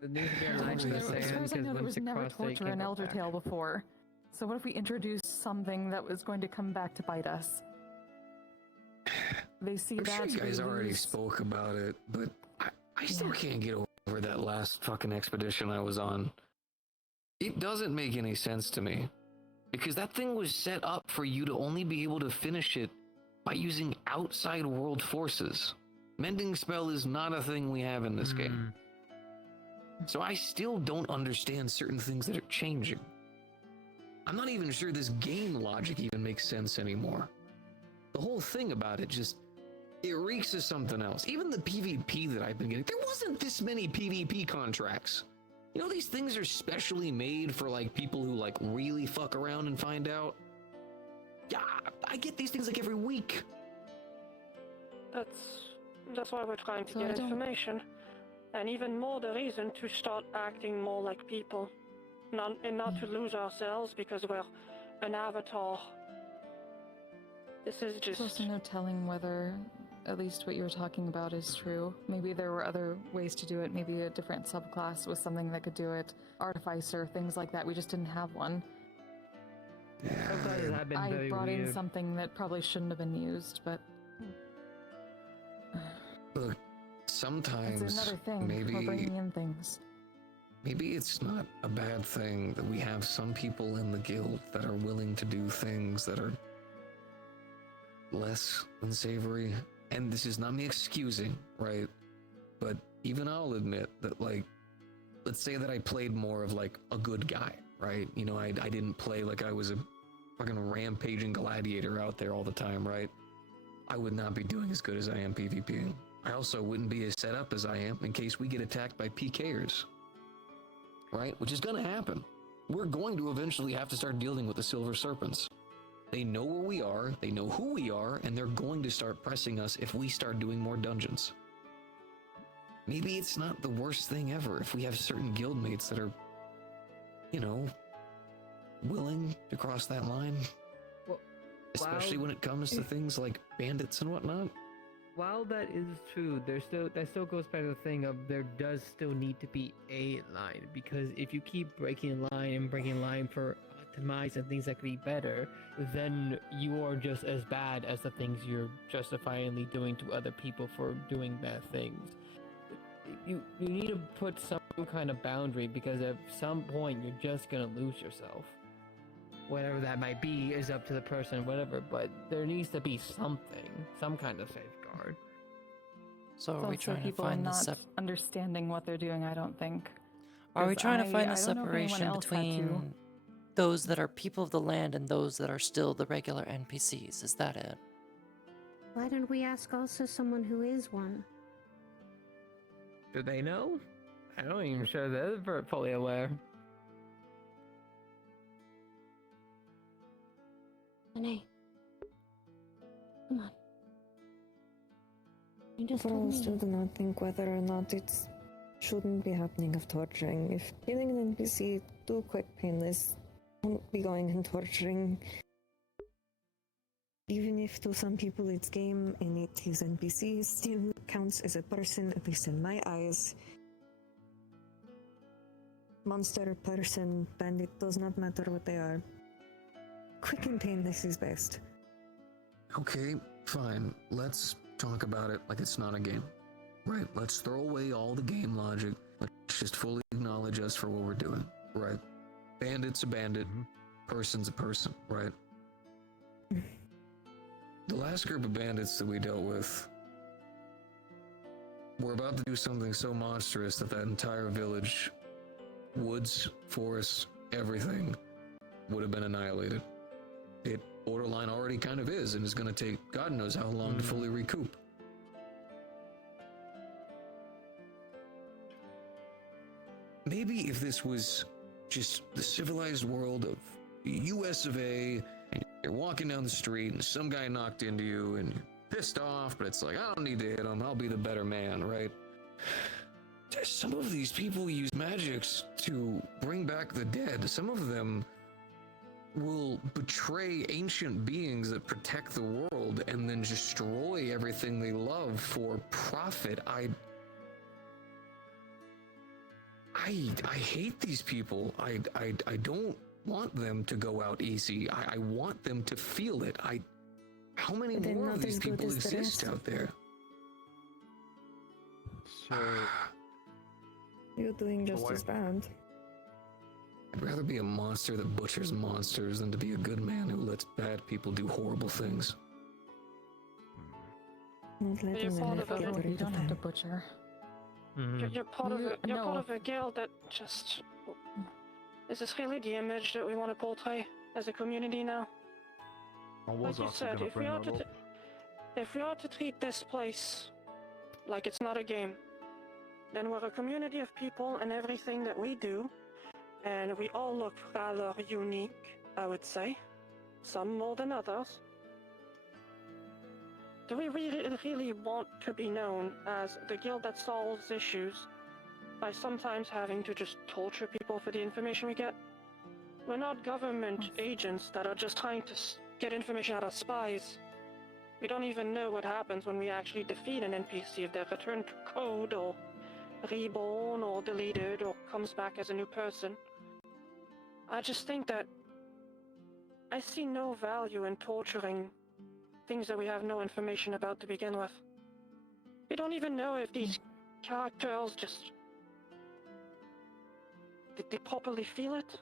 There needs to be a line As in the far sand, as I know, there once was you never cross it, you torture can't in go Elder back. Tale before. So what if we introduce something that was going to come back to bite us? They see I'm that sure you we guys already lose- spoke about it, but I still can't get over that last fucking expedition I was on. It doesn't make any sense to me. Because that thing was set up for you to only be able to finish it by using outside world forces. Mending spell is not a thing we have in this game. So I still don't understand certain things that are changing. I'm not even sure this game logic even makes sense anymore. The whole thing about it just, it reeks of something else. Even the PvP that I've been getting, there wasn't this many PvP contracts. You know, these things are specially made for, like, people who, like, really fuck around and find out. Yeah, I get these things, like, every week. That's why we're trying to So I get don't- information. And even more the reason to start acting more like people. Not to lose ourselves because we're an avatar. This is There's just... also no telling whether at least what you were talking about is true. Maybe there were other ways to do it. Maybe a different subclass was something that could do it. Artificer, things like that. We just didn't have one. Subclasses have been I very brought in weird. something that probably shouldn't have been used, but Look, sometimes it's another thing. maybe We're bringing in things. maybe it's not a bad thing that we have some people in the guild that are willing to do things that are less than savory. And this is not me excusing, right? But even I'll admit that, like, let's say that I played more of like a good guy, right? You know, I didn't play like I was a fucking rampaging gladiator out there all the time, right? I would not be doing as good as I am PvPing. I also wouldn't be as set up as I am in case we get attacked by PKers, right? Which is gonna happen. We're going to eventually have to start dealing with the Silver Serpents. They know where we are, they know who we are, and they're going to start pressing us if we start doing more dungeons. Maybe it's not the worst thing ever if we have certain guildmates that are, you know, willing to cross that line. Well, especially when it comes to things like bandits and whatnot. While that is true, that still goes back to the thing of there does still need to be a line, because if you keep breaking line and breaking line for optimize and things that could be better, then you are just as bad as the things you're justifiably doing to other people for doing bad things. You need to put some kind of boundary, because at some point you're just gonna lose yourself. Whatever that might be is up to the person, whatever, but there needs to be something, some kind of safeguard. So are It's we also trying to people find the not understanding what they're doing, I don't think. Are we 'Cause trying to find the I don't know if anyone separation else had to. between those that are people of the land and those that are still the regular NPCs? Is that it? Why don't we ask also someone who is one? Do they know? I'm not even sure they're fully aware. Renee. Come on. You just But told I me. still do not think whether or not it shouldn't be happening of torturing. If killing an NPC too quick, painless, won't be going and torturing. Even if to some people it's game and it is NPC, still counts as a person, at least in my eyes. Monster, person, bandit, does not matter what they are. Quick and painless is best. Okay, fine. Let's talk about it like it's not a game. Right, let's throw away all the game logic. Let's just fully acknowledge us for what we're doing. Right. Bandit's a bandit. Person's a person. Right. The last group of bandits that we dealt with were about to do something so monstrous that that entire village, woods, forests, everything would have been annihilated. It borderline already kind of is, and is going to take God knows how long to fully recoup. Maybe if this was just the civilized world of the US of A, and you're walking down the street and some guy knocked into you and you're pissed off, but it's like, I don't need to hit him, I'll be the better man, right? Some of these people use magics to bring back the dead. Some of them will betray ancient beings that protect the world and then destroy everything they love for profit. I hate these people. I don't want them to go out easy. I want them to feel it. How many They're more not of these as good people as the exist rest. out there? So You're doing just as bad. I'd rather be a monster that butchers monsters than to be a good man who lets bad people do horrible things. Not You're letting them part get of a rid You of don't have to them. butcher. You're part of You- you're no. part of a guild that just. Is this really the image that we want to portray as a community now? I Like was you also said, gonna if we bring are that to up. if we are to treat this place like it's not a game, then we're a community of people, and everything that we do, and we all look rather unique, I would say, some more than others. Do we really want to be known as the guild that solves issues by sometimes having to just torture people for the information we get? We're not government agents that are just trying to get information out of spies. We don't even know what happens when we actually defeat an NPC, if they're returned to code, or reborn, or deleted, or comes back as a new person. I just think that I see no value in torturing things that we have no information about to begin with. We don't even know if these characters just... did they properly feel it?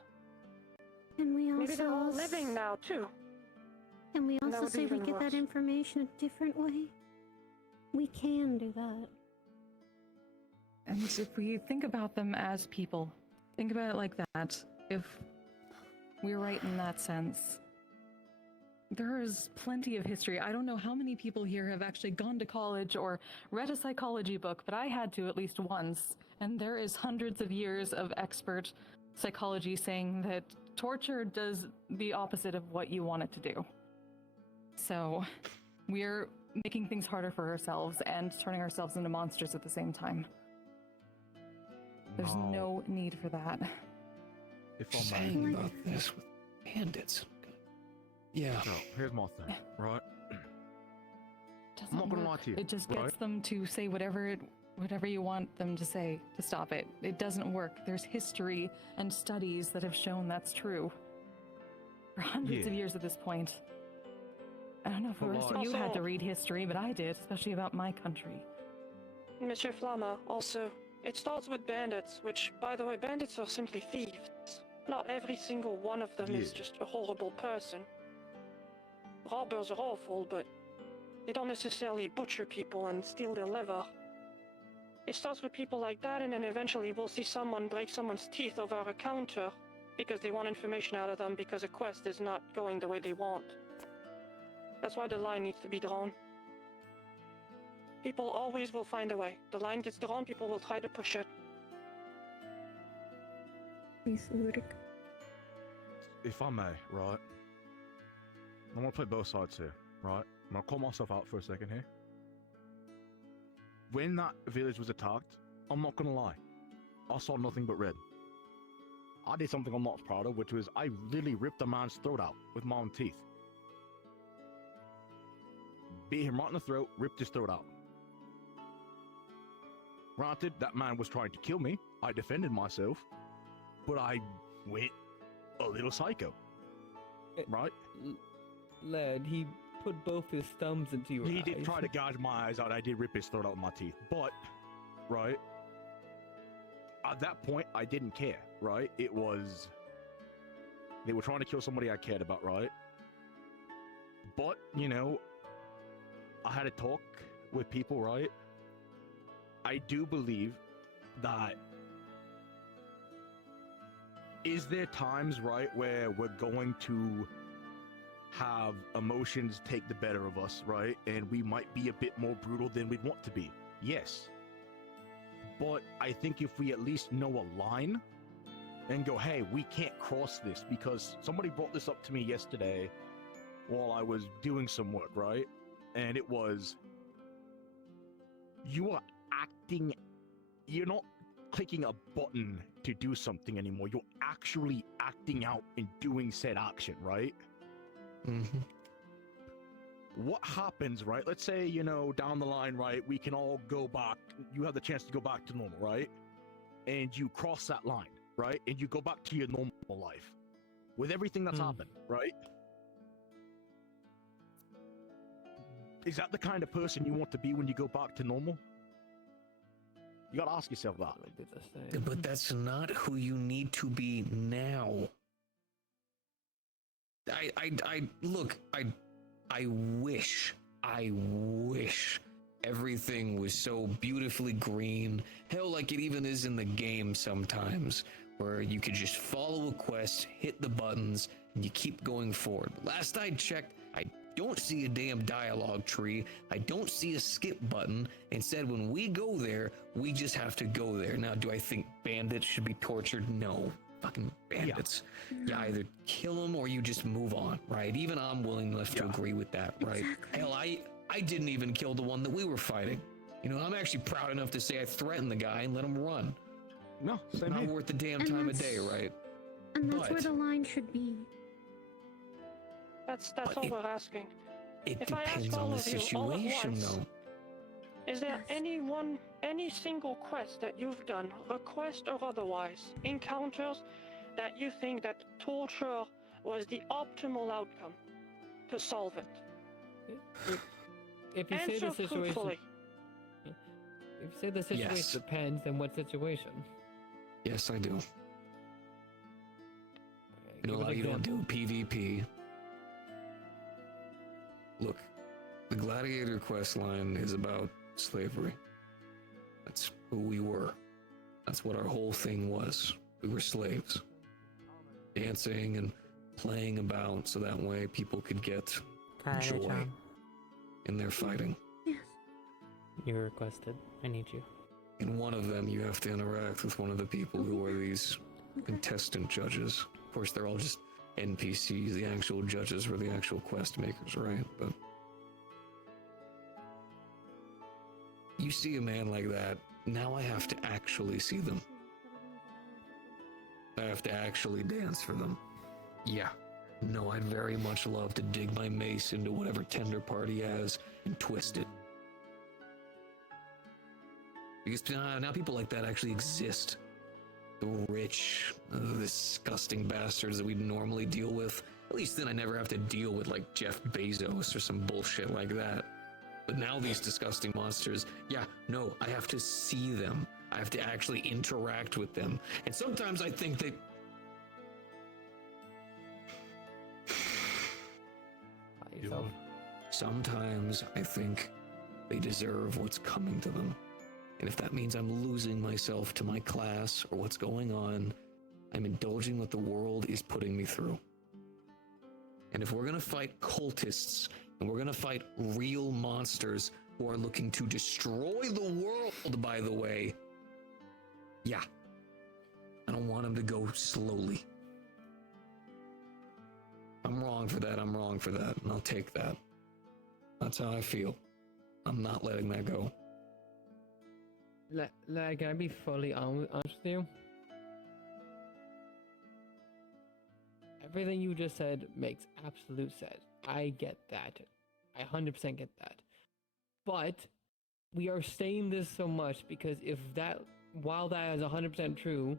And we also Maybe they're all living now, too. Can we And that also would say we even get that worse. information a different way? We can do that. And if we think about them as people, think about it like that. If we're right in that sense, there is plenty of history. I don't know how many people here have actually gone to college or read a psychology book, but I had to at least once. And there is hundreds of years of expert psychology saying that torture does the opposite of what you want it to do. So we're making things harder for ourselves and turning ourselves into monsters at the same time. There's no need for that. If I'm saying about this with bandits. Yeah. So, here's my thing, right? Doesn't I'm not gonna lie work. to you. It just right? gets them to say whatever you want them to say to stop it. It doesn't work. There's history and studies that have shown that's true for hundreds of years at this point. I don't know if the But rest of like- you had Also- to read history, but I did, especially about my country. Monsieur Flamma, also, it starts with bandits, which, by the way, bandits are simply thieves. Not every single one of them is Yeah. just a horrible person. Robbers are awful, but they don't necessarily butcher people and steal their liver. It starts with people like that, and then eventually we'll see someone break someone's teeth over a counter because they want information out of them because a quest is not going the way they want. That's why the line needs to be drawn. People always will find a way. The line gets drawn, people will try to push it. Please, Ulrich. If I may, right? I want to play both sides here, right? I'm gonna call myself out for a second here. When that village was attacked, I'm not gonna lie, I saw nothing but red. I did something I'm not proud of, which was I literally ripped a man's throat out with my own teeth. Beat him right in the throat, ripped his throat out. Granted, that man was trying to kill me. I defended myself, but I went a little psycho. Right? Lad, he put both his thumbs into your eyes. He did try to gouge my eyes out. I did rip his throat out with my teeth. But, right, at that point, I didn't care, right? It was... They were trying to kill somebody I cared about, right? But, you know, I had a talk with people, right? I do believe that... Is there times, right, where we're going to have emotions take the better of us, right? And we might be a bit more brutal than we'd want to be. Yes. But I think if we at least know a line and go, hey, we can't cross this, because somebody brought this up to me yesterday while I was doing some work, right? And it was, you are acting, you're not clicking a button to do something anymore. You're actually acting out and doing said action, right? Mm-hmm. What happens, right? Let's say, you know, down the line, right, we can all go back. You have the chance to go back to normal, right? And you cross that line, right? And you go back to your normal life with everything that's happened, right? Is that the kind of person you want to be when you go back to normal? You gotta ask yourself that. But that's not who you need to be now. I wish everything was so beautifully green. Hell, like it even is in the game sometimes, where you could just follow a quest, hit the buttons, and you keep going forward. Last I checked, I don't see a damn dialogue tree. I don't see a skip button. Instead, when we go there, we just have to go there. Now, do I think bandits should be tortured? No. Fucking bandits. You either kill them or you just move on, right? Even I'm willing enough to agree with that, right? Hell, I didn't even kill the one that we were fighting. You know, I'm actually proud enough to say I threatened the guy and let him run. No, same Not here. worth the damn And time of that's- day, right? And that's But- where the line should be. That's But all it- we're asking. It If I ask depends all on the of you all at situation, once, though. Is there any single quest that you've done, request or otherwise, encounters that you think that torture was the optimal outcome to solve it? If you say Answer the situation, truthfully. if you say the situation Yes. depends, then what situation? Yes, I do. You know, Give an like you don't do example. PvP. Look, the Gladiator quest line is about slavery. That's who we were. That's what our whole thing was. We were slaves. Dancing and playing about so that way people could get joy in their fighting. You requested. I need you. In one of them, you have to interact with one of the people who are these contestant judges. Of course, they're all just NPCs. The actual judges were the actual quest makers, right? But you see a man like that, now I have to actually see them. I have to actually dance for them. Yeah. No, I'd very much love to dig my mace into whatever tender part he has and twist it. Because now people like that actually exist. The rich, disgusting bastards that we normally deal with. At least then I never have to deal with like Jeff Bezos or some bullshit like that. But now these disgusting monsters, yeah, no, I have to see them. I have to actually interact with them. And sometimes I think that... Sometimes I think they deserve what's coming to them. And if that means I'm losing myself to my class or what's going on, I'm indulging what the world is putting me through. And if we're gonna fight cultists, and we're gonna fight real monsters who are looking to destroy the world, by the way, yeah, I don't want them to go slowly. I'm wrong for that, and I'll take that. That's how I feel. I'm not letting that go. Like, can I be fully honest with you? Everything you just said makes absolute sense. I get that. I 100% get that. But we are saying this so much because while that is 100% true,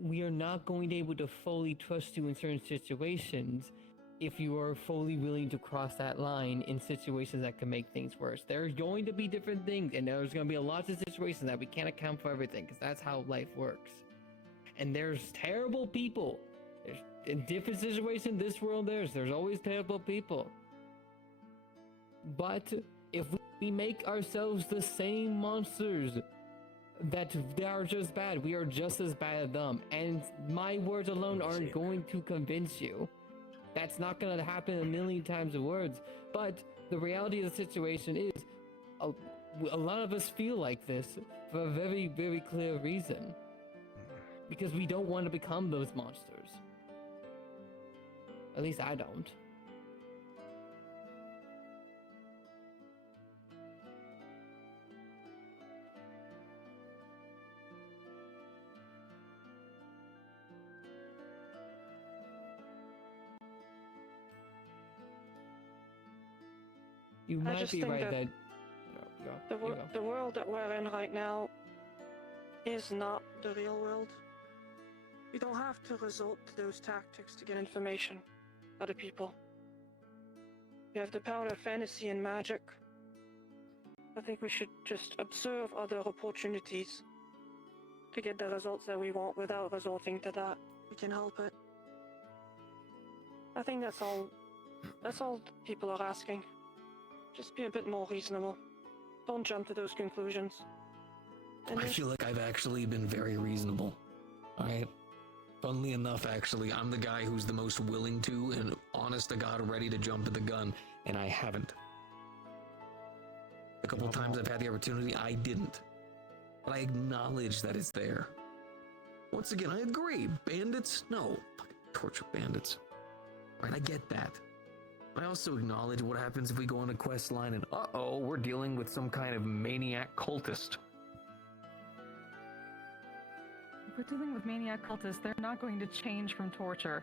we are not going to be able to fully trust you in certain situations if you are fully willing to cross that line in situations that can make things worse. There's going to be different things, and there's going to be lots of situations that we can't account for everything, because that's how life works. And there's terrible people. There's, in different situations in this world, there's always terrible people. But if we make ourselves the same monsters that they are just bad, we are just as bad as them. And my words alone aren't going to convince you. That's not going to happen a million times of words. But the reality of the situation is a lot of us feel like this for a very, very clear reason. Because we don't want to become those monsters. At least I don't. You might be right that the world that we're in right now is not the real world. We don't have to resort to those tactics to get information out of people. We have the power of fantasy and magic. I think we should just observe other opportunities to get the results that we want without resorting to that. We can help it. I think that's all people are asking. Just be a bit more reasonable. Don't jump to those conclusions. I feel like I've actually been very reasonable. Alright? Funnily enough, actually, I'm the guy who's the most willing to and honest to God ready to jump to the gun, and I haven't. A couple times I've had the opportunity, I didn't. But I acknowledge that it's there. Once again, I agree. Bandits? No. Fucking torture bandits. Right, I get that. I also acknowledge what happens if we go on a quest line and uh-oh, we're dealing with some kind of maniac cultist. If we're dealing with maniac cultists, they're not going to change from torture.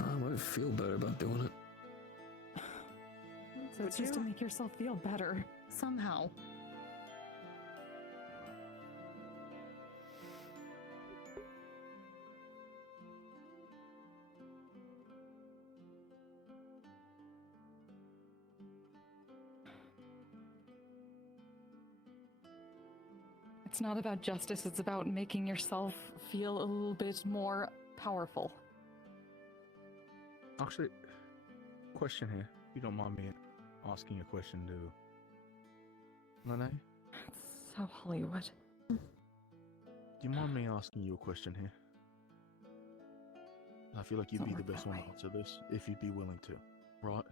I might feel better about doing it. So it's just to make yourself feel better, somehow. It's not about justice, it's about making yourself feel a little bit more powerful. Actually, Question here. If you don't mind me asking a question to Lene? So Hollywood. Do you mind me asking you a question here? I feel like you'd be the best one to answer this, if you'd be willing to. Right?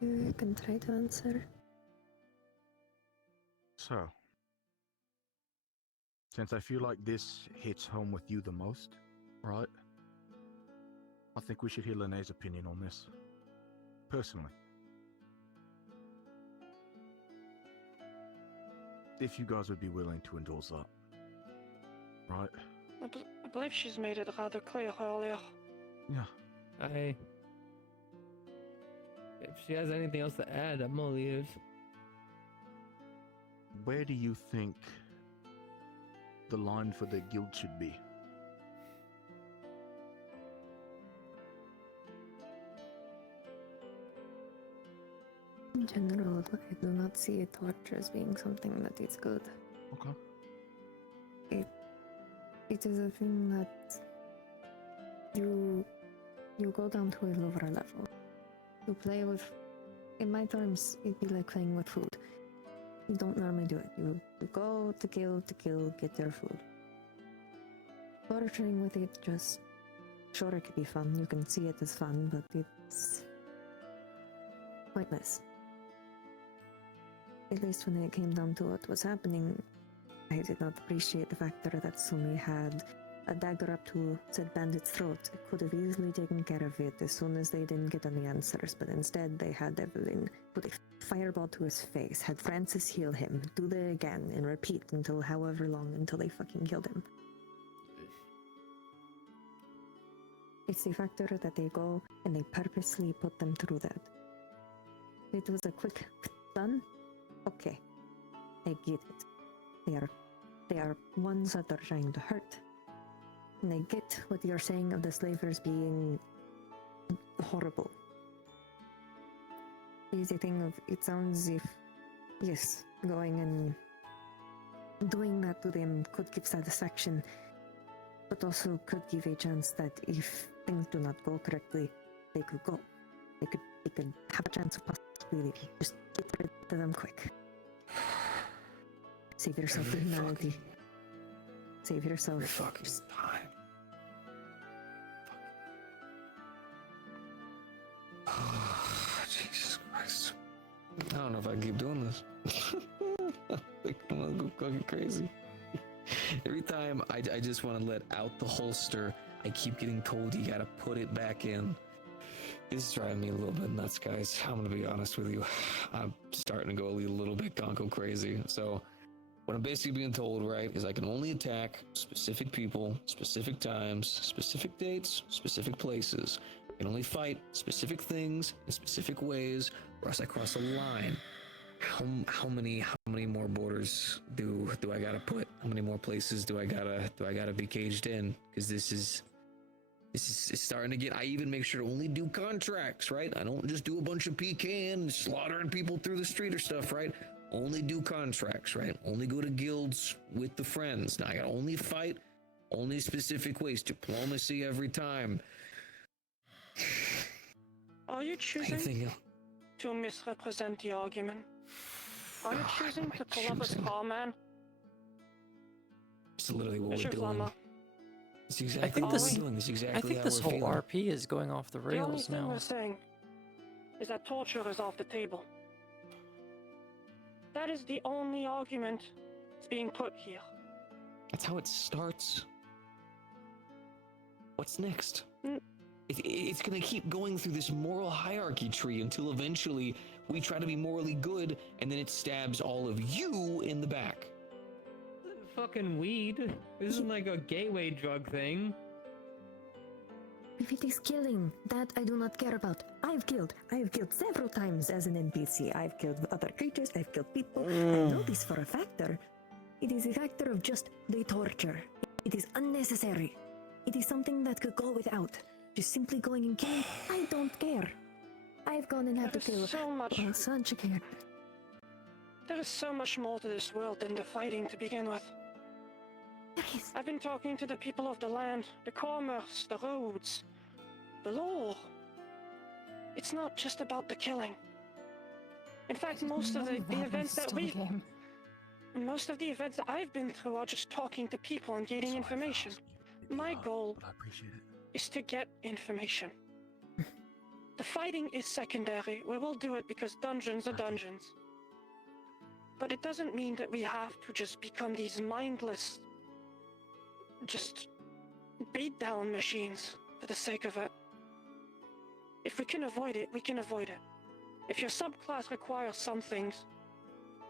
You can try to answer. So, since I feel like this hits home with you the most, right? I think we should hear Lene's opinion on this. Personally. If you guys would be willing to endorse that. Right? I believe she's made it rather clear earlier. Yeah. If she has anything else to add, I'm all ears. Where do you think the line for the guild should be? In general, I do not see torture as being something that is good. Okay. It is a thing that you go down to a lower level. You play with, in my terms, it'd be like playing with food. You don't normally do it. You go to kill, get your food. Torturing with it just, sure it could be fun. You can see it as fun, but it's pointless. At least when it came down to what was happening, I did not appreciate the factor that Sumi had a dagger up to said bandit's throat. It could have easily taken care of it as soon as they didn't get any answers, but instead they had Evelyn put a fireball to his face, had Francis heal him, do that again, and repeat until however long until they fucking killed him. It's the factor that they go and they purposely put them through that. It was a quick done. Okay, I get it. They are ones that are trying to hurt. And I get what you're saying of the slavers being horrible. It's a thing of, it sounds if, yes, going and doing that to them could give satisfaction, but also could give a chance that if things do not go correctly, they could go. They could have a chance of possibility. Just get rid of them quick. Save yourself the humanity. Save yourself. Every fucking time. Jesus Christ. I don't know if I can keep doing this. I'm gonna go fucking crazy. Every time I just want to let out the holster, I keep getting told you gotta put it back in. It's driving me a little bit nuts, guys. I'm gonna be honest with you. I'm starting to go a little bit gonko crazy. So what I'm basically being told, right, is I can only attack specific people, specific times, specific dates, specific places. I can only fight specific things in specific ways, or else I cross a line. How many more borders do I gotta put? How many more places do I gotta be caged in? Because this is starting to get. I even make sure to only do contracts, right? I don't just do a bunch of PK and slaughtering people through the street or stuff, right? Only do contracts, right? Only go to guilds with the friends. Now I gotta only fight, only specific ways. Diplomacy every time. Are you choosing to misrepresent the argument? Are you choosing to pull up a straw man? It's literally what we're doing. Flamma? It's exactly I think what this. we're doing. It's exactly I think how this we're whole feeling. RP is going off the The only rails thing now. we're saying is that torture is off the table. That is the only argument that's being put here. That's how it starts. What's next? It's gonna keep going through this moral hierarchy tree until eventually we try to be morally good and then it stabs all of you in the back. Fucking weed. This isn't like a gateway drug thing. If it is killing, that I do not care about. I've killed several times as an NPC. I've killed other creatures, I've killed people. I know this for a factor. It is a factor of just the torture. It is unnecessary. It is something that could go without. Just simply going and killing, I don't care. I've gone and had to kill such a character. There is so much more to this world than the fighting to begin with. I've been talking to the people of the land, the commerce, the roads, the law. it's not just about the killing. In fact, most of the events that most of the events that I've been through are just talking to people and getting information. My goal is to get information. The fighting is secondary. We will do it because dungeons are dungeons. But it doesn't mean that we have to just become these mindless, just beat-down machines for the sake of it. If we can avoid it, we can avoid it. If your subclass requires some things,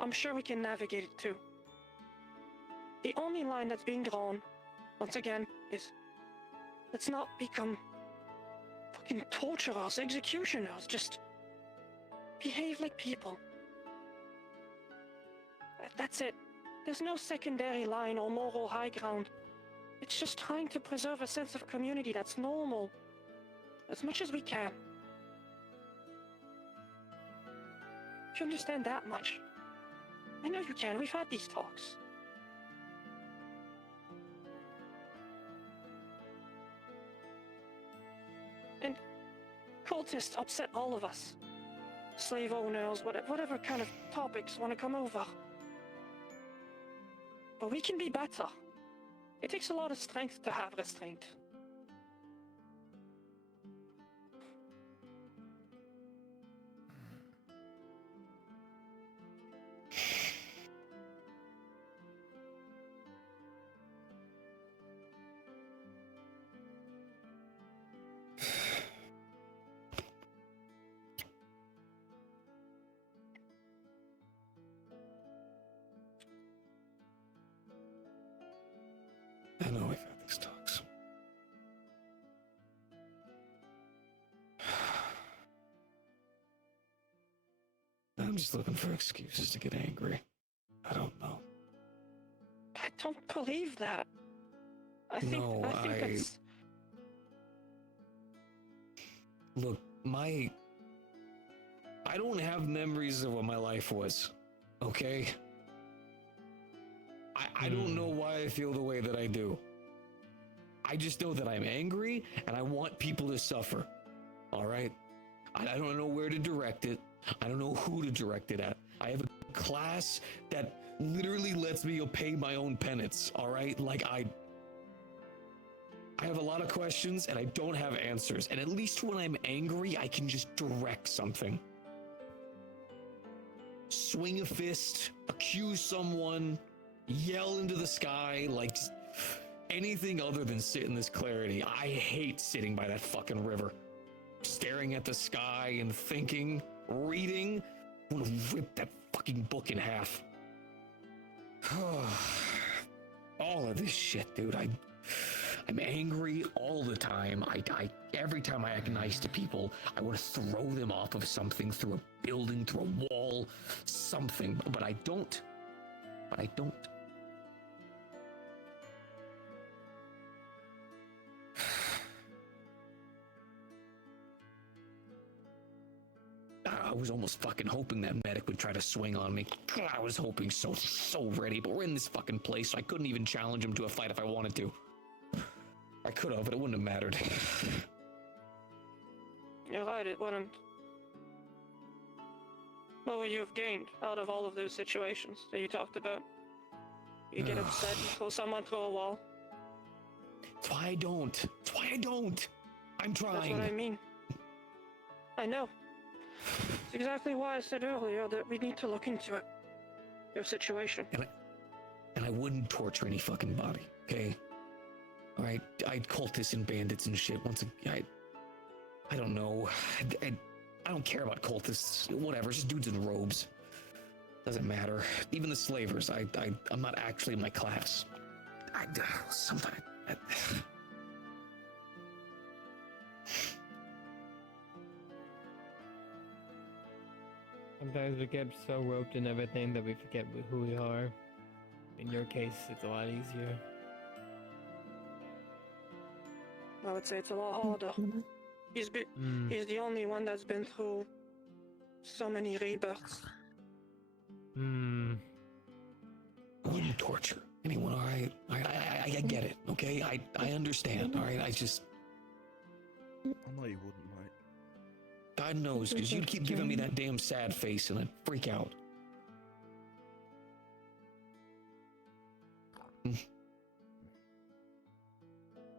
I'm sure we can navigate it too. The only line that's being drawn, once again, is let's not become fucking torturers, executioners, just behave like people. That's it. There's no secondary line or moral high ground. It's just trying to preserve a sense of community that's normal, as much as we can. If you understand that much, I know you can. We've had these talks. And cultists upset all of us. Slave owners, whatever kind of topics want to come over. But we can be better. It takes a lot of strength to have restraint. I know we've had these talks. I'm just looking for excuses to get angry. I don't know. I don't believe that. I think that's... Look, I don't have memories of what my life was, okay? I don't know why I feel the way that I do. I just know that I'm angry and I want people to suffer, all right? I don't know where to direct it. I don't know who to direct it at. I have a class that literally lets me pay my own penance, all right? Like, I have a lot of questions and I don't have answers. And at least when I'm angry, I can just direct something. Swing a fist, accuse someone, yell into the sky, like just anything other than sit in this clarity. I hate sitting by that fucking river, staring at the sky and thinking, reading. I want to rip that fucking book in half. All of this shit, dude. I'm angry all the time. Every time I act nice to people, I want to throw them off of something, through a building, through a wall, something. But I don't. I was almost fucking hoping that medic would try to swing on me. I was hoping so ready, but we're in this fucking place, so I couldn't even challenge him to a fight if I wanted to. I could have, but it wouldn't have mattered. You're right, it wouldn't. What would you have gained out of all of those situations that you talked about? You get upset and throw someone through a wall. That's why I don't. I'm trying. That's what I mean. I know. It's exactly why I said earlier that we need to look into it. Your situation. And I wouldn't torture any fucking body, okay? Alright, I'd cultists and bandits and shit. I don't know. I don't care about cultists. Whatever, just dudes in robes. Doesn't matter. Even the slavers, I'm not actually in my class. Sometimes... Sometimes we get so roped in everything that we forget who we are. In your case, it's a lot easier. I would say it's a lot harder. He's the only one that's been through so many rebirths. I wouldn't torture anyone, alright? I get it, okay? I understand, alright? I know you wouldn't, mate. God knows, because you'd keep giving me that damn sad face and I'd freak out.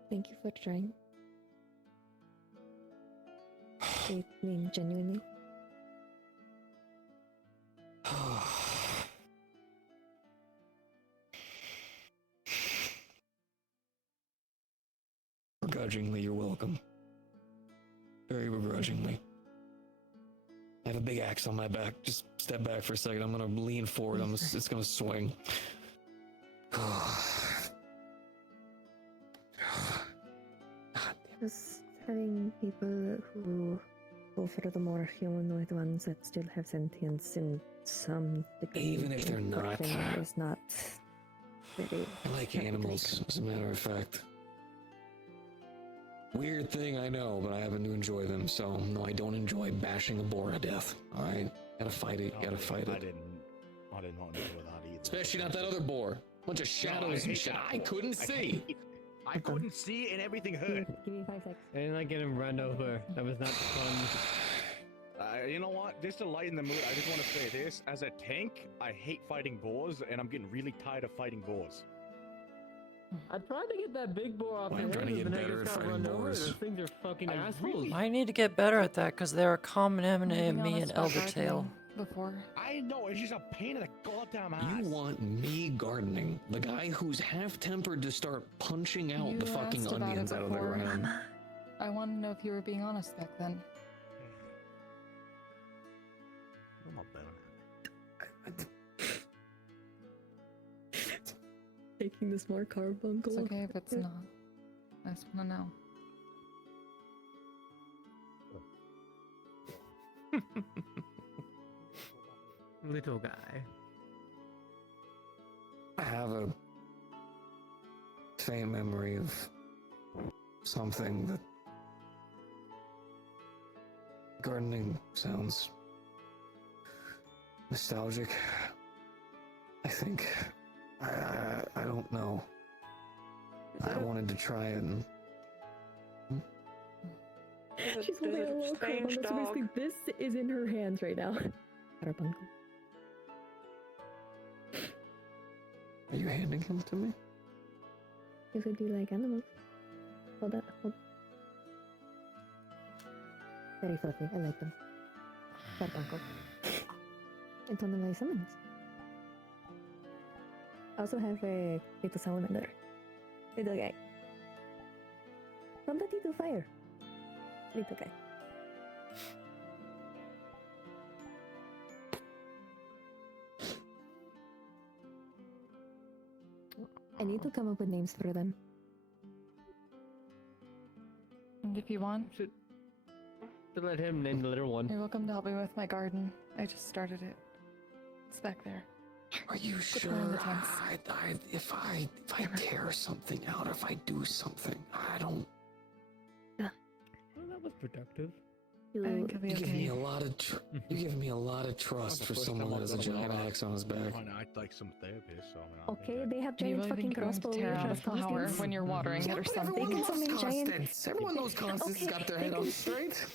Thank you for trying. I mean, genuinely. Begrudgingly, you're welcome. Very begrudgingly. I have a big axe on my back. Just step back for a second. I'm gonna lean forward. It's gonna swing. Just having people who go for the more humanoid ones that still have sentience in some degree. Even if they're not. Is not very. I like animals, as a matter of fact. Weird thing, I know, but I happen to enjoy them, so no, I don't enjoy bashing a boar to death. Alright? Gotta fight it, gotta fight I it. did not enjoy that either. Especially not that other boar. Bunch of shadows and shit. I couldn't see. I couldn't see and everything hurt. Give me 5 seconds. I didn't like getting run over. That was not fun. You know what? Just to lighten the mood, I just want to say this. As a tank, I hate fighting boars, and I'm getting really tired of fighting boars. I tried to get that big boar off I'm the trying to head, get and I better just at got run fighting over. boars. Those things are fucking assholes. I need to get better at that because they're a common enemy of me and Eldertail. Before. I know, it's just a pain in the goddamn ass. You want me gardening? The guy who's half-tempered to start punching out the fucking asked about onions it out of the before. ground. I want to know if you were being honest back then. I'm not better. Taking this more carbuncle. It's okay if it's not. I just want to know. Little guy. I have a faint memory of something that gardening sounds nostalgic. I think I don't know. I wanted to try it and She's holding a little carbuncle, so basically this is in her hands right now. Carbuncle. are you handing him to me? Because I do like animals. Hold up, hold. Very fluffy, I like them. Carbuncle. It's one of my summons. I also have a little salamander. Little guy. Somebody do fire. Little guy. I need to come up with names for them. And if you want, To let him name the little one. you're welcome to help me with my garden. I just started it. It's back there. Are you Put sure? one in the tents. If I tear something out, if I do something, I don't. Well, that was productive. I think it'll be You give me okay. a lot of you give me a lot of trust for someone that has a giant axe on his back. I'd like some therapist, so I mean, Okay, they have Do you giant really fucking think you're going to crossbow. tear out a with flower constants. when you're watering it or something? They can summon giant. Constance. Everyone knows Constance has got their head on straight.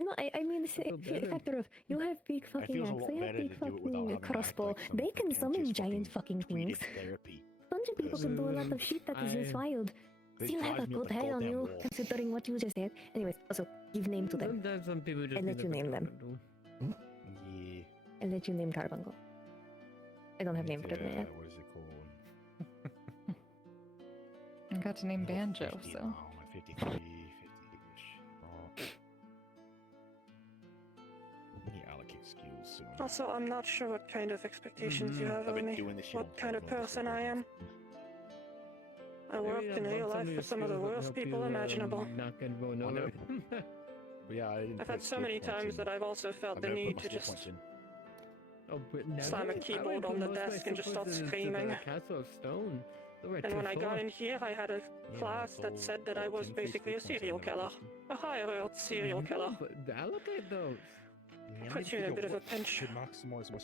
No, I mean, it's a factor of you have big fucking feels a axe, lot they have better big to do it without fucking having, crossbow. like, some They can fucking summon just giant fucking things. therapy. Bunch of people can do a lot of shit that is just wild. They Still have a drive me up good the head on goddamn you, wall. considering what you just said. Anyways, also, give name to them. Sometimes some people just I'll need let you a name them. protector. Yeah. I'll let you name Carbuncle. I don't have name for them yet. What is it called? I got to name Banjo, 50 so. now, I'm 53, 50-ish. Yeah, allocate skills soon. Also, I'm not sure what kind of expectations you have I've of been me. doing this shit What on kind of Fortnite person I am. I Maybe worked in that real lump life sum of with some of the skills would worst help people you, imaginable. Not get run I over. know. But yeah, I didn't I've put had so skill many points times in. that I've also felt I've the never put need my to skill just points in. Oh, but now slam a keyboard on the desk and just start screaming. Castle of Stone. And when I got in here, I had a class that said that I was basically a serial killer. A higher serial killer. But allocate those. Puts you in a bit of a pinch.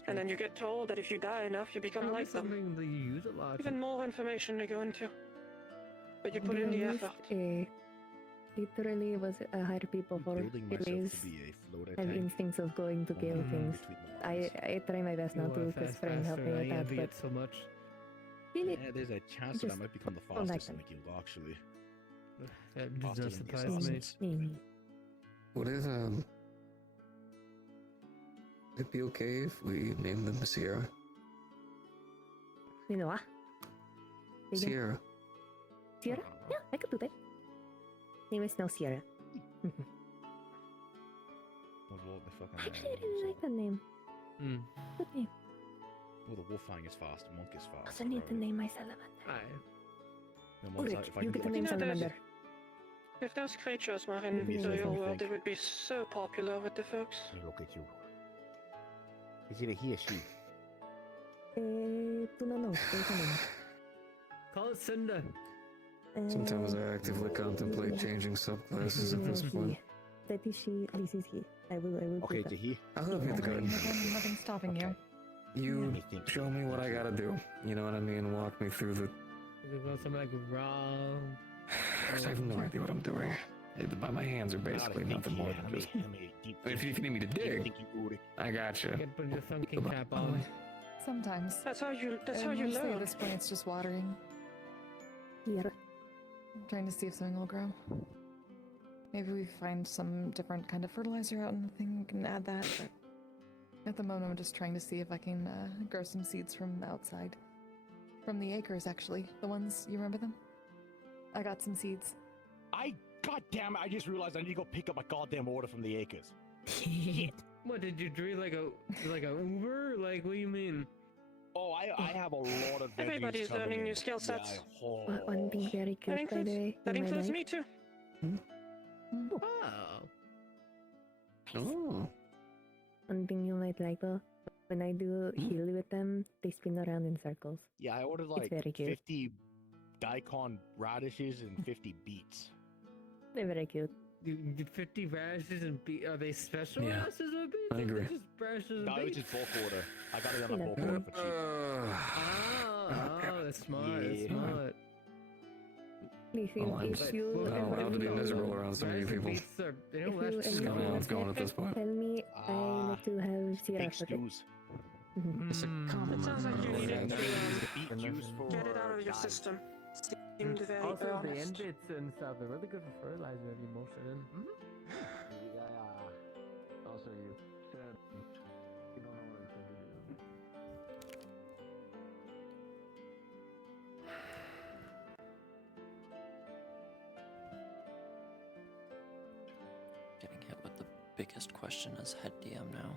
And then you get told that if you die enough, you become Probably like them. something that you use a lot. Even more information to go into. But you put Do in I the use effort. a literally was hire people for building myself ways. to be a floater I have tank. instincts of going to kill things. I try my best not to because friend help me with that, but so much. really, Yeah, there's a chance that I just might become the don't like fastest in the guild, actually. That does Faster not than the surprise me. assassins. Would it be okay if we name them Sierra? you know what? Sierra. Sierra? Yeah, I could do that. Name is now Sierra. Well, the fucking Actually, I really like that name. Good name. Well, the Wolfang is fast, the Monk is fast. Also need to name my salamander. Then once Ulrich, if I you can get the get name like salamander. If those creatures were in Maybe the it's real not world, they fake. would be so popular with the folks. Hey, look at you. Is it a he or she? Do not know. There's a name. Call it Cinder. Sometimes I actively contemplate changing subclasses at this point. That is she. This is he. I will. Okay, do to he. I'll help you at the garden. Nothing stopping you. You show me what I gotta do. You know what I mean? Walk me through the. You want something like raw. I have no idea what I'm doing. My hands are basically nothing more than just. If you need me to dig, I got you. You can put your thinking cap on. Sometimes. That's how you Mostly learn. At this point, it's just watering. Yeah. I'm trying to see if something will grow. Maybe we find some different kind of fertilizer out in the thing. We can add that. But at the moment, I'm just trying to see if I can grow some seeds from outside. From the acres, actually. The ones, you remember them? I got some seeds. God damn it, I just realized I need to go pick up my goddamn order from the acres. What did you dream like a Uber? Like what do you mean? Oh, I have a lot of veggies Everybody's coming learning in. new skill sets. Yeah, One being very That cute, by the way. that in my includes life. me too. Oh. One thing you might like though, when I do heal with them, they spin around in circles. Yeah, I ordered like very cute. 50 daikon radishes and 50 beets. They're very cute. 50 radishes and are they special Yeah, radishes or beets? I Or agree. just radishes and No, it was beets? just bulk order. I got it on a Yeah. bulk order for cheap. Oh, that's smart. That's Yeah. smart. Listen, Oh, I'm if you not allowed to be miserable around so many people. Beets are, they if don't you last Just too gonna long. have going at this point. tell me, I need to have Sierra Big for it. stews. It's a It sounds like you needed to Beet juice for get it out of your guys. system. Seemed very Also, the earnest. end bits and stuff, they're really good for fertilizer if you mulch it in. Also, you said you don't know what it's going to do. Getting hit with the biggest question as head DM now.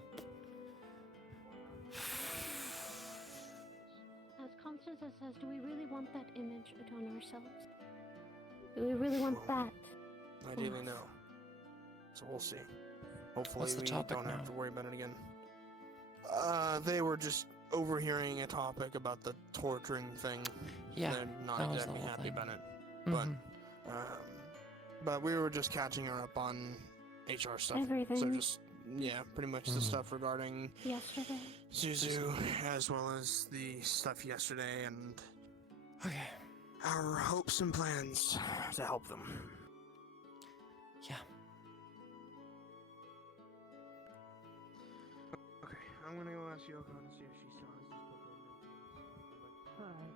As Constanza says, do we really want that image on ourselves? Do we really want that? Ideally, no. So we'll see. Hopefully, What's the we topic don't have now? to worry about it again. They were just overhearing a topic about the torturing thing. Yeah, They're not that was the exactly whole happy thing. about it. Mhm. But we were just catching her up on HR stuff. So Everything. just pretty much the stuff regarding Yesterday. Zuzu, as well as the stuff yesterday, and our hopes and plans to help them. Yeah. Okay, I'm gonna go ask Yoko to see if she still has this book. Alright.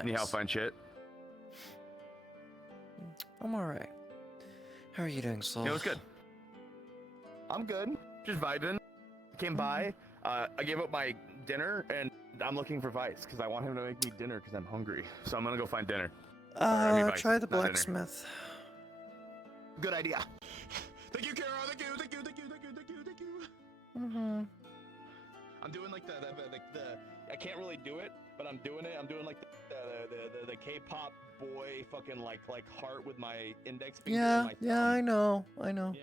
Anyhow, Nice. fun shit. I'm alright. How are you doing, Soul? It was good. I'm good. Just vibing. Came by. I gave up my dinner, and I'm looking for Vice because I want him to make me dinner because I'm hungry. So I'm gonna go find dinner. Vice, Try the not dinner. blacksmith. Good idea. Thank you, Kara. Thank you. Thank you. Thank you. Thank you. Thank you. Thank you. Mm-hmm. I'm doing like the I can't really do it, but I'm doing it. I'm doing like the K-pop boy fucking like heart with my index finger and Yeah, my yeah, I know. I know. Yeah.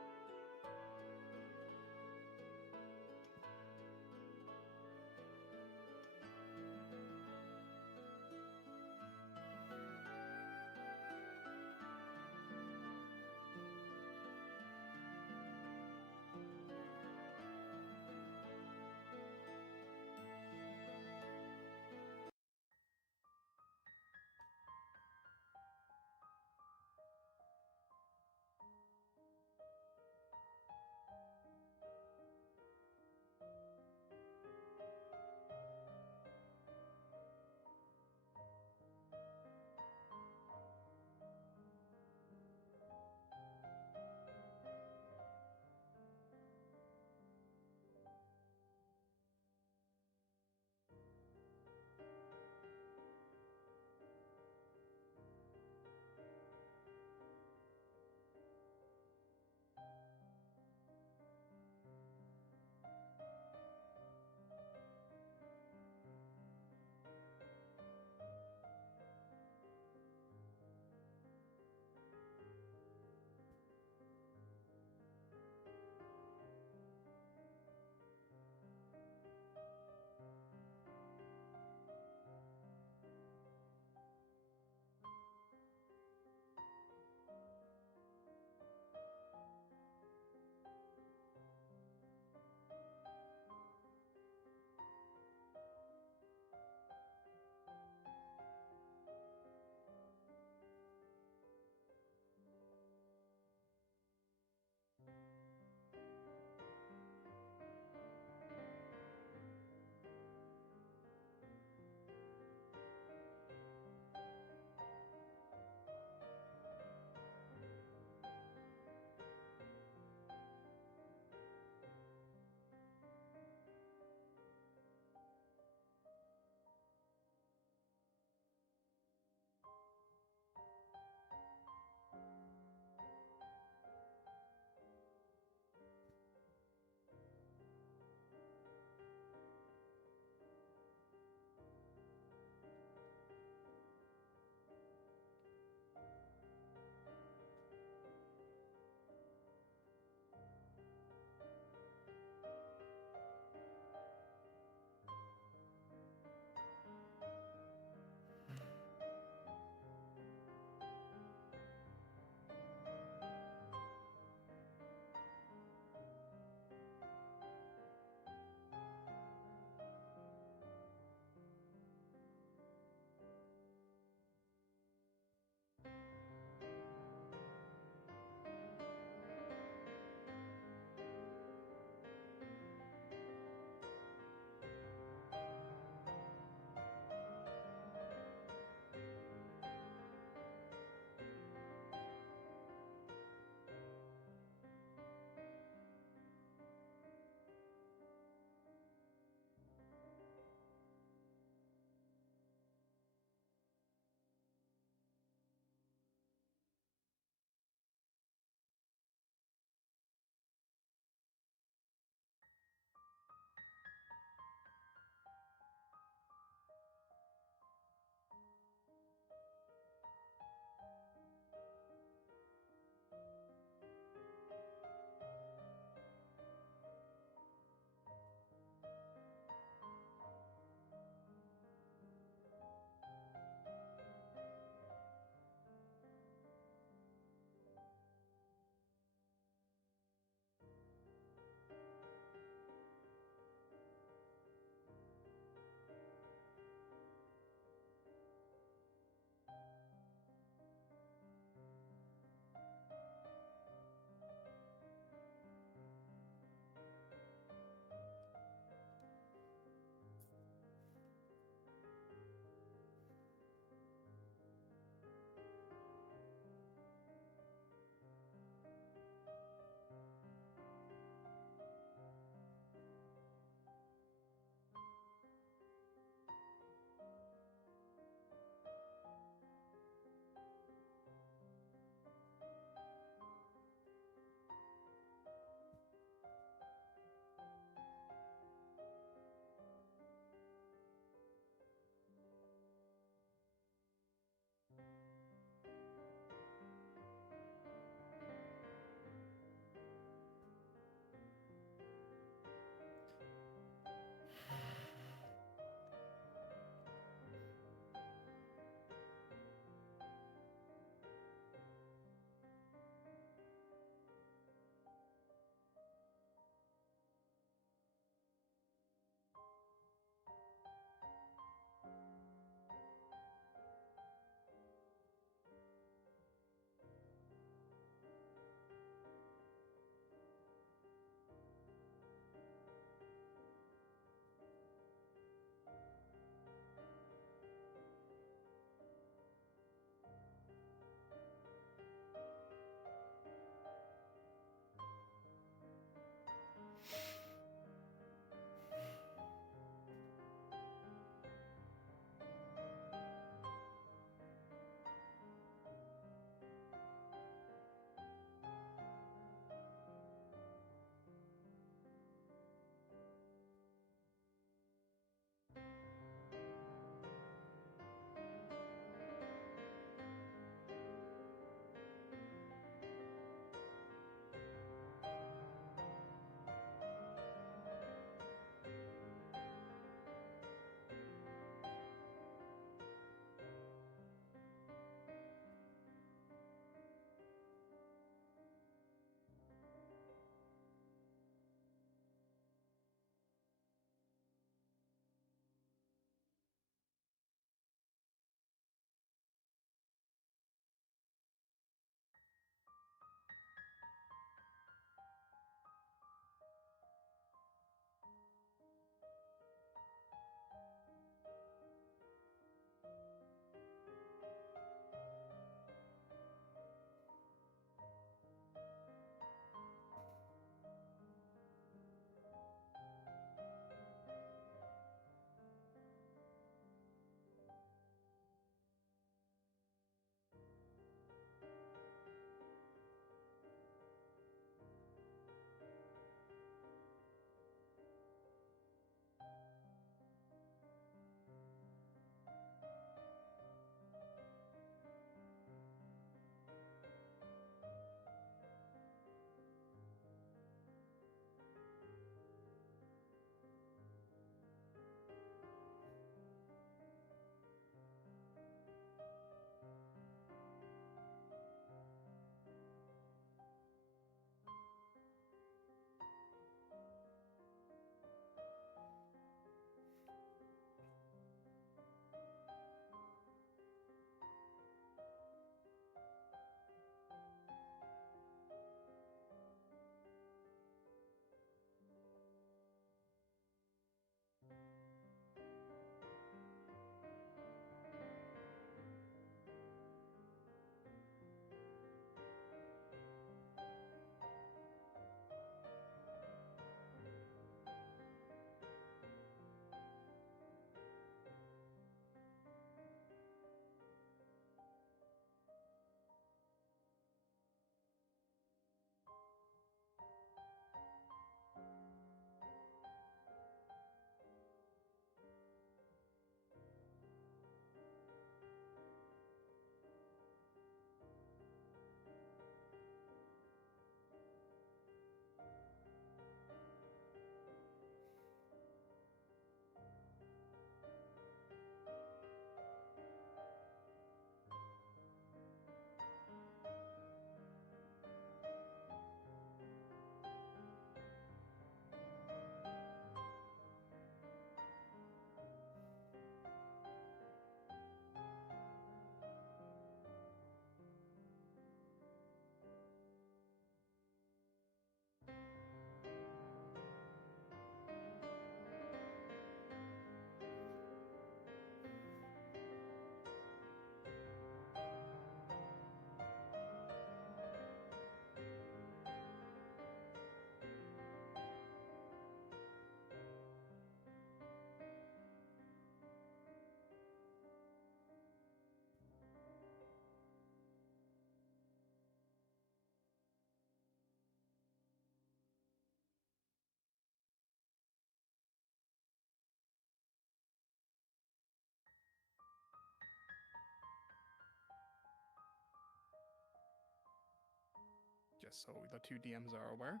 just so the two DMs are aware,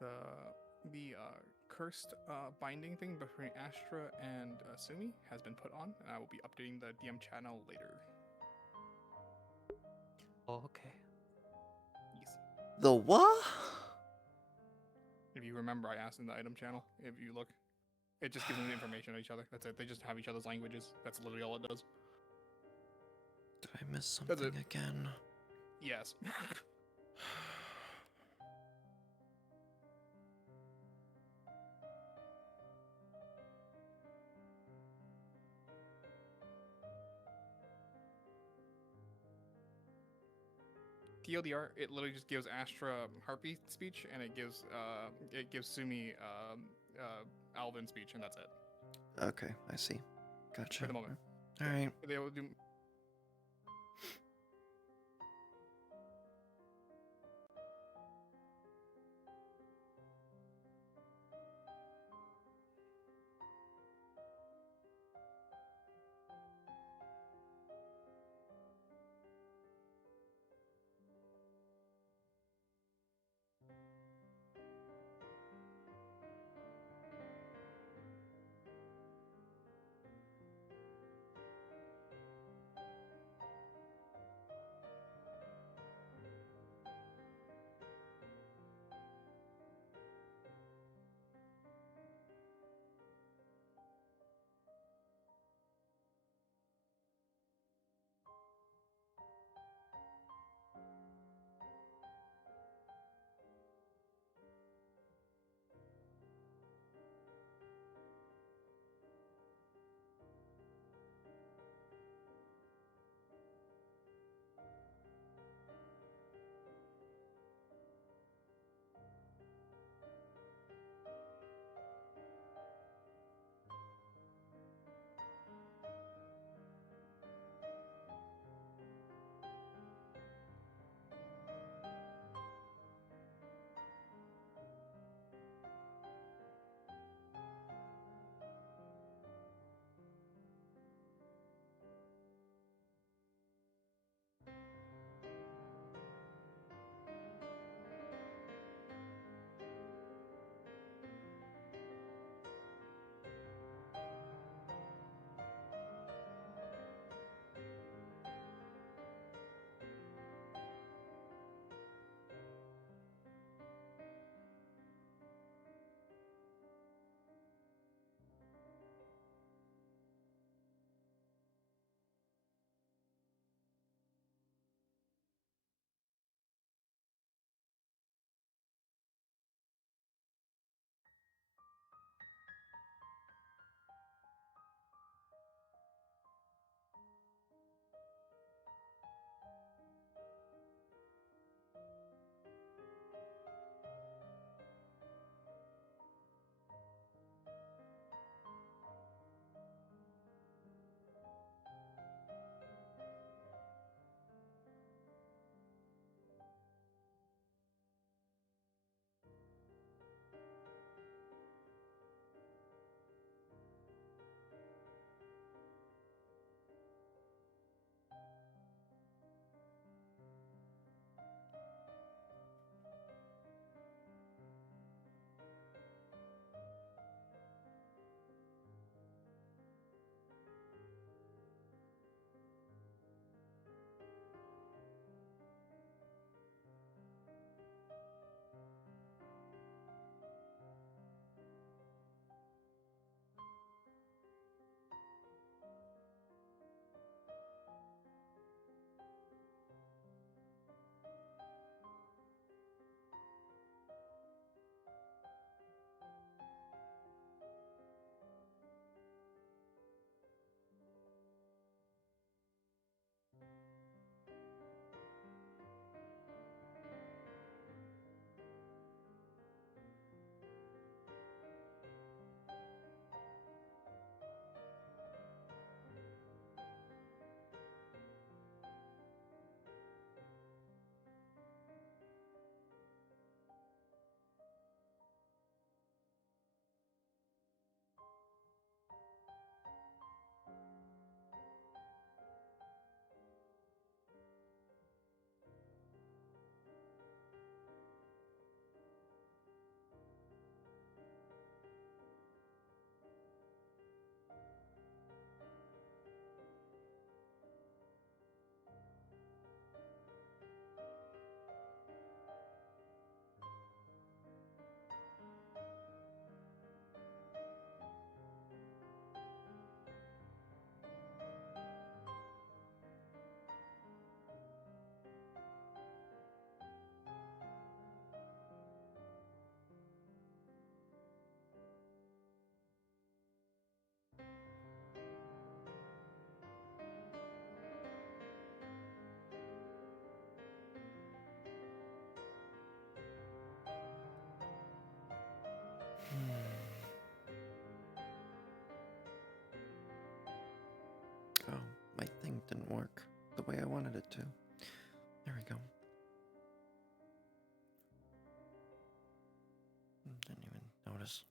the cursed binding thing between Astra and Sumi has been put on, and I will be updating the DM channel later. Oh, okay. Yes. The what? If you remember, I asked in the item channel. If you look, it just gives them the information on each other. That's it. They just have each other's languages. That's literally all it does. Did I miss That's something it. again? Yes. TLDR, it literally just gives Astra Harpy speech, and it gives Sumi Alvin speech, and that's it. Okay, I see. Gotcha. For the moment. All right. They will do. my thing didn't work the way I wanted it to. There we go. Didn't even notice.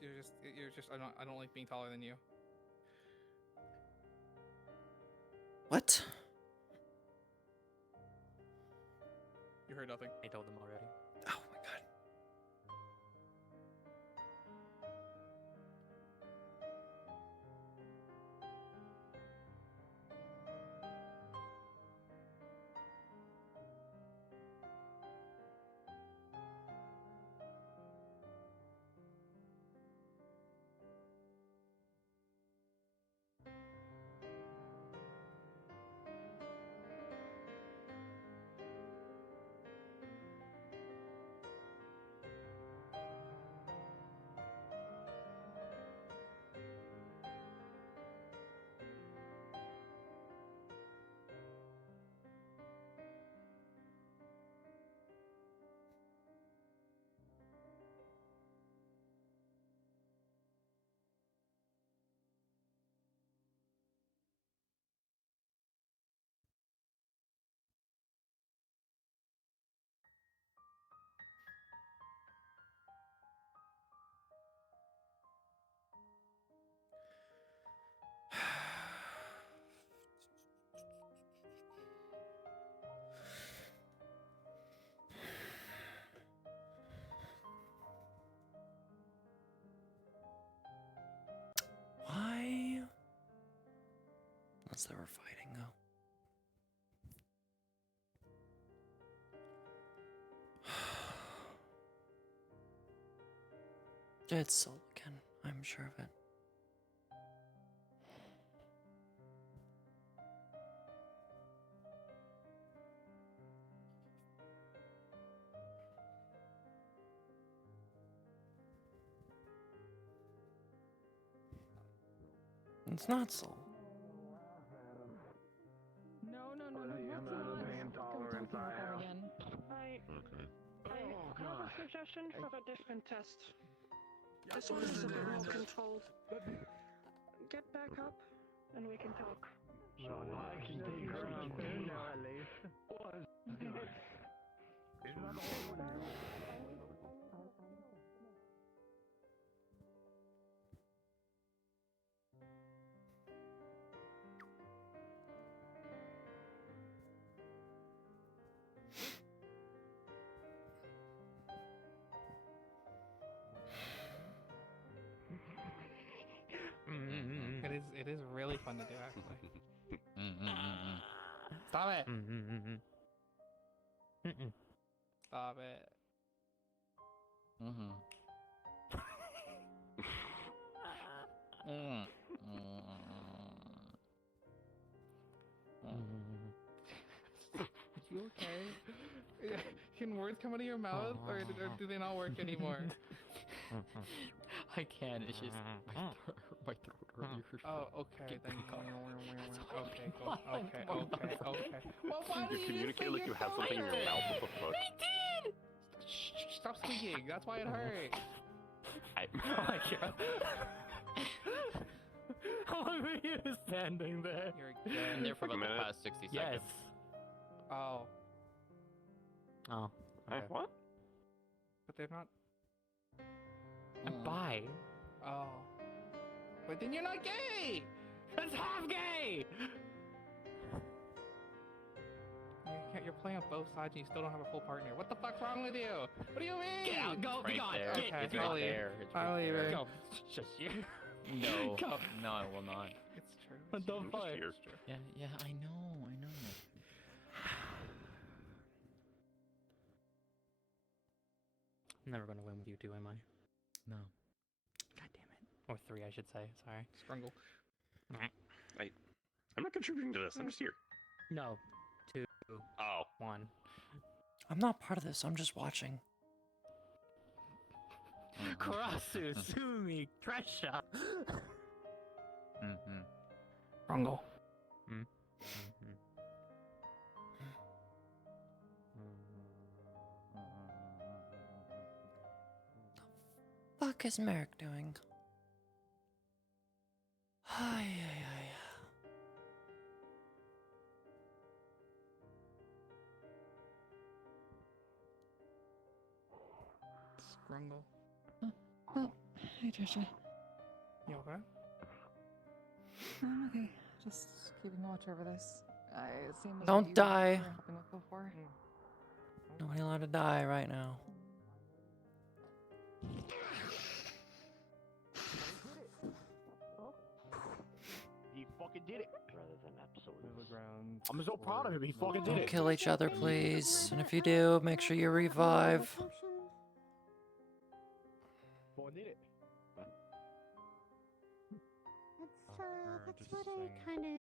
You're just. I don't like being taller than you. What? You heard nothing. I told them already. Oh my god. Why? Unless they were fighting, though. It's Soul again, I'm sure of it. It's not Soul. No, let's not go talking about that again. I have a suggestion for a different test. This one is a bit more controlled. Get back up, and we can talk. I can take her on too now, at least. It is really fun to do, actually. Stop it! Stop it. You okay? Can words come out of your mouth, or do they not work anymore? I can. It's just my throat hurts. Oh, okay. Then okay, cool. Okay. Well, why You did you communicate like you have something in your mouth. What the fuck? I did. Stop squeaking. That's why it hurt. Oh my god. How long were you standing there? You're in there for about the minute. past 60 seconds. Oh. Oh. Hey, what? But they're not. I'm bi. Oh. But then you're not gay! That's half gay! You're playing on both sides and you still don't have a full partner. What the fuck's wrong with you? What do you mean? Get out, go, be gone. There. Get, Okay, it's I'll right leave. there. It's I'll right leave there. it. Go. It's just you. No. Go. No, I will not. It's true. What the I'm just fuck? here. Yeah, I know. I'm never gonna win with you two, am I? No. God damn it. Or three, I should say. Sorry. Struggle. I'm not contributing to this. I'm just here. No. 2. Oh. 1. I'm not part of this. I'm just watching. Karasu, Sumi, Tresha. Rungle. Fuck is Merrick doing? Ay, ay, ay. Strungle. Oh, hey Trisha. You okay? I'm okay. Just keeping watch over this. It seems Don't what you die. were helping with before. Nobody allowed to die right now. He fucking did it. Rather than absolute. I'm so proud of him. He fucking did Don't it. kill each other, please. And if you do, make sure you revive. Fucking did it. That's what I kind of